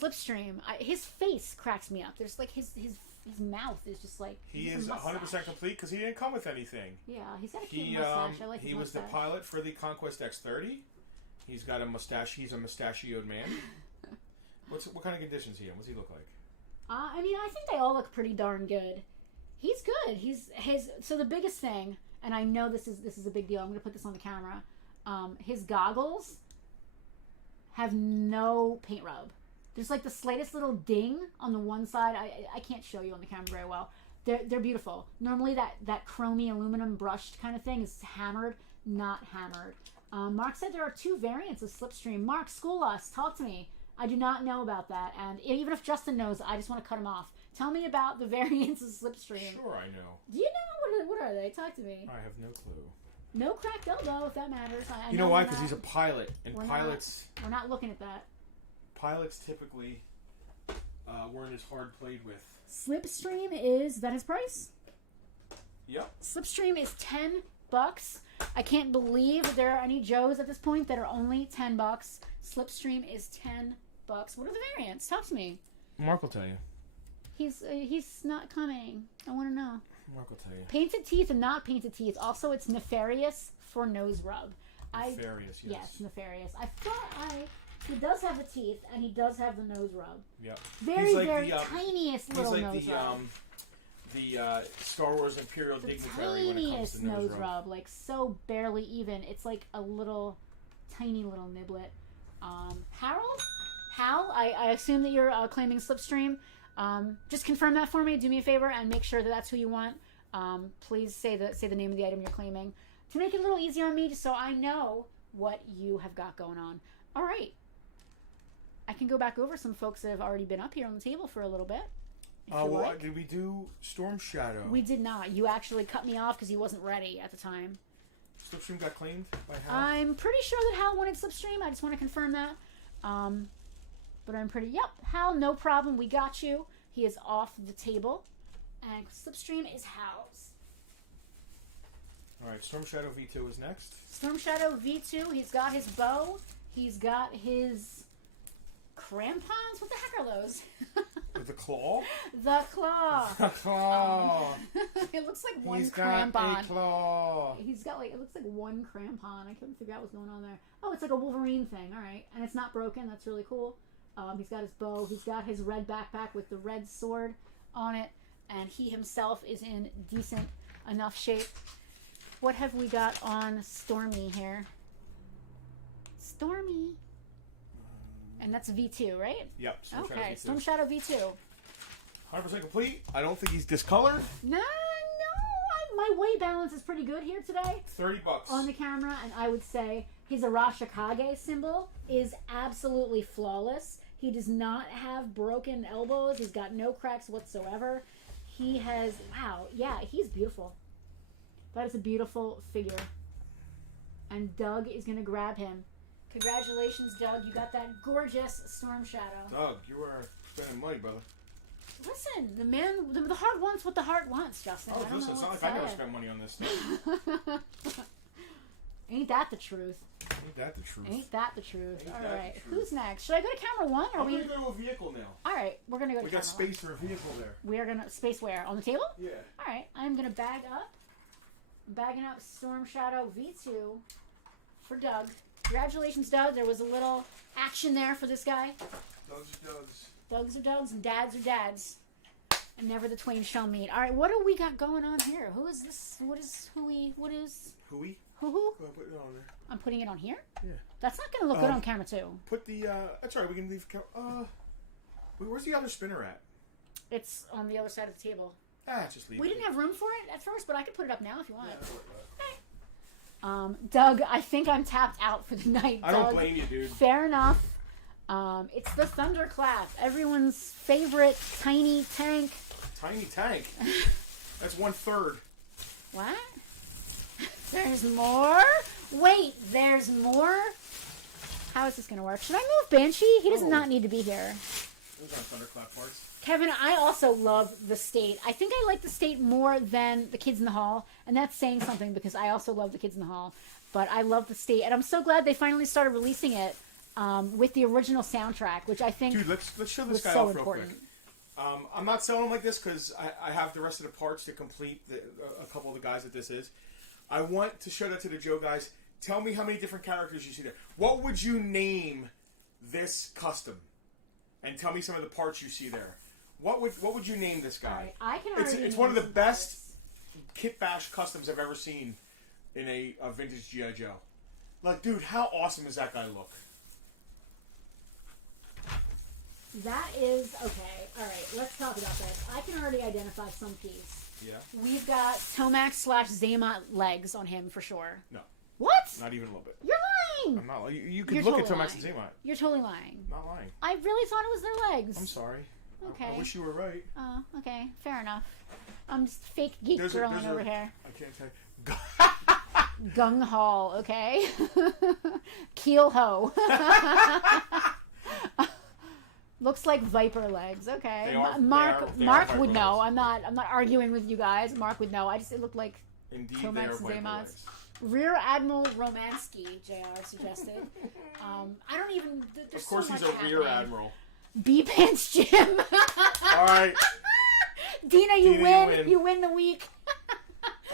His face cracks me up. There's like his mouth is just like he is 100% complete because he didn't come with anything. Yeah, he's got a cute mustache. I like his he was mustache. The pilot for the Conquest X-30. He's got a mustache. He's a mustachioed man. What kind of conditions he in? What's he look like? I think they all look pretty darn good. He's good. So the biggest thing, and I know this is a big deal. I'm going to put this on the camera. His goggles have no paint rub. There's like the slightest little ding on the one side. I can't show you on the camera very well. They're beautiful. Normally that chromy aluminum brushed kind of thing is hammered, not hammered. Mark said there are 2 variants of Slipstream. Mark, school us. Talk to me. I do not know about that, and even if Justin knows, I just want to cut him off. Tell me about the variants of Slipstream. Sure, I know. Do you know? What are they? Talk to me. I have no clue. No cracked elbow, if that matters. You know why? Because he's a pilot, and pilots... We're not looking at that. Pilots typically weren't as hard played with. Slipstream is that his price? Yep. Slipstream is $10. I can't believe there are any Joes at this point that are only $10. Slipstream is $10. What are the variants? Talk to me. Mark will tell you. He's not coming. I want to know. Mark will tell you. Painted teeth and not painted teeth. Also, it's nefarious for nose rub. Nefarious, yes. Yes, nefarious. I thought he does have the teeth and he does have the nose rub. Yep. Very tiniest little nose rub. The Star Wars Imperial dignitary when it comes to nose rub. Like so barely even. It's like a little, tiny little niblet. Hal, I assume that you're claiming Slipstream. Just confirm that for me. Do me a favor and make sure that that's who you want. Please say the name of the item you're claiming to make it a little easier on me, just so I know what you have got going on. All right. I can go back over some folks that have already been up here on the table for a little bit. Did we do Storm Shadow? We did not. You actually cut me off because he wasn't ready at the time. Slipstream got claimed by Hal? I'm pretty sure that Hal wanted Slipstream. I just want to confirm that. But I'm pretty... Yep, Hal, no problem. We got you. He is off the table. And Slipstream is Hal's. Alright, Storm Shadow V2 is next. Storm Shadow V2. He's got his bow. He's got his crampons. What the heck are those? The claw? The claw. The claw. It looks like one He's crampon. got a claw. He's got it looks like one crampon. I couldn't figure out what's going on there. Oh, it's like a Wolverine thing. All right. And it's not broken. That's really cool. He's got his bow. He's got his red backpack with the red sword on it. And he himself is in decent enough shape. What have we got on Stormy here? Stormy. And that's V2, right? Yep. Storm Shadow Okay, V2. Storm Shadow V2. 100% complete. I don't think he's discolored. No, my weight balance is pretty good here today. $30 on the camera, and I would say his Arashikage symbol is absolutely flawless. He does not have broken elbows. He's got no cracks whatsoever. He has, wow, yeah, he's beautiful. That is a beautiful figure. And Doug is going to grab him. Congratulations, Doug. You got that gorgeous Storm Shadow. Doug, you are spending money, brother. Listen, the heart wants what the heart wants, Justin. Oh, listen, it's not like I never spend money on this stuff. Ain't that the truth? Ain't that the truth? Ain't that the truth? Ain't All that right, the truth? who's next? Should I go to camera one? Or I'm we? gonna go to a vehicle now. All right, we're gonna go to We camera got space one. for a vehicle there. We are gonna space where on the table? Yeah. All right, I'm gonna bag up. Bagging up Storm Shadow V2 for Doug. Congratulations, Doug. There was a little action there for this guy. Doug's are Doug's. Doug's are Doug's and Dad's are Dad's. And never the twain shall meet. All right, what do we got going on here? Who is this? What is Hooey? What is Hooey? Hoo? Go ahead, put it on there. I'm putting it on here? Yeah. That's not going to look good on camera, too. Put the, that's all right, we can leave, where's the other spinner at? It's on the other side of the table. Just leave it. We didn't have room for it at first, but I could put it up now if you want. Yeah, Doug, I think I'm tapped out for the night, Doug. I don't blame you, dude. Fair enough. It's the Thunderclap, everyone's favorite tiny tank. Tiny tank? That's 1/3. What? There's more? Wait, there's more? How is this going to work? Should I move Banshee? He does not need to be here. Those aren't Thunderclap parts. Kevin, I also love the State. I think I like the State more than the Kids in the Hall, and that's saying something because I also love the Kids in the Hall. But I love the State, and I'm so glad they finally started releasing it with the original soundtrack, which I think Dude, let's show this guy so off real important. quick. I'm not selling him like this because I have the rest of the parts to complete a couple of the guys that this is. I want to show that to the Joe guys. Tell me how many different characters you see there. What would you name this custom? And tell me some of the parts you see there. What would you name this guy? Right, I can already It's one of the name some best parts. Kit Bash customs I've ever seen in a vintage G.I. Joe. Like, dude, how awesome does that guy look? That is okay. All right, let's talk about this. I can already identify some piece. Yeah. We've got Tomac/Zaymot legs on him for sure. No. What? Not even a little bit. You're lying. I'm not. You could You're look totally at Tomax and lying. Zaymot. You're totally lying. Not lying. I really thought it was their legs. I'm sorry. Okay. I wish you were right. Oh, okay. Fair enough. I'm just fake geek girling over here. I can't tell you. Gung Hall, okay? Keel Ho. Looks like viper legs. Okay. They are- Mark they are Mark viper would know. legs. I'm not arguing with you guys. Mark would know. It looked like Indeed, Tomax they are and viper Zaymot's. legs. Rear Admiral Romansky, JR suggested. I don't even. There's Of course, so he's much a rear happening. admiral. B Pants Jim. All right. Dina, you Dina, win. you You win the week.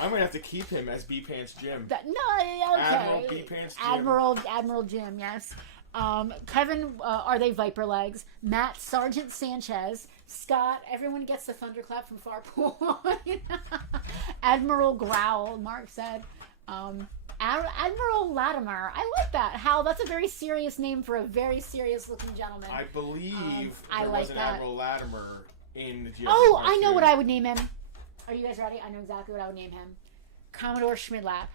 I'm gonna have to keep him as B Pants Jim. Okay. Admiral B Pants Jim. Admiral Jim, yes. Kevin, are they Viper legs? Matt, Sergeant Sanchez. Scott, everyone gets the thunderclap from Farpoint. Admiral Growl, Mark said. Admiral Latimer. I like that. Hal, that's a very serious name for a very serious looking gentleman. I believe I there like was an that. Admiral Latimer in the GI. Oh, I know what I would name him. Are you guys ready? I know exactly what I would name him. Commodore Schmidlap.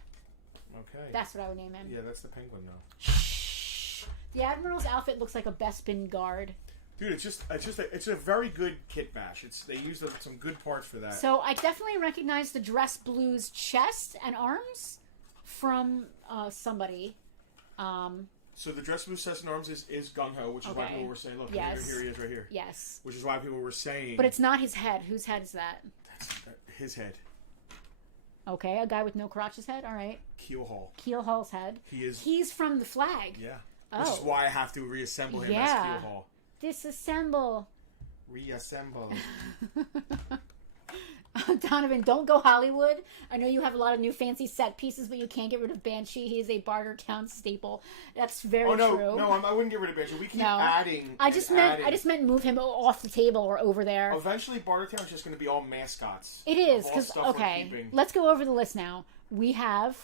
Okay. That's what I would name him. Yeah, that's the penguin though. Shh. The Admiral's outfit looks like a Bespin guard. Dude, it's a very good kit bash. They use some good parts for that. So I definitely recognize the Dress Blues chest and arms from somebody. So the Dress Blue chest and arms is Gung Ho, which is why people were saying, look, here he is right here. Yes. Which is why people were saying... But it's not his head. Whose head is that? That's his head. Okay, a guy with no crotch's head? All right. Keel Hall. Keel Hall's head. He's from the flag. Yeah. Oh. Which is why I have to reassemble him as Keel Hall. Disassemble. Reassemble. Donovan, don't go Hollywood. I know you have a lot of new fancy set pieces, but you can't get rid of Banshee. He is a Bartertown staple. That's very true. No, I wouldn't get rid of Banshee. We keep adding. I just meant move him off the table or over there. Eventually, Bartertown is just going to be all mascots. It is because let's go over the list now. We have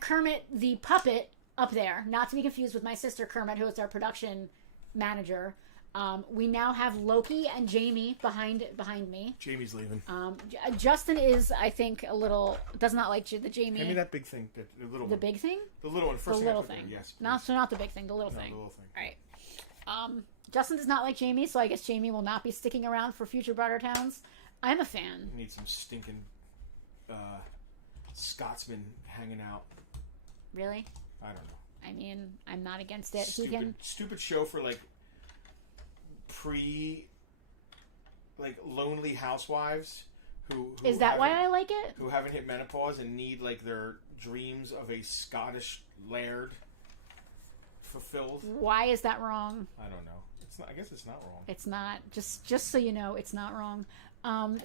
Kermit the puppet up there, not to be confused with my sister Kermit, who is our production manager. We now have Loki and Jamie behind me. Jamie's leaving. Justin is, I think, does not like the Jamie. Give me that big thing, the little one. The big thing? The little one. First the little thing. Yes. Not the big thing. The little thing. The little thing. All right. Justin does not like Jamie, so I guess Jamie will not be sticking around for future Bartertowns. I'm a fan. We need some stinking Scotsman hanging out. Really? I don't know. I mean, I'm not against it. Stupid show for lonely housewives who is that why I like it? Who haven't hit menopause and need their dreams of a Scottish laird fulfilled. Why is that wrong? I don't know. It's not. I guess it's not wrong. It's not. Just so you know, it's not wrong.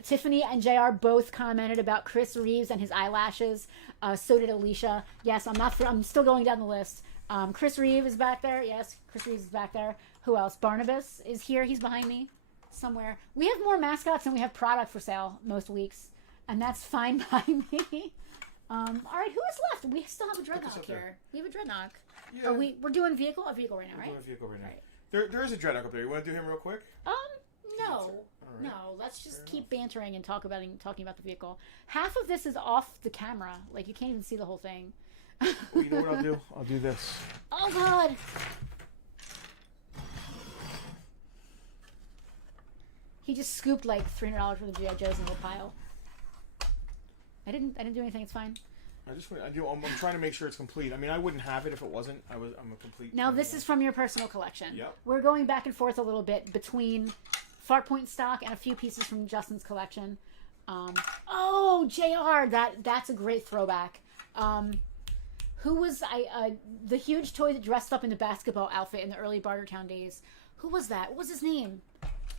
Tiffany and JR both commented about Chris Reeves and his eyelashes. So did Alicia. Yes, I'm still going down the list. Chris Reeves is back there. Yes, Chris Reeves is back there. Who else? Barnabas is here. He's behind me somewhere. We have more mascots than we have product for sale most weeks, and that's fine by me. All right, who is left? We still have a Dreadnought here. We have a Dreadnought. Yeah. We're doing a vehicle right now, right? We're doing a vehicle right now. Right. There is a Dreadnought up there. You want to do him real quick? No. Right. No, let's just keep bantering and talking about the vehicle. Half of this is off the camera. You can't even see the whole thing. Well, you know what I'll do? I'll do this. Oh, God. He just scooped $300 worth of G.I. Joes in a pile. I didn't do anything. It's fine. I'm trying to make sure it's complete. I mean, I wouldn't have it if it wasn't. I'm a complete. Now this is from your personal collection. Yep. We're going back and forth a little bit between Farpoint stock and a few pieces from Justin's collection. JR, that's a great throwback. Who was the huge toy that dressed up in the basketball outfit in the early Bartertown days? Who was that? What was his name?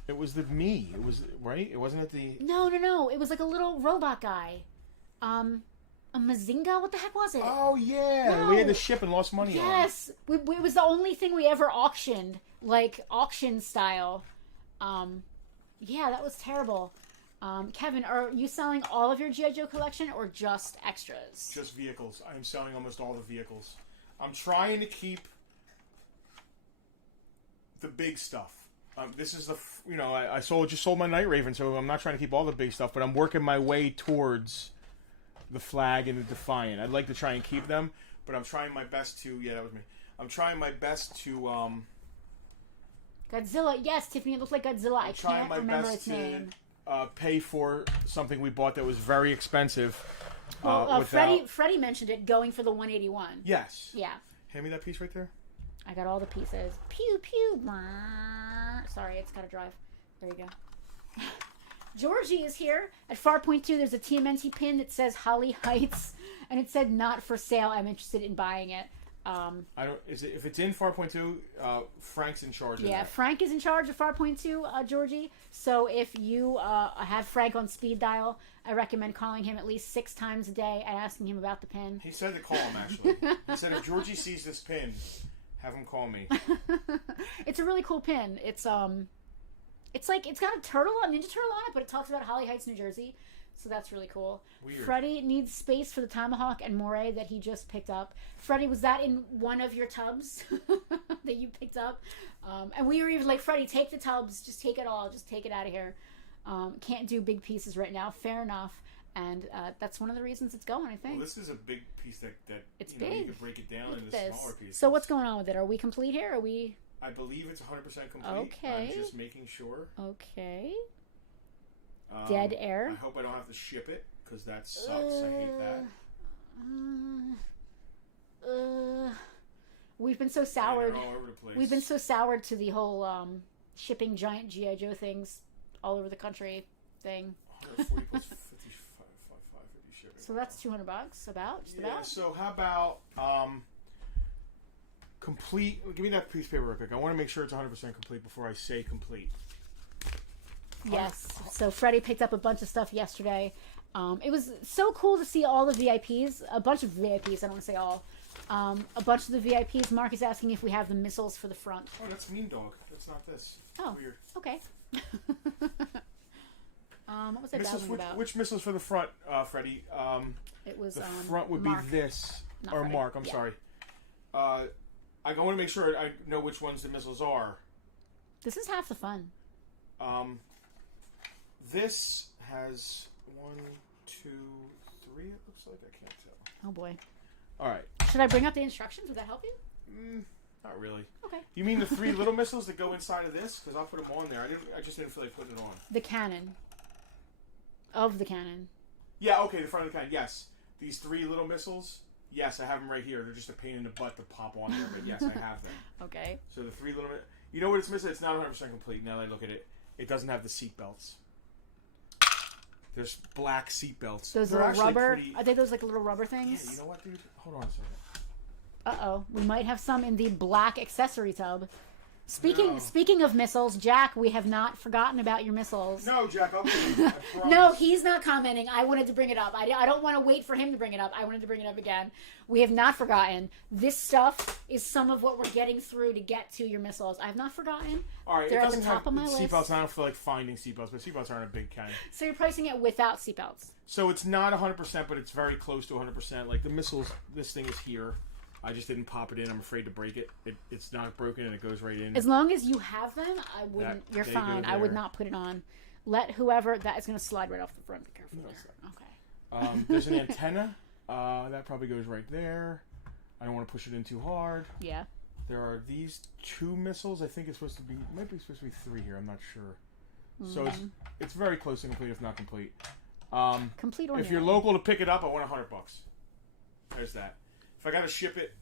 It was me. It was right. It wasn't at the. No. It was a little robot guy. A Mazinga? What the heck was it? Oh yeah, no. We had to ship and lost money. Yes, it was the only thing we ever auctioned, auction style. Yeah, that was terrible. Kevin, are you selling all of your G.I. Joe collection or just extras? Just vehicles. I'm selling almost all the vehicles. I'm trying to keep the big stuff. This is I sold my Night Raven, so I'm not trying to keep all the big stuff, but I'm working my way towards the Flag and the Defiant. I'd like to try and keep them, but I'm trying my best to. Yeah, that was me. I'm trying my best to. Godzilla, yes, Tiffany, it looks like Godzilla. I can't remember its name. Pay for something we bought that was very expensive. Well, Freddie mentioned it, going for the 181. Yes. Yeah. Hand me that piece right there. I got all the pieces. Pew pew. Sorry, it's got to drive. There you go. Georgie is here at Farpoint 2. There's a TMNT pin that says Holly Heights, and it said not for sale. I'm interested in buying it. If it's in Farpoint 2, Frank's in charge of that. Yeah, Frank is in charge of Farpoint 2, Georgie. So if you have Frank on speed dial, I recommend calling him at least 6 times a day and asking him about the pin. He said to call him, actually. He said if Georgie sees this pin, have him call me. It's a really cool pin. It's got a Ninja Turtle on it, but it talks about Holly Heights, New Jersey. So that's really cool. Weird. Freddie needs space for the Tomahawk and Moray that he just picked up. Freddie, was that in one of your tubs that you picked up? And we were even like, Freddie, take the tubs. Just take it all. Just take it out of here. Can't do big pieces right now. Fair enough. And that's one of the reasons it's going, I think. Well, this is a big piece that it's big. You can break it down into smaller pieces. So what's going on with it? Are we complete here? Are we I believe it's 100% complete. Okay. I'm just making sure. Okay. Dead air. I hope I don't have to ship it, because that sucks. I hate that. We've been so soured. All over the place. We've been so soured to the whole shipping giant G.I. Joe things all over the country thing. 140 plus 55, 550 shipping. So that's $200, about. Just about. So how about complete? Give me that piece of paper real quick. I want to make sure it's 100% complete before I say complete. Yes. So Freddie picked up a bunch of stuff yesterday. It was so cool to see all the VIPs. A bunch of VIPs. I don't want to say all. A bunch of the VIPs. Mark is asking if we have the missiles for the front. Oh, that's Mean Dog. That's not this. Oh, weird. Okay. What was I missiles, babbling about? Which missiles for the front, Freddie? It was the front would Mark. be this Not or Freddie. Mark. I'm sorry. I want to make sure I know which ones the missiles are. This is half the fun. This has 1, 2, 3. It looks like I can't tell. Oh boy. All right. Should I bring up the instructions? Would that help you? Not really. Okay. You mean the 3 little missiles that go inside of this? Because I'll put them on there. I just didn't feel like putting it on. The cannon. Of the cannon. Yeah. Okay. The front of the cannon. Yes. These 3 little missiles. Yes, I have them right here. They're just a pain in the butt to pop on there, but yes, I have them. Okay. So the 3 little. You know what it's missing? It's not 100% complete. Now that I look at it, it doesn't have the seat belts. There's black seat belts. Those They're little rubber. pretty... Are they those like little rubber things? Yeah. You know what, dude? Hold on a second. Uh-oh. We might have some in the black accessory tub. No. Speaking of missiles, Jack, we have not forgotten about your missiles. No, Jack, I'll get it. I promise. No, he's not commenting. I wanted to bring it up. I don't want to wait for him to bring it up. I wanted to bring it up again. We have not forgotten. This stuff is some of what we're getting through to get to your missiles. I have not forgotten. All right, They're it at the doesn't top have of my list. seatbelts. I don't feel like finding seatbelts, but seatbelts aren't a big kind. So you're pricing it without seatbelts. So it's not 100%, but it's very close to 100%. Like the missiles, this thing is here. I just didn't pop it in. I'm afraid to break it. It's not broken and it goes right in. As long as you have them, I wouldn't. You're they fine. go I would there. not put it on. Let whoever that is going to slide right off the front. Be careful No, there. Okay. There's an antenna. That probably goes right there. I don't want to push it in too hard. Yeah. There are these 2 missiles. I think it's supposed to be. Might be supposed to be 3 here. I'm not sure. So it's very close to complete, if not complete. Complete or if you're local to pick it up, I want $100. There's that. If I gotta ship it,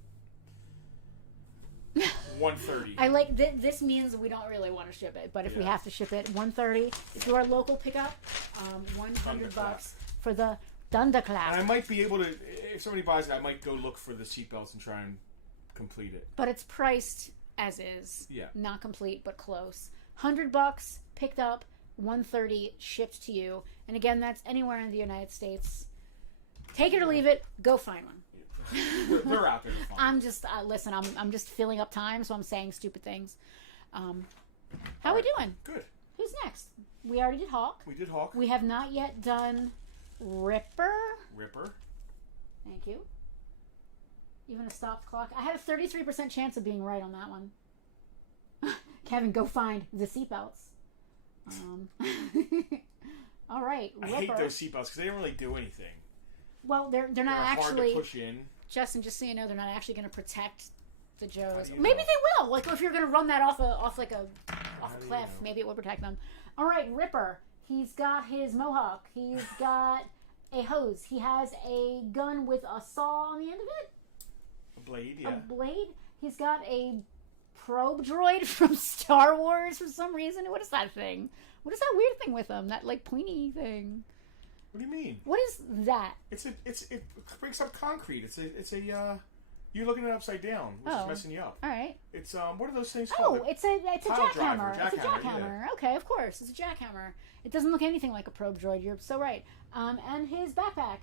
$130. I like this means we don't really want to ship it, but if we have to ship it, $130. If you are local pickup, $100 for the Thunderclap. And I might be able to, if somebody buys it, I might go look for the seatbelts and try and complete it. But it's priced as is. Yeah. Not complete, but close. $100 picked up, $130 shipped to you, and again, that's anywhere in the United States. Take it or leave it. Go find one. They're out there. I'm just listen. I'm just filling up time, so I'm saying stupid things. How we doing? Good. Who's next? We already did Hawk. We did Hawk. We have not yet done Ripper. Ripper. Thank you. Even a stopped clock. I had a 33% chance of being right on that one. Kevin, go find the seatbelts. All right, Ripper. I hate those seatbelts because they don't really do anything. Well, they're not actually. Hard to push in. Justin, just so you know, they're not actually going to protect the Joes. Maybe Maybe they will. Like if you're going to run that off a cliff, you know? maybe it would protect them. All right, Ripper. He's got his mohawk. He's got a hose. He has a gun with a saw on the end of it. A blade, yeah. A blade. He's got a probe droid from Star Wars for some reason. What is that thing? What is that weird thing with him? That like pointy thing. What do you mean? What is that? It breaks up concrete. It's a you're looking at it upside down, which is messing you up. All right. It's what are those things called? Oh, it's a Pile jackhammer. driver, It's a jackhammer, jackhammer. Okay, of course, it's a jackhammer. It doesn't look anything like a probe droid. You're so right. And his backpack.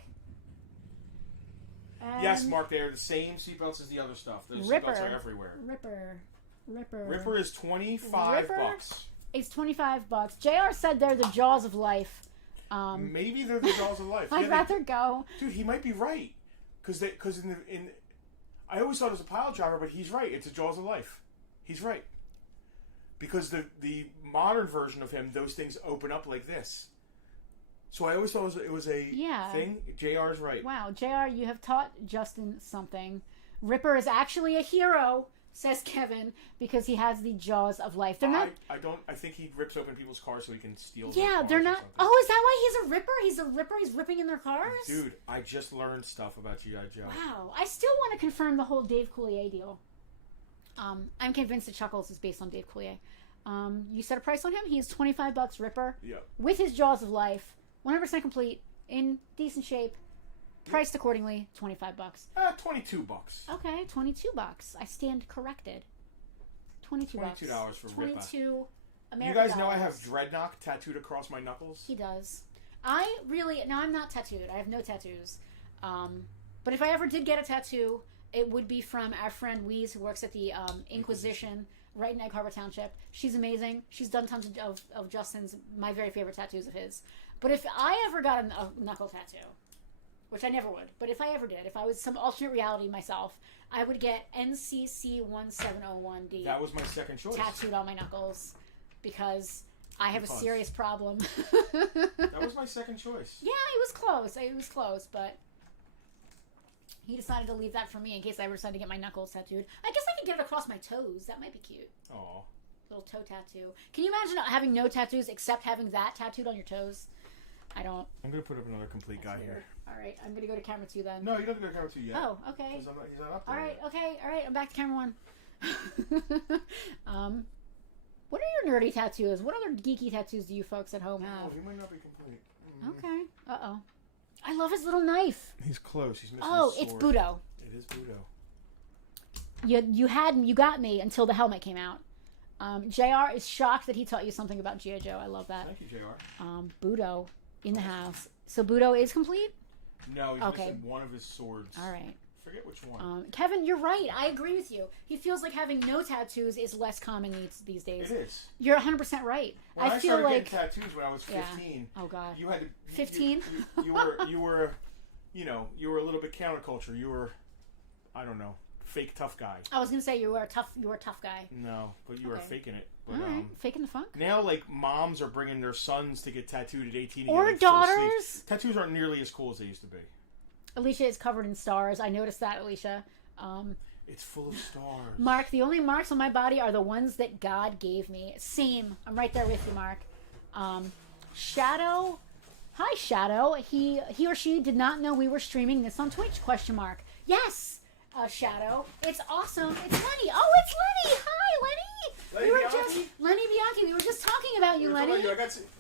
And Yes, Mark. They are the same seatbelts as the other stuff. Those Ripper. seatbelts are everywhere. Ripper. Ripper is $25. It's $25. JR said they're the jaws of life. Maybe they're the jaws of life. I'd rather go. Dude, he might be right. Because I always thought it was a pile driver, but he's right. It's a jaws of life. He's right. Because the modern version of him, those things open up like this. So I always thought it was a thing. JR's right. Wow, JR, you have taught Justin something. Ripper is actually a hero. says Kevin, because he has the jaws of life. They're not. I don't. I think he rips open people's cars so he can steal. Yeah, they're not. Oh, is that why he's a ripper? He's a ripper. He's ripping in their cars. Dude, I just learned stuff about G.I. Joe. Wow, I still want to confirm the whole Dave Coulier deal. I'm convinced that Chuckles is based on Dave Coulier. You set a price on him. He's $25 ripper. Yeah. With his jaws of life, 100% complete, in decent shape. Priced accordingly, $25. $22. Okay, $22. I stand corrected. $22. $22 for Ripper. 22 American You guys know I dollars. have Dreadnought tattooed across my knuckles? He does. Now I'm not tattooed. I have no tattoos. But if I ever did get a tattoo, it would be from our friend Weeze, who works at the Inquisition right in Egg Harbor Township. She's amazing. She's done tons of Justin's, my very favorite tattoos of his. But if I ever got a knuckle tattoo, which I never would, but if I ever did, if I was some alternate reality myself, I would get NCC1701D. That was my second choice. Tattooed on my knuckles, because I have a serious problem. That was my second choice. Yeah, it was close. It was close, but he decided to leave that for me in case I ever decided to get my knuckles tattooed. I guess I could get it across my toes. That might be cute. Aw. Little toe tattoo. Can you imagine having no tattoos except having that tattooed on your toes? I don't. I'm going to put up another complete guy here. All right, I'm going to go to camera 2 then. No, you don't have to go to camera 2 yet. Oh, okay. He's not up there. All right, okay. All right, I'm back to camera 1. What are your nerdy tattoos? What other geeky tattoos do you folks at home have? Oh, he might not be complete. Okay. Uh-oh. I love his little knife. He's close. He's missing Oh, his sword. it's Budo. It is Budo. You got me until the helmet came out. JR is shocked that he taught you something about G.I. Joe. I love that. Thank you, JR. Budo in the house. So Budo is complete? No, he's missing one of his swords. All right. Forget which one. Kevin, you're right. I agree with you. He feels like having no tattoos is less common these days. It is. You're 100% right. When I feel started like getting tattoos when I was 15. Yeah. Oh God. You had to 15. You were you were a little bit counterculture. You were, I don't know, fake tough guy. I was gonna say you were a tough guy. No, but you were faking it. But, all right, faking the funk. Now, like, moms are bringing their sons to get tattooed at 18. Or get, like, daughters. Tattoos aren't nearly as cool as they used to be. Alicia is covered in stars. I noticed that, Alicia. It's full of stars. Mark, the only marks on my body are the ones that God gave me. Same. I'm right there with you, Mark. Shadow. Hi, Shadow. He or she did not know we were streaming this on Twitch, ? Yes, Shadow. It's awesome. It's Lenny. Oh, it's Lenny. Hi, Lenny. Lenny Bianchi? Lenny Bianchi. We were just talking about you, Lenny.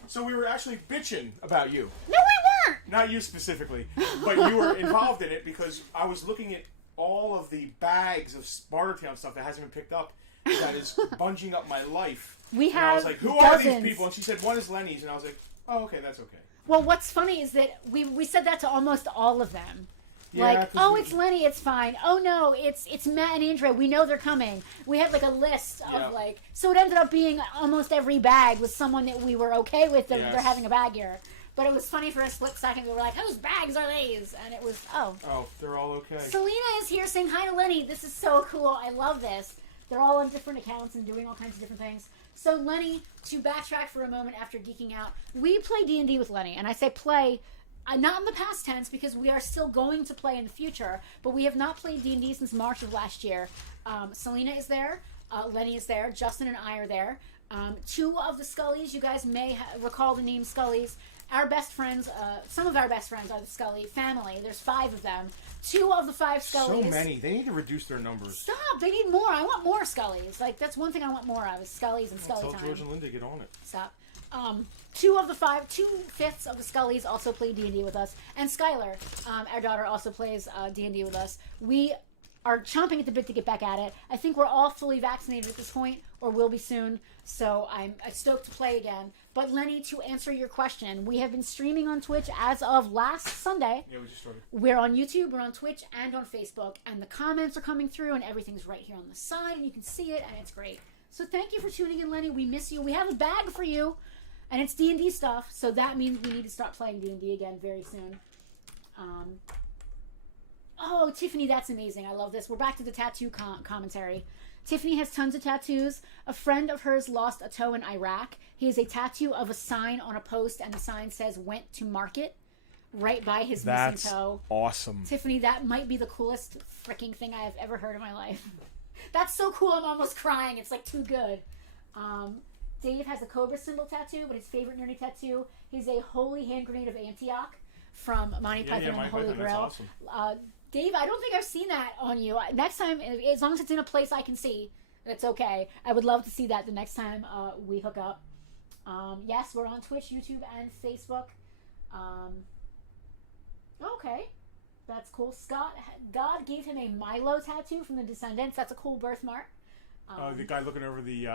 So we were actually bitching about you. No, we weren't. Not you specifically, but you were involved in it because I was looking at all of the bags of Bartertown stuff that hasn't been picked up that is bunging up my life. We have I was like, who dozens. are these people? And she said, one is Lenny's. And I was like, oh, okay, that's okay. Well, what's funny is that we said that to almost all of them. Yeah, like, oh, it's Lenny, it's fine. Oh, no, it's Matt and Andrea. We know they're coming. We had, like, a list of, like... So it ended up being almost every bag was someone that we were okay with. They're having a bag here. But it was funny for a split second. We were like, whose bags are these? And it was, oh. Oh, they're all okay. Selena is here saying hi to Lenny. This is so cool. I love this. They're all on different accounts and doing all kinds of different things. So, Lenny, to backtrack for a moment after geeking out, we play D&D with Lenny. And I say play... not in the past tense, because we are still going to play in the future, but we have not played D&D since March of last year. Selena is there, Lenny is there, Justin and I are there. 2 of the Scullys, you guys may recall the name Scullys. Our best friends, some of our best friends are the Scully family. There's 5 of them. 2 of the 5 Scullys. So many. They need to reduce their numbers. Stop. They need more. I want more Scullys. Like, that's one thing I want more of, is Scullys and Scully tell time. George and Linda, get on it. Stop. 2/5 of the Scullys also play D&D with us, and Skylar, our daughter, also plays D&D with us. We are chomping at the bit to get back at it. I think we're all fully vaccinated at this point, or will be soon, so I'm stoked to play again. But Lenny, to answer your question, we have been streaming on Twitch as of last Sunday. Yeah, we just started. We're on YouTube, we're on Twitch, and on Facebook, and the comments are coming through, and everything's right here on the side, and you can see it, and it's great. So thank you for tuning in, Lenny. We miss you. We have a bag for you. And it's D&D stuff, so that means we need to start playing D&D again very soon. Oh, Tiffany, that's amazing. I love this. We're back to the tattoo commentary. Tiffany has tons of tattoos. A friend of hers lost a toe in Iraq. He has a tattoo of a sign on a post, and the sign says, "Went to market," right by his missing toe. Awesome. Tiffany, that might be the coolest freaking thing I have ever heard in my life. That's so cool. I'm almost crying. It's like too good. Dave has a cobra symbol tattoo, but his favorite nerdy tattoo is a holy hand grenade of Antioch from Monty Python and the Holy Grail. Awesome. Dave, I don't think I've seen that on you. Next time, as long as it's in a place I can see, that's okay. I would love to see that the next time we hook up. Yes, we're on Twitch, YouTube, and Facebook. Okay. That's cool. Scott, God gave him a Milo tattoo from the Descendants. That's a cool birthmark. The guy looking over the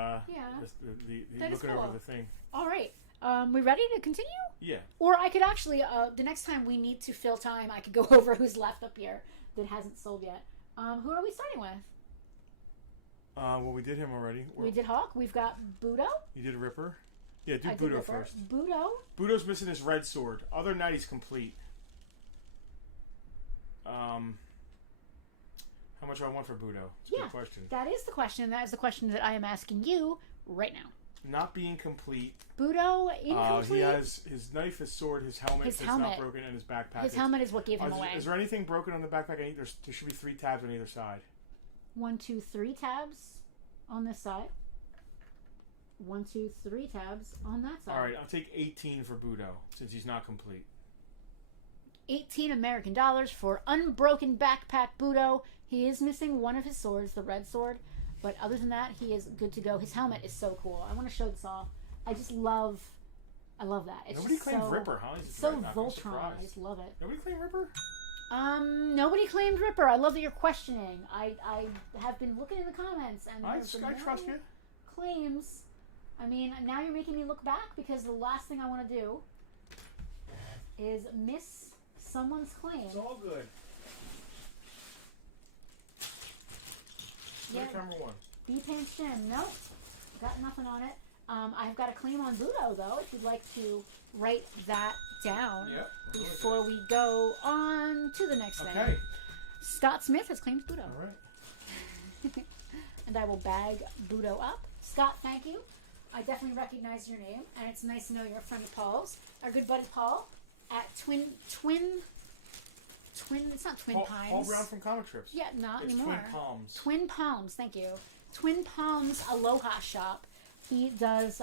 looking over the thing. All right. We ready to continue? Yeah. Or I could actually, the next time we need to fill time, I could go over who's left up here that hasn't sold yet. Who are we starting with? Well, we did him already. We did Hawk. We've got Budo. You did Ripper. Yeah, do Budo first. Budo. Budo's missing his red sword. Other than that, he's complete. How much do I want for Budo? It's a good question. That is the question. That is the question that I am asking you right now. Not being complete. Budo, incomplete. He has his knife, his sword, his helmet that's not broken, and his backpack. His helmet is what gave him away. Is there anything broken on the backpack? There should be 3 tabs on either side. 1, 2, 3 tabs on this side. 1, 2, 3 tabs on that side. All right, I'll take 18 for Budo since he's not complete. 18 American dollars for unbroken backpack Budo. He is missing one of his swords, the red sword, but other than that, he is good to go. His helmet is so cool. I want to show this off. I love that. It's Nobody just claimed so, Ripper, huh? So Voltron. I just love it. Nobody claimed Ripper? Nobody claimed Ripper. I love that you're questioning. I have been looking in the comments and I trust you. Claims. I mean, now you're making me look back because the last thing I want to do is miss someone's claim. It's all good. Yeah. Camera 1. B-Pants Gym. Nope. Got nothing on it. I've got a claim on Budo, though, if you'd like to write that down before we go on to the next thing. Okay. Scott Smith has claimed Budo. All right. And I will bag Budo up. Scott, thank you. I definitely recognize your name, and it's nice to know you're a friend of Paul's. Our good buddy Paul at Twin, it's not Twin Pines. Paul Brown from Comic Trips. Yeah, not it's anymore. Twin Palms. Twin Palms, thank you. Twin Palms Aloha Shop. He does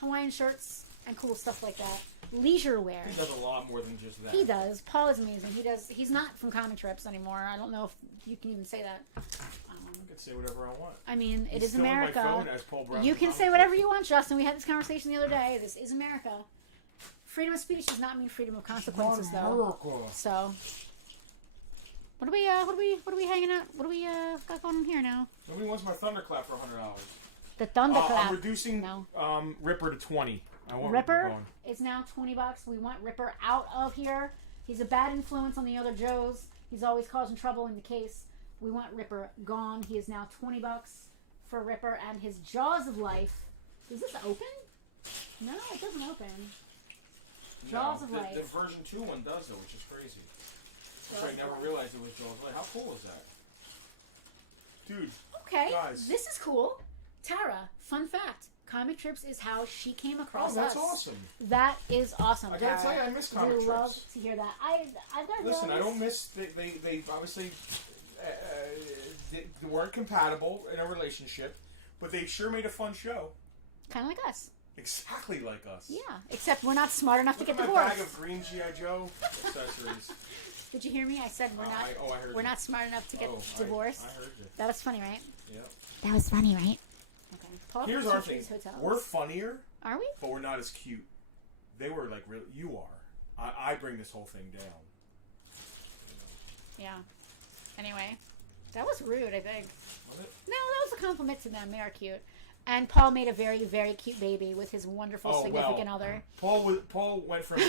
Hawaiian shirts and cool stuff like that. Leisure wear. He does a lot more than just that. He does. Paul is amazing. He's not from Comic Trips anymore. I don't know if you can even say that. I can say whatever I want. I mean, it He's is America. On my phone as Paul Brown you can say whatever you want, Justin. We had this conversation the other day. This is America. Freedom of speech does not mean freedom of consequences, though. So, what are we hanging out? What do we got going on here now? Nobody wants my thunderclap for $100. The thunderclap. I'm reducing Ripper to 20. I want Ripper is now $20. We want Ripper out of here. He's a bad influence on the other Joes. He's always causing trouble in the case. We want Ripper gone. He is now $20 for Ripper and his Jaws of Life. Is this open? No, it doesn't open. Jaws of Life. The version 2 one does though, which is crazy. I never realized it was Jaws of Life. How cool is that? Dude. Okay, guys. This is cool. Tara, fun fact. Comic Trips is how she came across us. Oh, that's awesome. That is awesome. I gotta tell you, I miss Comic Trips. We love to hear that. I've got Listen, I don't miss... They obviously they weren't compatible in a relationship, but they sure made a fun show. Kind of like us. Exactly like us. Yeah, except we're not smart enough to get divorced. My bag of green G.I. Joe accessories. Did you hear me? I said we're not smart enough to get divorced. I heard you. That was funny, right? Yeah. That was funny, right? Okay. Paul, here's our thing. We're funnier. Are we? But we're not as cute. They were like real. You are. I bring this whole thing down. Yeah. Anyway, that was rude, I think. Was it? No, that was a compliment to them. They are cute. And Paul made a very, very cute baby with his wonderful significant other. Paul went from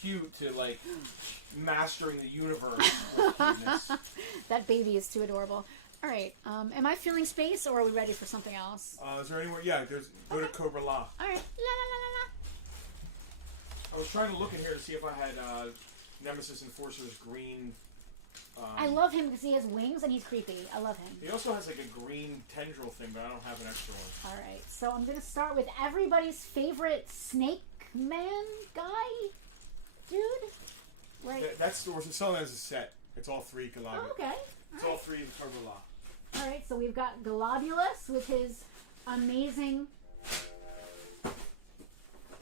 cute to like mastering the universe with cuteness. That baby is too adorable. All right, am I feeling space, or are we ready for something else? Is there any more? Yeah, go to Cobra La. All right, la la la la la. I was trying to look in here to see if I had Nemesis Enforcer's green. I love him because he has wings and he's creepy. I love him. He also has like a green tendril thing, but I don't have an extra one. All right, so I'm going to start with everybody's favorite Snake Man guy, dude. That's we're selling it as a set. It's all 3 Kalagi. Oh, okay. It's all three of Cobra Law. All right, so we've got Globulus with his amazing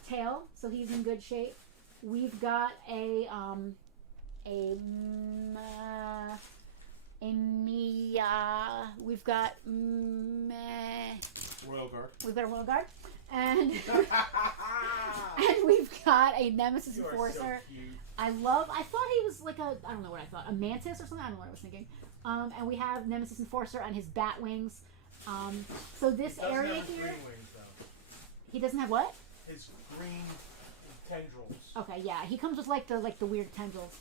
tail, so he's in good shape. We've got a Mia. We've got Royal Guard. We've got a Royal Guard, and and we've got a Nemesis You are Enforcer. so cute. I thought he was like I don't know what I thought, a mantis or something. I don't know what I was thinking. And we have Nemesis Enforcer and his bat wings. So this area have his here, green wings, though. he doesn't have what? His green tendrils. Okay, yeah, he comes with like the weird tendrils.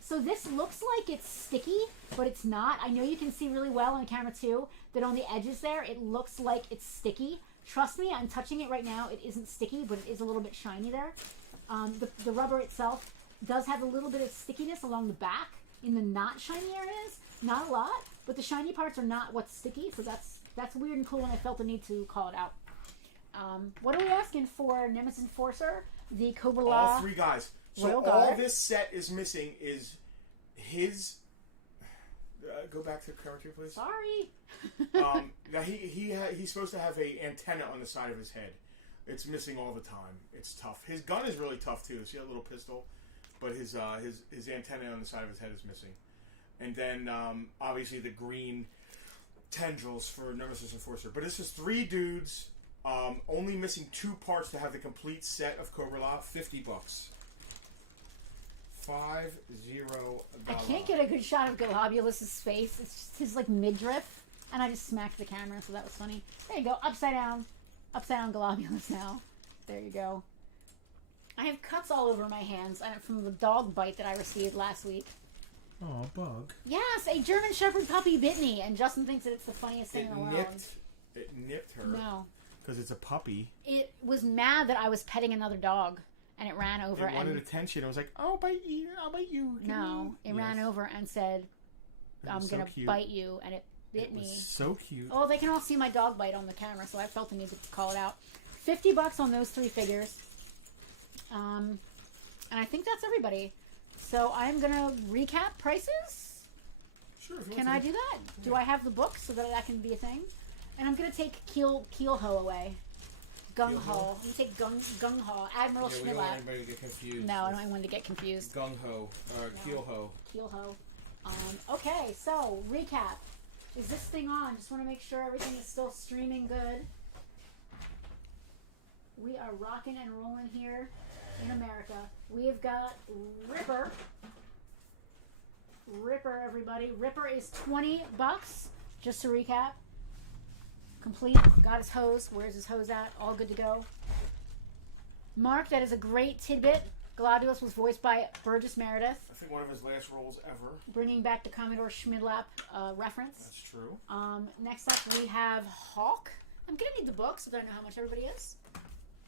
So this looks like it's sticky, but it's not. I know you can see really well on camera too that on the edges there, it looks like it's sticky. Trust me, I'm touching it right now. It isn't sticky, but it is a little bit shiny there. The rubber itself does have a little bit of stickiness along the back in the not shiny areas. Not a lot, but the shiny parts are not what's sticky, so that's weird and cool, and I felt the need to call it out. What are we asking for Nemesis Enforcer? The Cobra Law. All three guys. So Royal all Guard. this set is missing is his. Go back to the camera too, please. Sorry. Now he's supposed to have a antenna on the side of his head. It's missing all the time. It's tough. His gun is really tough too. See that little pistol, but his antenna on the side of his head is missing. And then obviously the green tendrils for Nemesis Enforcer. But this is three dudes, only missing 2 parts to have the complete set of Cobra Law. $50. $50. I can't get a good shot of Globulus's face. It's just his like midriff, and I just smacked the camera, so that was funny. There you go, upside down Globulus now. There you go. I have cuts all over my hands from the dog bite that I received last week. Oh, bug. Yes, a German Shepherd puppy bit me, and Justin thinks that it's the funniest thing in the world. It nipped her. No. Because it's a puppy. It was mad that I was petting another dog, and it ran over It wanted attention. It was like, "Oh, bite you! I'll bite you." No, it ran over and said, "I'm gonna bite you," and it bit me. So cute. Oh, they can all see my dog bite on the camera, so I felt the need to call it out. $50 on those 3 figures, and I think that's everybody. So I'm gonna recap prices. Sure. If you Can want I to. do that? Yeah. Do I have the book so that can be a thing? And I'm gonna take Keelho away. Gung Ho. You take Gung Ho. Admiral We don't want Schmidlap. anybody to get confused. No, I don't want anyone to get confused. Gung Ho or Keel Ho. Keelho. Okay, so recap. Is this thing on? Just want to make sure everything is still streaming good. We are rocking and rolling here in America. We have got Ripper. Ripper, everybody. Ripper is $20. Just to recap. Complete. Got his hose. Where's his hose at? All good to go. Mark, that is a great tidbit. Globulus was voiced by Burgess Meredith. I think one of his last roles ever. Bringing back the Commodore Schmidlap reference. That's true. Next up, we have Hawk. I'm going to need the book so that I know how much everybody is.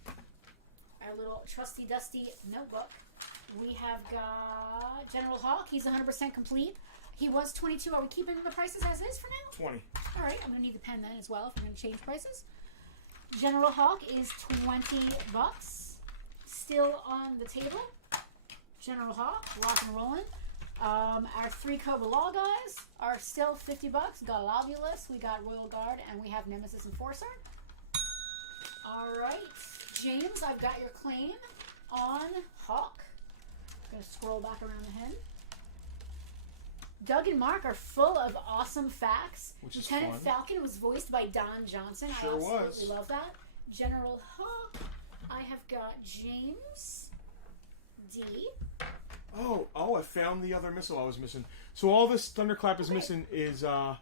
Our little trusty dusty notebook. We have got General Hawk. He's 100% complete. He was 22. Are we keeping the prices as is for now? 20. All right. I'm going to need the pen then as well if I'm going to change prices. General Hawk is $20. Still on the table. General Hawk, rock and rolling. Our 3 Cobra Law guys are still $50. Globulus, we got Royal Guard, and we have Nemesis Enforcer. All right. James, I've got your claim on Hawk. I'm going to scroll back around the head. Doug and Mark are full of awesome facts. Which is Lieutenant fun. Falcon was voiced by Don Johnson. Sure I absolutely was. love that. General Hawk, I have got James D. Oh, I found the other missile I was missing. So all this Thunderclap is missing is the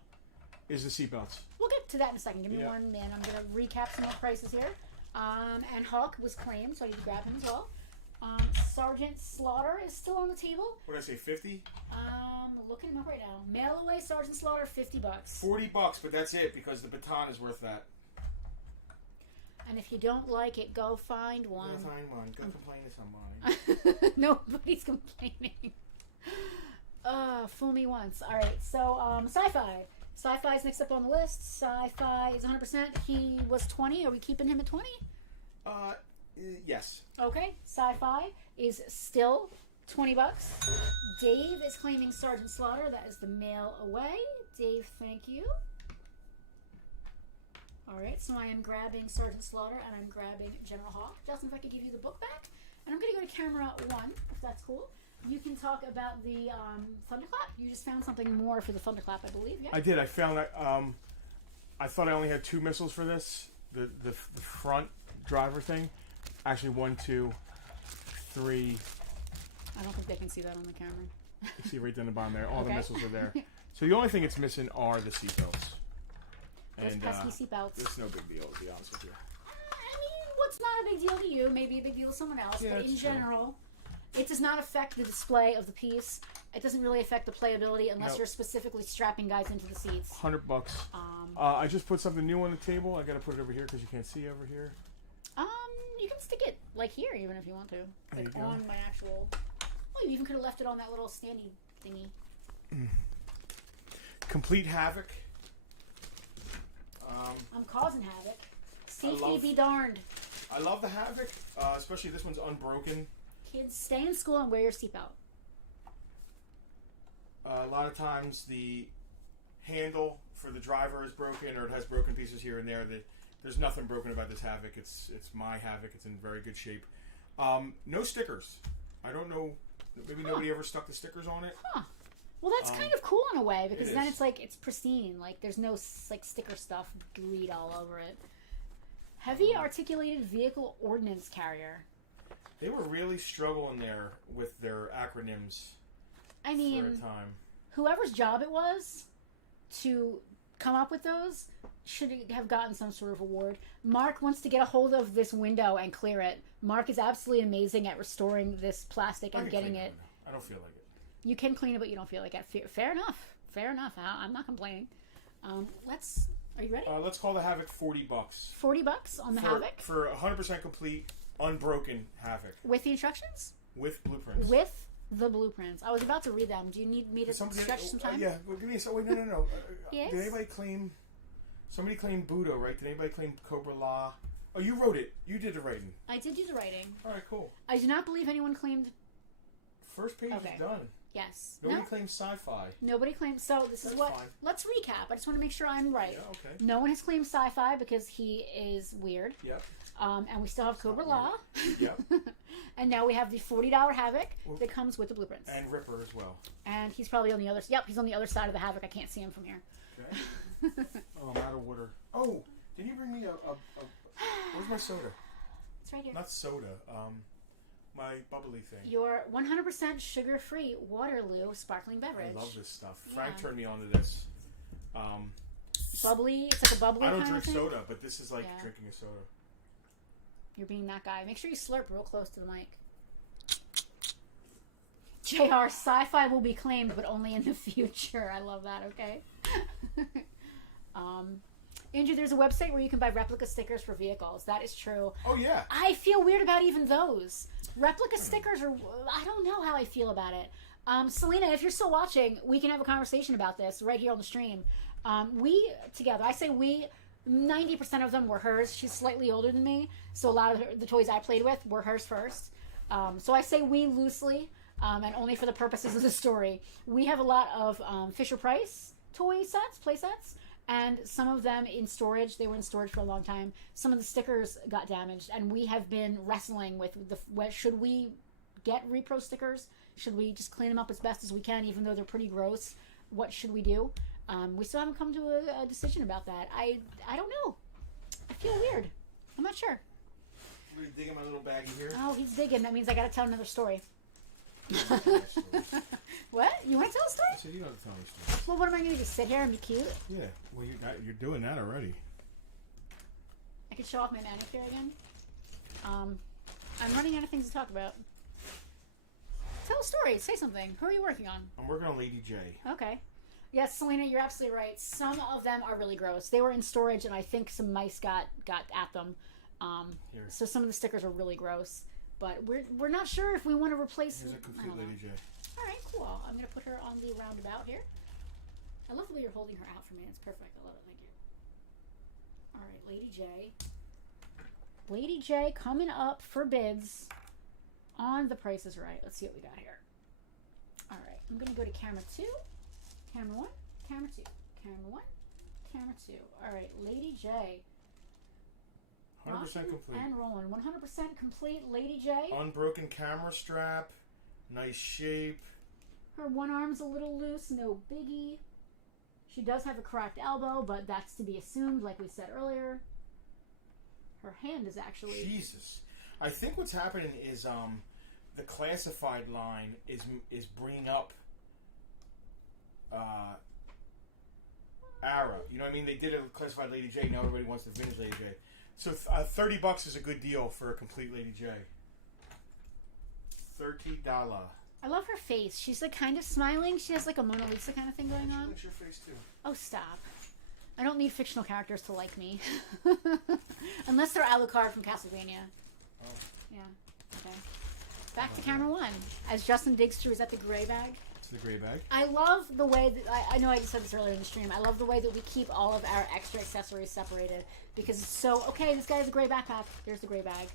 seatbelts. We'll get to that in a second. Give me one minute. I'm going to recap some more prices here. And Hawk was claimed, so I need to grab him as well. Sergeant Slaughter is still on the table. What did I say, 50? Looking him up right now. Mail away Sergeant Slaughter, $50. $40, but that's it because the baton is worth that. And if you don't like it, go find one. Go find one. Go complain to somebody. Nobody's complaining. Fool me once. All right, so Sci-Fi. Sci-Fi is next up on the list. Sci-Fi is 100%. He was 20. Are we keeping him at 20? Yes. Okay. Sci-Fi is still $20. Dave is claiming Sergeant Slaughter. That is the mail away. Dave, thank you. All right, so I am grabbing Sergeant Slaughter and I'm grabbing General Hawk. Justin, if I could give you the book back. And I'm going to go to camera 1, if that's cool. You can talk about the Thunderclap. You just found something more for the Thunderclap, I believe. Yeah. I did. I found that. I thought I only had 2 missiles for this. The front driver thing. Actually, 1, 2, 3. I don't think they can see that on the camera. You see right down the bottom there. All Okay. the missiles are there. So the only thing it's missing are the seatbelts. Those pesky seatbelts. It's no big deal, to be honest with you. I mean, what's not a big deal to you may be a big deal to someone else, Yeah, but in that's true. general, it does not affect the display of the piece. It doesn't really affect the playability unless Nope. you're specifically strapping guys into the seats. $100. I just put something new on the table. I got to put it over here because you can't see over here. You can stick it like here even if you want to, There like you go. on my actual. Oh, you even could have left it on that little standy thingy. Complete Havoc. I'm causing havoc. Safety love- be darned. I love the Havoc, especially this one's unbroken. Kids, stay in school and wear your seatbelt. A lot of times the handle for the driver is broken, or it has broken pieces here and there. There's nothing broken about this Havoc. It's my Havoc. It's in very good shape. No stickers. I don't know. Maybe nobody ever stuck the stickers on it. Huh. Well, that's kind of cool in a way because it then is. it's like it's pristine. Like there's no like sticker stuff gooeyed all over it. Heavy articulated vehicle ordnance carrier. They were really struggling there with their acronyms I for a mean, time. whoever's job it was to come up with those should have gotten some sort of award. Mark wants to get a hold of this window and clear it. Mark is absolutely amazing at restoring this plastic I and can getting clean it. I don't feel like it. You can clean it, but you don't feel like it. Fair enough. Fair enough. I'm not complaining. Let's. Are you ready? Let's call the Havoc $40 $40 on the for, Havoc for 100% complete, unbroken Havoc with the instructions. with blueprints. With the blueprints. I was about to read them. Do you need me to stretch some time? Yeah. Well, give me a second. Wait, no. Yes? Did anybody claim? Somebody claimed Budo, right? Did anybody claim Cobra La? Oh, you wrote it. You did the writing. I did do the writing. All right, cool. I do not believe anyone claimed. First page Okay. is done. Yes. Nobody No. claims sci-fi. Nobody claims. So this is That's what. fine. Let's recap. I just want to make sure I'm right. Yeah. Okay. No one has claimed sci-fi because he is weird. Yep. And we still have Cobra not Law. Yep. And now we have the $40 Havoc that comes with the blueprints. And Ripper as well. And he's probably on the other. Yep, he's on the other side of the Havoc. I can't see him from here. Okay. Oh, I'm out of water. Oh, did you bring me a where's my soda? It's right here. Not soda. My bubbly thing. Your 100% sugar-free Waterloo sparkling beverage. I love this stuff. Yeah. Frank turned me on to this. Bubbly. It's like a bubbly I don't kind drink of thing. soda, but this is like Yeah. drinking a soda. You're being that guy. Make sure you slurp real close to the mic. JR, sci-fi will be claimed, but only in the future. I love that, okay? Andrew, there's a website where you can buy replica stickers for vehicles. That is true. Oh yeah. I feel weird about even those. Replica stickers are... I don't know how I feel about it. Selena, if you're still watching, we can have a conversation about this right here on the stream. We, together, I say we... 90% of them were hers. She's slightly older than me, so a lot of the toys I played with were hers first. So I say we loosely, and only for the purposes of the story. We have a lot of Fisher-Price toy sets, play sets, and some of them in storage. They were in storage for a long time. Some of the stickers got damaged, and we have been wrestling with should we get repro stickers? Should we just clean them up as best as we can, even though they're pretty gross? What should we do? We still haven't come to a decision about that. I don't know. I feel weird. I'm not sure. Are you digging my little baggie here? Oh, he's digging. That means I gotta tell another story. What? You want to tell a story? I said you don't have to tell me stories. Well, what am I gonna do? Just sit here and be cute? Yeah. Well, you're doing that already. I could show off my manicure again. I'm running out of things to talk about. Tell a story. Say something. Who are you working on? I'm working on Lady J. Okay. Yes, Selena, you're absolutely right. Some of them are really gross. They were in storage, and I think some mice got at them. Here. So some of the stickers are really gross. But we're not sure if we want to replace. Here's a I complete don't know. Lady J. All right, cool. I'm gonna put her on the roundabout here. I love the way you're holding her out for me. It's perfect. I love it. Thank you. All right, Lady J. Lady J coming up for bids on The Price is Right. Let's see what we got here. All right. I'm going to go to camera 2, camera 1, camera 2, camera 1, camera 2. All right, Lady J. 100% complete. And rolling. 100% complete, Lady J. Unbroken camera strap. Nice shape. Her one arm's a little loose, no biggie. She does have a cracked elbow, but that's to be assumed, like we said earlier. Her hand is actually... Jesus. I think what's happening is the classified line is bringing up Ara. You know what I mean? They did a classified Lady J. Now everybody wants the vintage Lady J. So $30 is a good deal for a complete Lady J. $30. I love her face. She's like kind of smiling. She has like a Mona Lisa kind of thing going on. She likes your face too. Oh, stop. I don't need fictional characters to like me. Unless they're Alucard from Castlevania. Oh. Yeah. Okay. Back to camera 1. As Justin digs through, is that the gray bag? It's the gray bag. I love the way that... I know I just said this earlier in the stream. I love the way that we keep all of our extra accessories separated. Because it's so... Okay, this guy has a gray backpack. There's the gray bag.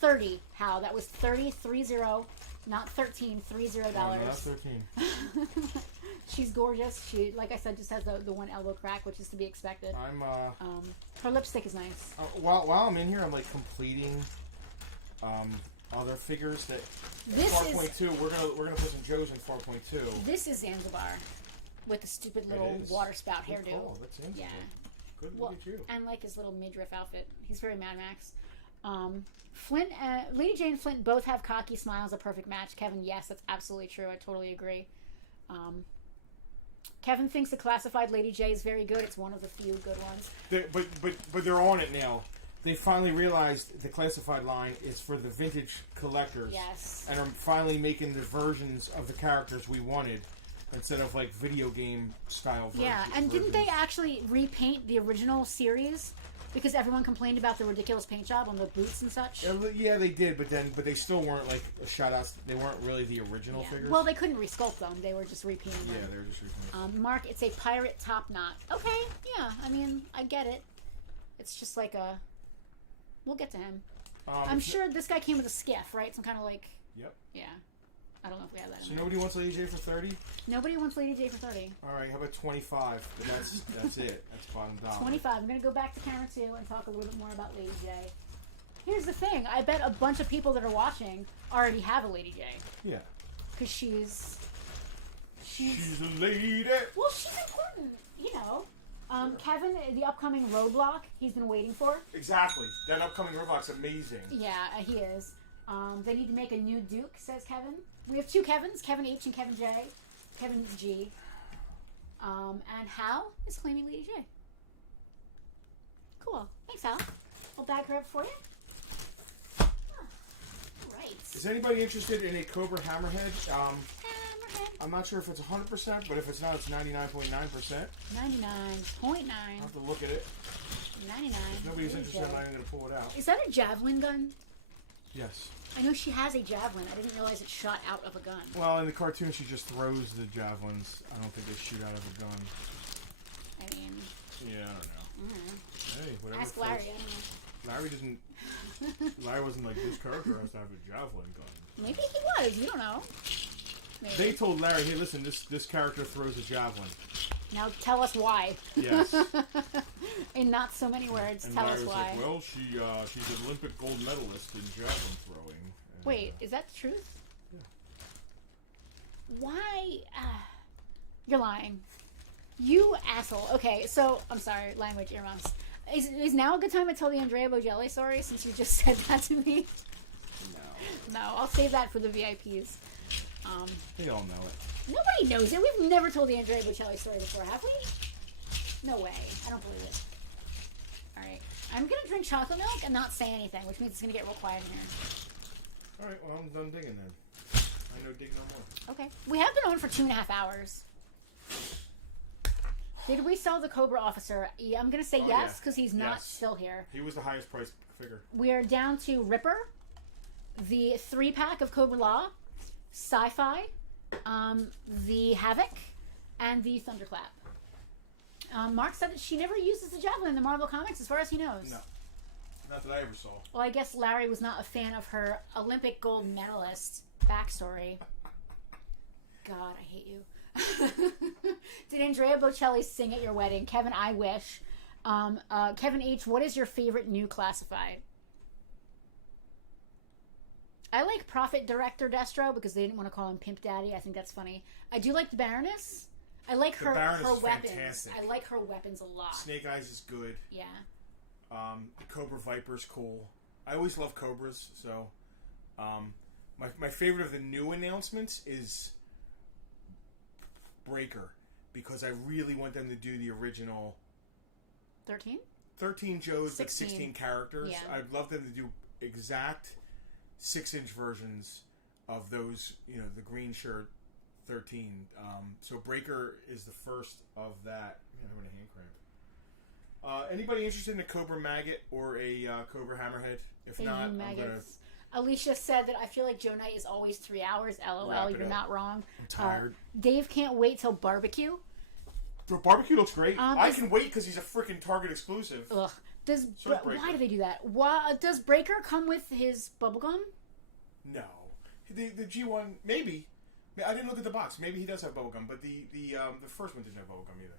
30. How? That was 30, 30. Not 13, $30. Not 13. She's gorgeous. She, like I said, just has the one elbow crack, which is to be expected. Her lipstick is nice. While I'm in here, I'm like completing other figures that. This 4.2. We're gonna put some Joes in 4.2. This is Zanzibar, with the stupid little water spout hairdo. Oh, that's Zanzibar. Yeah. Good look at you. And like his little midriff outfit. He's very Mad Max. Flint, Lady J and Flint both have cocky smiles, a perfect match. Kevin, yes, that's absolutely true. I totally agree. Kevin thinks the classified Lady J is very good. It's one of the few good ones. But they're on it now. They finally realized the classified line is for the vintage collectors. Yes. And are finally making the versions of the characters we wanted instead of like video game style versions. Yeah, and didn't they actually repaint the original series? Because everyone complained about the ridiculous paint job on the boots and such. Yeah, they did, but they still weren't like shout outs. They weren't really the original figures. Well, they couldn't resculpt them. They were just repainting them. Yeah, they were just repainting them. Mark, it's a pirate top knot. Okay, yeah. I mean, I get it. It's just like a. We'll get to him. I'm sure this guy came with a skiff, right? Some kind of like. Yep. Yeah. I don't know if we have that. So nobody wants Lady J for 30? Nobody wants Lady J for 30. All right, how about 25? But that's it. That's bottom dollar. 25. I'm going to go back to camera 2 and talk a little bit more about Lady J. Here's the thing. I bet a bunch of people that are watching already have a Lady J. Yeah. Because she's a lady. Well, she's important, you know. Kevin, the upcoming Roadblock, he's been waiting for. Exactly. That upcoming Roadblock's amazing. Yeah, he is. They need to make a new Duke, says Kevin. We have two Kevins, Kevin H and Kevin J. Kevin G. And Hal is claiming Lady J. Cool. Thanks, Hal. I'll bag her up for you. Right. Is anybody interested in a Cobra Hammerhead? Hammerhead. I'm not sure if it's 100%, but if it's not, it's 99.9%. 99.9. I'll have to look at it. 99. If nobody's interested, I'm not even going to pull it out. Is that a javelin gun? Yes. I know she has a javelin. I didn't realize it shot out of a gun. Well, in the cartoon, she just throws the javelins. I don't think they shoot out of a gun. I mean... Yeah, I don't know. Hey, whatever. Ask Larry, I don't know. Larry doesn't... Larry wasn't like, this character has to have a javelin gun. Maybe he was. You don't know. Maybe. They told Larry, hey, listen, this character throws a javelin. Now tell us why. Yes. In not so many words, and tell Larry us was why. Like, well, she's an Olympic gold medalist in javelin throwing. And, wait, is that the truth? Yeah. Why? You're lying. You asshole. Okay, so, I'm sorry, language earmuffs. Is now a good time to tell the Andrea Bocelli story since you just said that to me? No, I'll save that for the VIPs. They all know it. Nobody knows it. We've never told the Andrea Bocelli story before, have we? No way. I don't believe it. Alright. I'm going to drink chocolate milk and not say anything, which means it's going to get real quiet in here. Alright, well, I'm done digging then. I know dig no more. Okay. We have been on for 2.5 hours. Did we sell the Cobra officer? Yeah, I'm going to say yes, because he's not still here. He was the highest priced figure. We're down to Ripper, the 3-pack of Cobra Law, Sci-Fi, the Havoc, and the Thunderclap. Mark said that she never uses the javelin in the Marvel Comics as far as he knows. No. Not that I ever saw. Well, I guess Larry was not a fan of her Olympic gold medalist backstory. God, I hate you. Did Andrea Bocelli sing at your wedding? Kevin, I wish. Kevin H., what is your favorite new classified? I like Prophet Director Destro because they didn't want to call him Pimp Daddy. I think that's funny. I do like the Baroness. I like her weapons. Fantastic. I like her weapons a lot. Snake Eyes is good. Yeah. The Cobra Viper's cool. I always love Cobras, so my favorite of the new announcements is Breaker, because I really want them to do the original 13 Joes, but 16 characters. Yeah. I'd love them to do exact 6-inch versions of those, the green shirt 13. So Breaker is the first of that. I'm having a hand cramp. Anybody interested in a Cobra Maggot or a Cobra Hammerhead? If not, I'm gonna. Alicia said that I feel like Joe Knight is always 3 hours. LOL, you're not wrong. I'm tired. Dave can't wait till barbecue. The barbecue looks great. I can wait because he's a freaking Target exclusive. Ugh. Why do they do that? Why does Breaker come with his bubblegum? No. The G1, maybe. I didn't look at the box. Maybe he does have bubblegum, but the first one didn't have bubblegum either.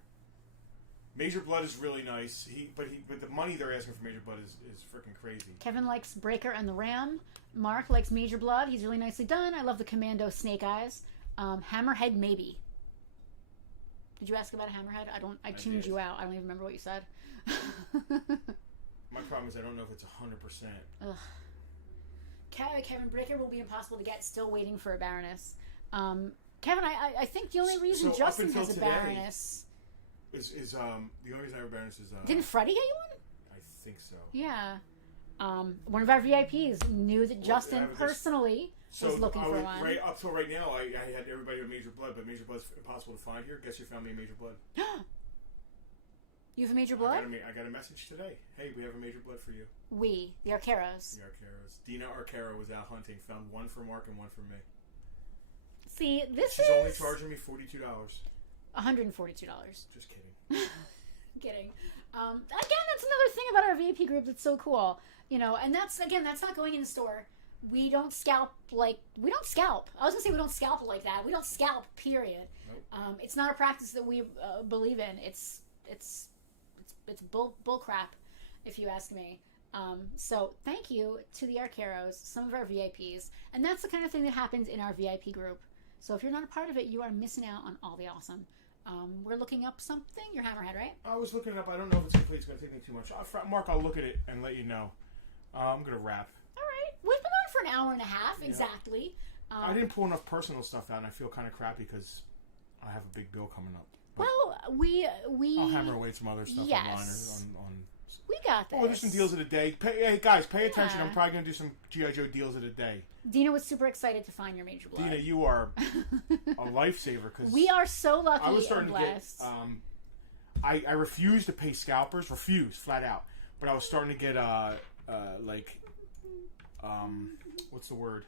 Major Blood is really nice. But the money they're asking for Major Blood is freaking crazy. Kevin likes Breaker and the Ram. Mark likes Major Blood. He's really nicely done. I love the Commando Snake Eyes. Hammerhead, maybe. Did you ask about a Hammerhead? I tuned you out. I don't even remember what you said. My problem is I don't know if it's 100%. Ugh. Kevin, Breaker will be impossible to get. Still waiting for a Baroness. Kevin, I think the only reason Justin has a Baroness is the only reason I have a Baroness is didn't Freddie get you one? I think so. Yeah. One of our VIPs knew that Justin personally was looking for one. Right up till right now, I had everybody with Major Blood, but Major Blood's impossible to find here. Guess who found me a Major Blood? You have a Major Blood? I got a message today. Hey, we have a Major Blood for you. The Arcaros. The Arcaros. Dina Arcaro was out hunting. Found one for Mark and one for me. See, She's only charging me $42. $142. Just kidding. Kidding. Again, that's another thing about our VIP group that's so cool. And that's not going in the store. We don't scalp. I was gonna say we don't scalp like that. We don't scalp, period. Nope. It's not a practice that we believe in. It's bull crap, if you ask me. So thank you to the Arcaros, some of our VIPs, and that's the kind of thing that happens in our VIP group. So if you're not a part of it, you are missing out on all the awesome. We're looking up something. Your Hammerhead, right? I was looking it up. I don't know if it's complete. It's going to take me too much. Mark, I'll look at it and let you know. I'm going to wrap. All right. We've been on for an hour and a half, exactly. I didn't pull enough personal stuff out, and I feel kind of crappy because I have a big bill coming up. But well, we I'll hammer away some other stuff on we got this. Oh, there's some deals of the day. Hey, guys, pay attention. I'm probably going to do some G.I. Joe deals of the day. Dina was super excited to find your Major Blood. Dina, you are a lifesaver. Cause we are so lucky I was starting and blessed. To get, I refused to pay scalpers. Flat out. But I was starting to get, what's the word?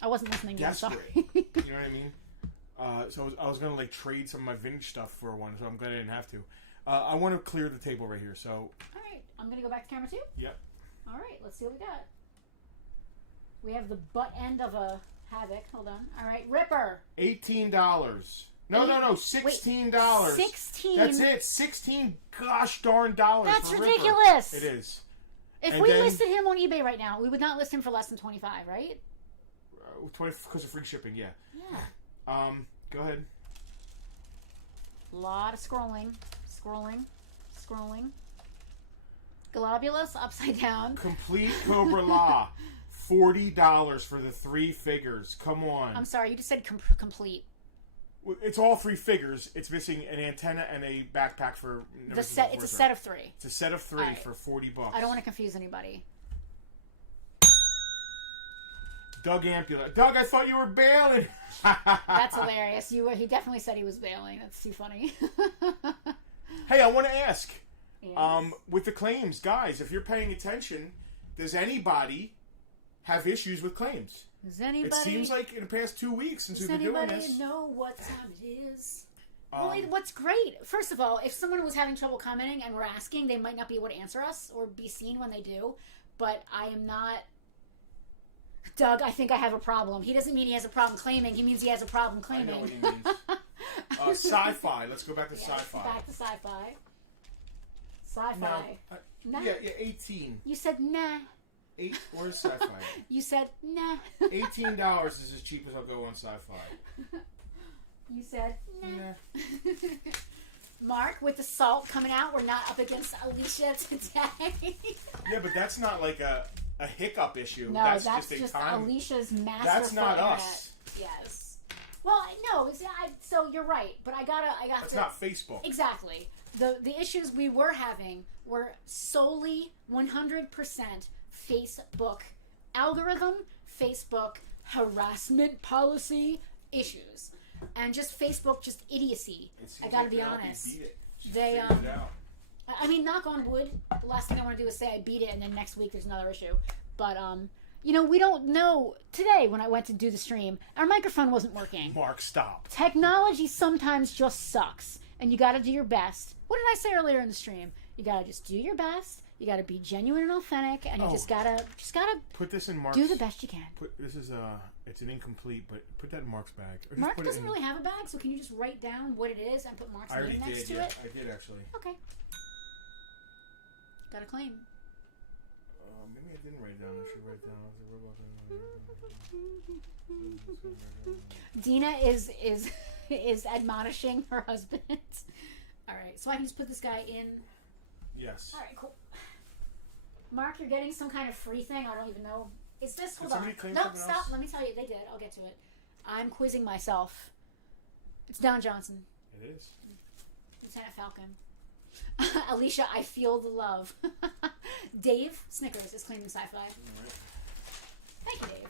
I wasn't listening. Desperate. I'm sorry. You know what I mean? So I was going to trade some of my vintage stuff for one, so I'm glad I didn't have to. I want to clear the table right here, so... All right, I'm going to go back to camera 2? Yep. All right, let's see what we got. We have the butt end of a Havoc. Hold on. All right, Ripper. $18. No, $16. 16. That's it. 16 gosh darn dollars. That's for ridiculous. Ripper. It is. If we listed him on eBay right now, we would not list him for less than 25, right? 20 because of free shipping, yeah. Yeah. Go ahead. A lot of scrolling. Globulus upside down. Complete Cobra Law. $40 for the 3 figures. Come on. I'm sorry, you just said complete. It's all 3 figures. It's missing an antenna and a backpack for... It's a set of 3. It's a set of 3 right. For $40. I don't want to confuse anybody. Doug Ampula. Doug, I thought you were bailing. That's hilarious. He definitely said he was bailing. That's too funny. Hey, I want to ask. Yes. With the claims, guys, if you're paying attention, does anybody have issues with claims? Does anybody? It seems like in the past 2 weeks since we've been doing this. Does anybody know what time it is? Well, what's great, first of all, if someone was having trouble commenting and we're asking, they might not be able to answer us or be seen when they do. But I am not. Doug, I think I have a problem. He doesn't mean he has a problem claiming. He means he has a problem claiming. I know what he means. Sci-fi. Let's go back to sci-fi. Back to sci-fi. Sci-fi. Now, nah. Yeah, 18. You said nah. Where's sci-fi? You said nah. $18 is as cheap as I'll go on sci-fi. You said nah. Mark, with the salt coming out, we're not up against Alicia today. Yeah, but that's not like a hiccup issue. No, that's just time. Alicia's masterful That's not internet. us. Yes. Well, no, so you're right, but I got That's not Facebook. Exactly. The issues we were having were solely 100% Facebook algorithm, Facebook harassment policy issues, and just Facebook just idiocy. I gotta be honest. They I mean, knock on wood. The last thing I want to do is say I beat it, and then next week there's another issue. But we don't know. Today, when I went to do the stream, our microphone wasn't working. Mark, stop. Technology sometimes just sucks, and you got to do your best. What did I say earlier in the stream? You got to just do your best. You got to be genuine and authentic, and you just gotta put this in Mark's. Do the best you can. This is it's an incomplete, but put that in Mark's bag. Mark doesn't really have a bag, so can you just write down what it is and put Mark's name next to it? I did actually. Okay. Got a claim. Maybe I didn't write it down. I should write it down. Dina is admonishing her husband. All right, so I can just put this guy in. Yes. All right, cool. Mark, you're getting some kind of free thing. I don't even know. Is this? Hold on. No, stop. Else? Let me tell you. They did. I'll get to it. I'm quizzing myself. It's Don Johnson. It is. Lieutenant Falcon. Alicia, I feel the love. Dave Snickers is claiming sci-fi. All right. Thank you, Dave.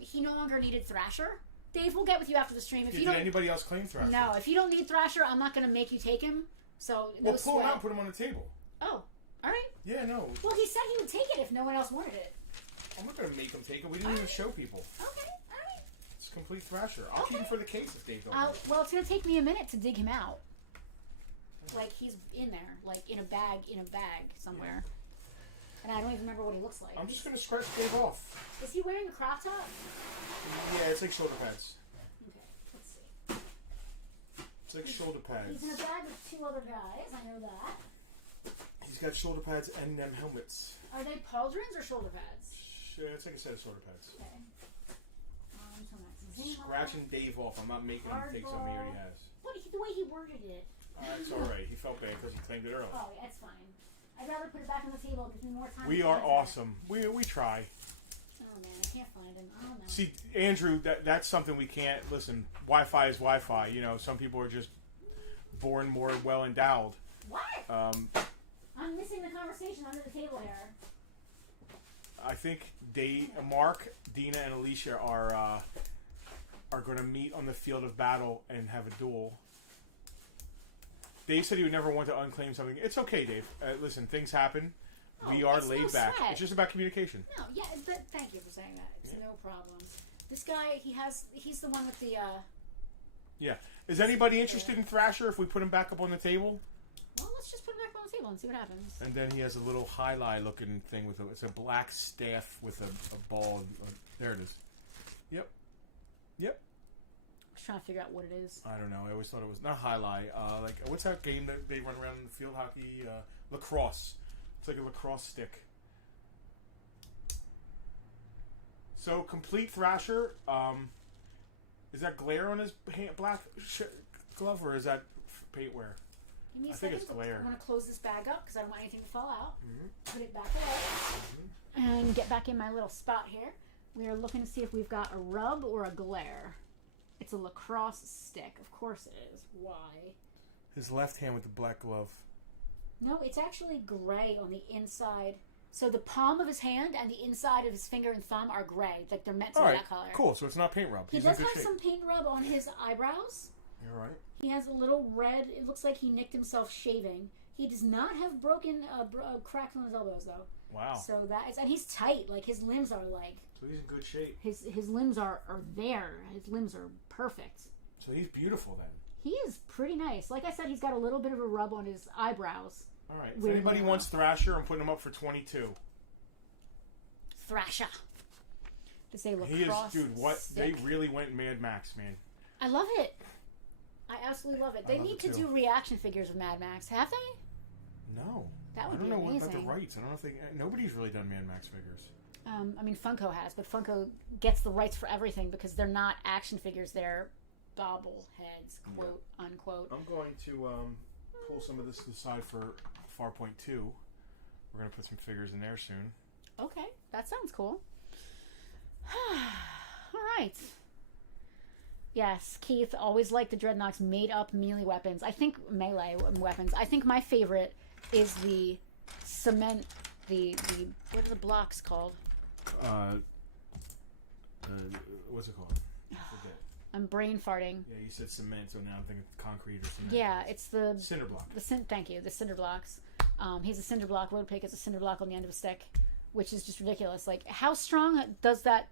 He no longer needed Thrasher. Dave, we'll get with you after the stream. Did anybody else claim Thrasher? No, if you don't need Thrasher, I'm not going to make you take him. So pull him out and put him on the table. Oh, all right. Yeah, no. Well, he said he would take it if no one else wanted it. I'm not going to make him take it. We didn't even show people. Okay, all right. It's complete Thrasher. I'll keep him for the case if Dave don't. Well, it's going to take me a minute to dig him out. Like he's in there, like in a bag somewhere. And I don't even remember what he looks like. I'm just going to scratch Dave off. Is he wearing a crop top? Yeah, it's like shoulder pads. Okay, let's see. It's like shoulder pads. He's in a bag with two other guys, I know that. He's got shoulder pads and them helmets. Are they pauldrons or shoulder pads? It's like a set of shoulder pads. Okay. Scratching Dave off. I'm not making him take something he already has. What? The way he worded it. It's alright. He felt bad because he claimed it early. Oh, yeah, it's fine. I'd rather put it back on the table. It gives me more time. We are awesome. We try. Oh man, I can't find him. I don't know. See, Andrew, that's something we can't listen. Wi-Fi is Wi-Fi. You know, some people are just born more well endowed. What? I'm missing the conversation under the table here. I think Mark, Dina, and Alicia are going to meet on the field of battle and have a duel. Dave said he would never want to unclaim something. It's okay, Dave. Listen, things happen. We are laid back. Sweat. It's just about communication. No, yeah, thank you for saying that. It's no problems. This guy, he's the one with the. Yeah. Is anybody interested in Thrasher if we put him back up on the table? Well, let's just put him back on the table and see what happens. And then he has a little highlight looking thing with it's a black staff with a ball. There it is. Yep. I was trying to figure out what it is. I don't know. I always thought it was not highlight. Like what's that game that they run around in the field hockey? Lacrosse. It's like a lacrosse stick. So complete Thrasher. Is that glare on his black glove or is that paint wear? Give me a I second. think it's glare. I'm going to close this bag up because I don't want anything to fall out. Mm-hmm. Put it back away. Mm-hmm. And get back in my little spot here. We are looking to see if we've got a rub or a glare. It's a lacrosse stick. Of course it is. Why? His left hand with the black glove. No, it's actually gray on the inside. So the palm of his hand and the inside of his finger and thumb are gray. Like they're meant to be that color. Cool. So it's not paint rub. He does have some paint rub on his eyebrows. You're right. He has a little red. It looks like he nicked himself shaving. He does not have broken cracks on his elbows though. Wow. So and he's tight. Like his limbs are like. So he's in good shape. His limbs are there. His limbs are perfect. So he's beautiful then. He is pretty nice. Like I said, he's got a little bit of a rub on his eyebrows. All right. If anybody wants Thrasher, I'm putting him up for 22. Thrasher. To say lacrosse. He is, dude. What stick. they really went Mad Max, man. I love it. I absolutely love it. They need to do reaction figures of Mad Max. Have they? No. That would I don't be know amazing. what about the rights. I don't know if nobody's really done Mad Max figures. I mean, Funko has, but Funko gets the rights for everything because they're not action figures. They're bobbleheads, quote unquote. I'm going to pull some of this aside for Farpoint 2. We're going to put some figures in there soon. Okay, that sounds cool. All right. Yes, Keith always liked the Dreadnoks made up melee weapons. I think melee weapons. I think my favorite is the cement. The what are the blocks called? What's it called? I forget. I'm brain farting. Yeah, you said cement, so now I'm thinking concrete or cement. Yeah, it's the cinder block. Thank you, the cinder blocks. He's a cinder block. Road Pig is a cinder block on the end of a stick, which is just ridiculous. Like, how strong does that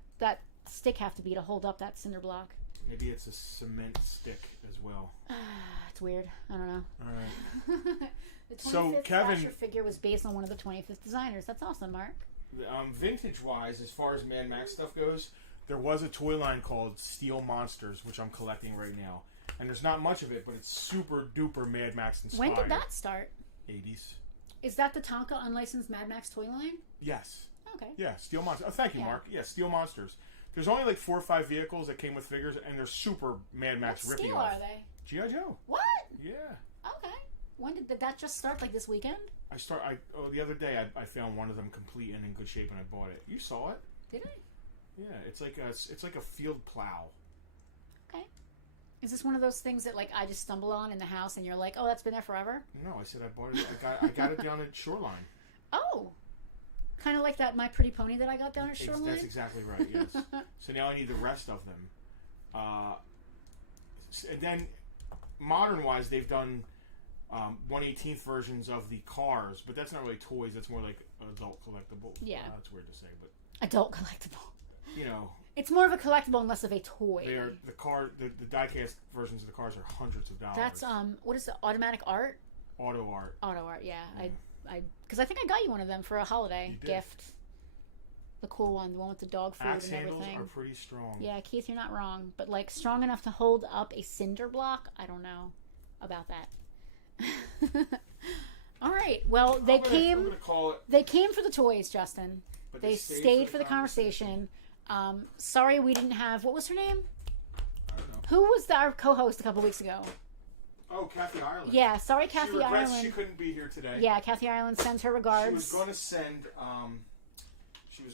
stick have to be to hold up that cinder block? Maybe it's a cement stick as well. It's weird. I don't know. All right. The 25th So, Kevin, Thrasher figure was based on one of the 25th designers. That's awesome, Mark. Vintage-wise, as far as Mad Max stuff goes, there was a toy line called Steel Monsters, which I'm collecting right now. And there's not much of it, but it's super-duper Mad Max inspired. When did that start? 80s. Is that the Tonka unlicensed Mad Max toy line? Yes. Okay. Yeah, Steel Monsters. Oh, thank you, Mark. Yeah, Steel Monsters. There's only like 4 or 5 vehicles that came with figures, and they're super Mad Max What rippy scale off. are they? G.I. Joe. What? Yeah. Okay. When did that just start? Like this weekend? The other day I found one of them complete and in good shape, and I bought it. You saw it? Did I? Yeah, it's like a field plow. Okay. Is this one of those things that like I just stumble on in the house, and you're like, oh, that's been there forever? No, I said I bought it. I got it down at Shoreline. Oh. Kind of like that My Pretty Pony that I got down at Shoreline? That's exactly right, yes. So now I need the rest of them. And then, modern-wise, they've done 1/18th versions of the cars, but that's not really toys. That's more like adult collectible. Yeah. That's weird to say, but... Adult collectible. You know... It's more of a collectible and less of a toy. They are the die-cast versions of the cars are hundreds of dollars. That's, what is it? Automatic art? Auto art. Auto art, yeah. Because I think I got you one of them for a holiday gift. The cool one, the one with the dog food Axe and everything. handles are pretty strong. Yeah, Keith, you're not wrong. But, like, strong enough to hold up a cinder block? I don't know about that. All right. Well, they came for the toys, Justin. But they stayed for the conversation. Sorry we didn't have... What was her name? I don't know. Who was our co-host a couple weeks ago? Oh, Kathy Ireland. Yeah, sorry, Kathy She regrets Ireland. she couldn't be here today. Yeah, Kathy Ireland sends her regards. She was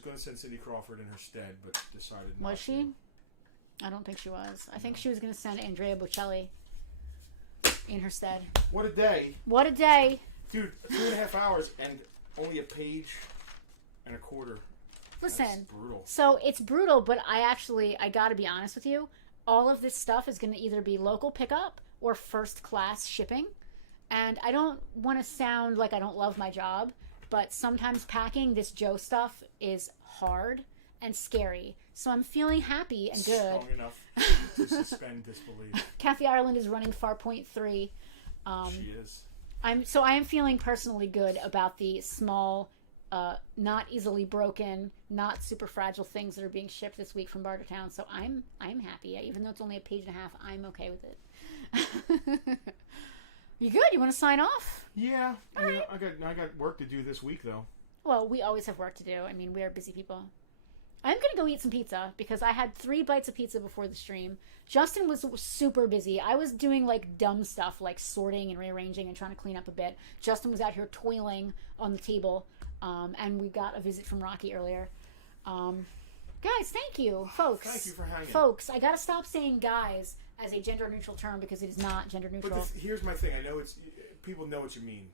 going to send Cindy Crawford in her stead, but decided not to. Was she? I don't think she was. I think she was going to send Andrea Bocelli in her stead. What a day. What a day. Dude, 2.5 hours and only a page and a quarter. Listen. That's brutal. So it's brutal, but I got to be honest with you. All of this stuff is going to either be local pickup or first class shipping. And I don't want to sound like I don't love my job, but sometimes packing this Joe stuff is hard and scary. So I'm feeling happy and good. Strong enough to suspend disbelief. Kathy Ireland is running Farpoint 3. She is. I am feeling personally good about the small, not easily broken, not super fragile things that are being shipped this week from Bartertown. So I'm happy. Even though it's only a page and a half, I'm okay with it. You good? You want to sign off? Yeah. Right. I got work to do this week though. Well, we always have work to do. I mean, we are busy people. I'm going to go eat some pizza because I had 3 bites of pizza before the stream. Justin was super busy. I was doing like dumb stuff like sorting and rearranging and trying to clean up a bit. Justin was out here toiling on the table. And we got a visit from Rocky earlier. Guys, thank you, folks. Thank you for hanging. Folks, I got to stop saying guys as a gender-neutral term because it is not gender-neutral. But here's my thing. I know people know what you mean.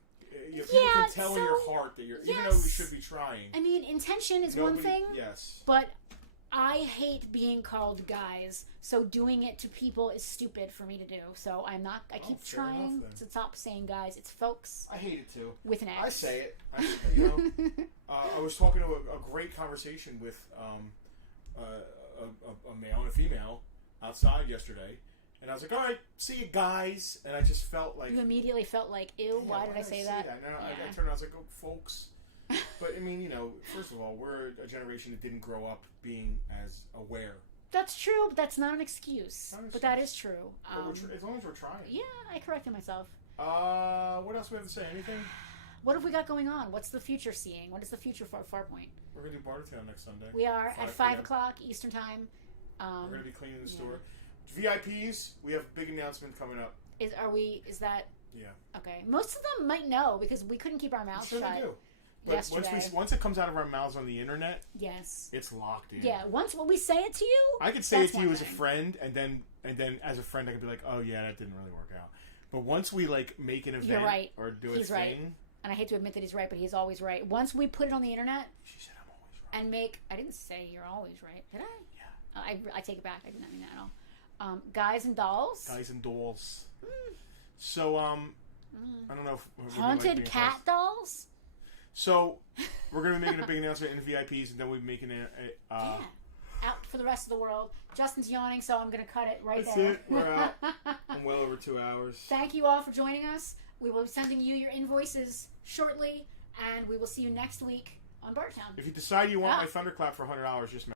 People can tell in your heart that you're, even though we should be trying. I mean, intention is one thing. Yes. But I hate being called guys, so doing it to people is stupid for me to do. So I keep trying to stop saying guys. It's folks. I hate it too. With an X. I say it. I was talking to a great conversation with a male and a female outside yesterday. And I was like, all right, see you guys. And I just felt like... You immediately felt like, ew, why did I say that? And then I turned around, I was like, oh, folks. But I mean, first of all, we're a generation that didn't grow up being as aware. That's true, but that's not an excuse. But that is true. As long as we're trying. Yeah, I corrected myself. What else do we have to say? Anything? What have we got going on? What's the future seeing? What is the future for Farpoint? We're going to do Bartertown next Sunday. We are at 5 o'clock Eastern Time. We're going to be cleaning the store. VIPs, we have a big announcement coming up. Is that... Yeah. Okay. Most of them might know because we couldn't keep our mouths shut. They do. But once it comes out of our mouths on the internet, yes, it's locked in. Yeah. Once when we say it to you, I could say it to you as a friend, and then as a friend, I could be like, "Oh yeah, that didn't really work out." But once we make an event or do a thing, and I hate to admit that he's right, but he's always right. Once we put it on the internet, she said I'm always right. And I didn't say you're always right, did I? Yeah. I take it back. I did not mean that at all. Guys and dolls. Guys and dolls. So I don't know if haunted cat dolls. So we're gonna be making a big announcement in VIPs, and then we're making out for the rest of the world. Justin's yawning, so I'm gonna cut it right that's there. It. We're out. I'm well over 2 hours. Thank you all for joining us. We will be sending you your invoices shortly, and we will see you next week on Bartertown. If you decide you want my thunderclap for $100, just